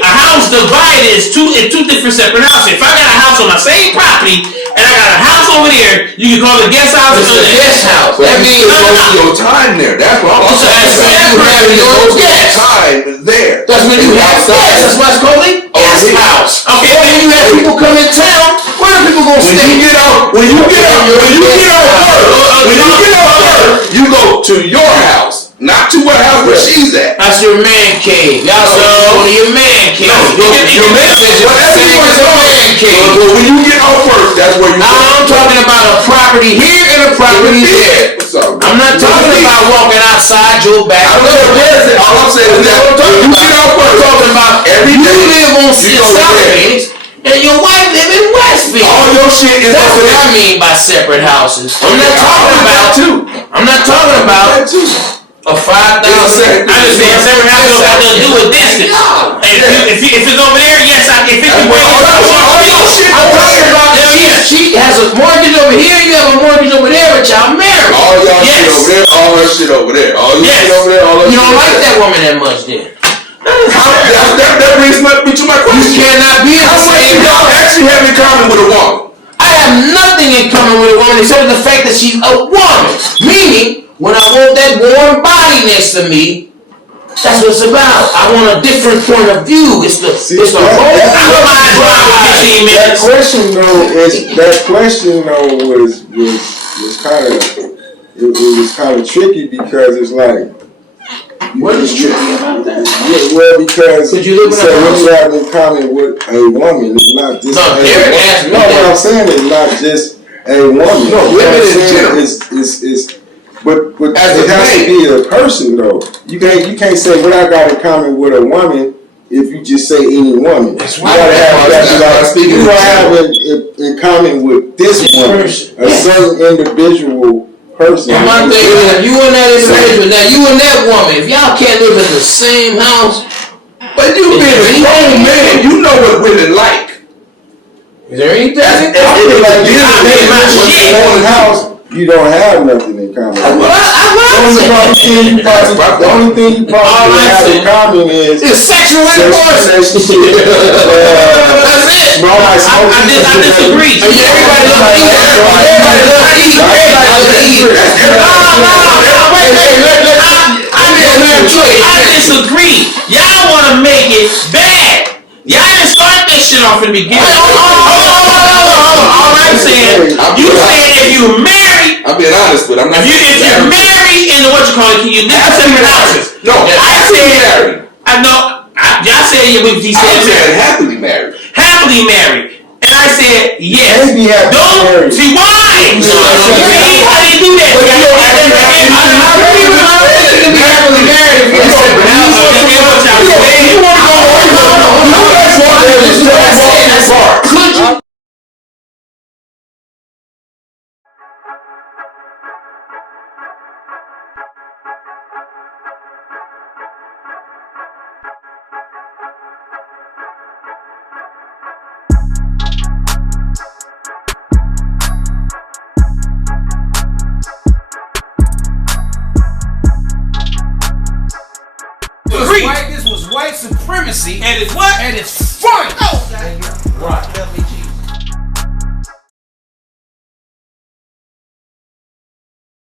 A house divided is two different separate houses. If I got a house on my same property and I got a house over there, you can call it a guest house. It's a guest house. That means most of your time there. That's what I'm saying. That's when you have your guest. Time there. That's when you have guests. That's why it's called a guest house. Okay. Or when you have people come in town, where are people gonna stay? When you get off work, you go to your house, not to what house where she's at. That's your man cave. Y'all go to your man cave. Your man cave. But when you get off work, that's where you go. I'm talking about a property here and a property there. I'm not talking about walking outside your back. I don't know where is it. All I'm saying is that when you get off work, I'm talking about every day. You live on South Phoenix and your wife live in Westfield. All your shit is That's over what there. I mean by separate houses. I'm not talking about a 5,000. I just said separate house don't got nothing to do with distance. If it's over there, yes, if it's I'm talking about she has a mortgage over here, you have a mortgage over there, but y'all married. All y'all shit over there, all her shit over there. All your shit over there, all her shit over there. You don't like that woman that much then. That brings me to my question. You cannot be in the How much same do y'all house. actually have in common with a woman? I have nothing in common with a woman except the fact that she's a woman. Meaning, when I want that warm body next to me, that's what it's about. I want a different point of view. It's the whole. That question though was kind of it was kind of tricky because it's like. What is tricky about that? Yeah, well, because Could you live in a when house? you have in common with a woman, it's not just No, Derek asked me what that. I'm saying is not just a woman. No, women in general. But As it a has man. to be a person though. You can't say what I got in common with a woman if you just say any woman. That's You right. gotta have in common with this woman, person. a certain individual person. And my thing is, you and that individual, now you and that woman, if y'all can't live in the same house, But you being a grown man, you know what women like. is there anything? Like this, one house, you don't have nothing in common. That's what I The only thing you probably have in common is sexual intercourse. That's it. Bro, I disagree. Everybody I disagree. Y'all want to make it bad. Y'all didn't start this shit off in the beginning. All I'm saying, you saying if you married, I'm being honest, but I'm not. If you're married in what you call it, can you live in separate houses? No, I said married. I know. Y'all said he said happily married. Happily married. And I said, yes. Don't see why? See, I didn't do that. This was white supremacy And it's what? at its finest. Right.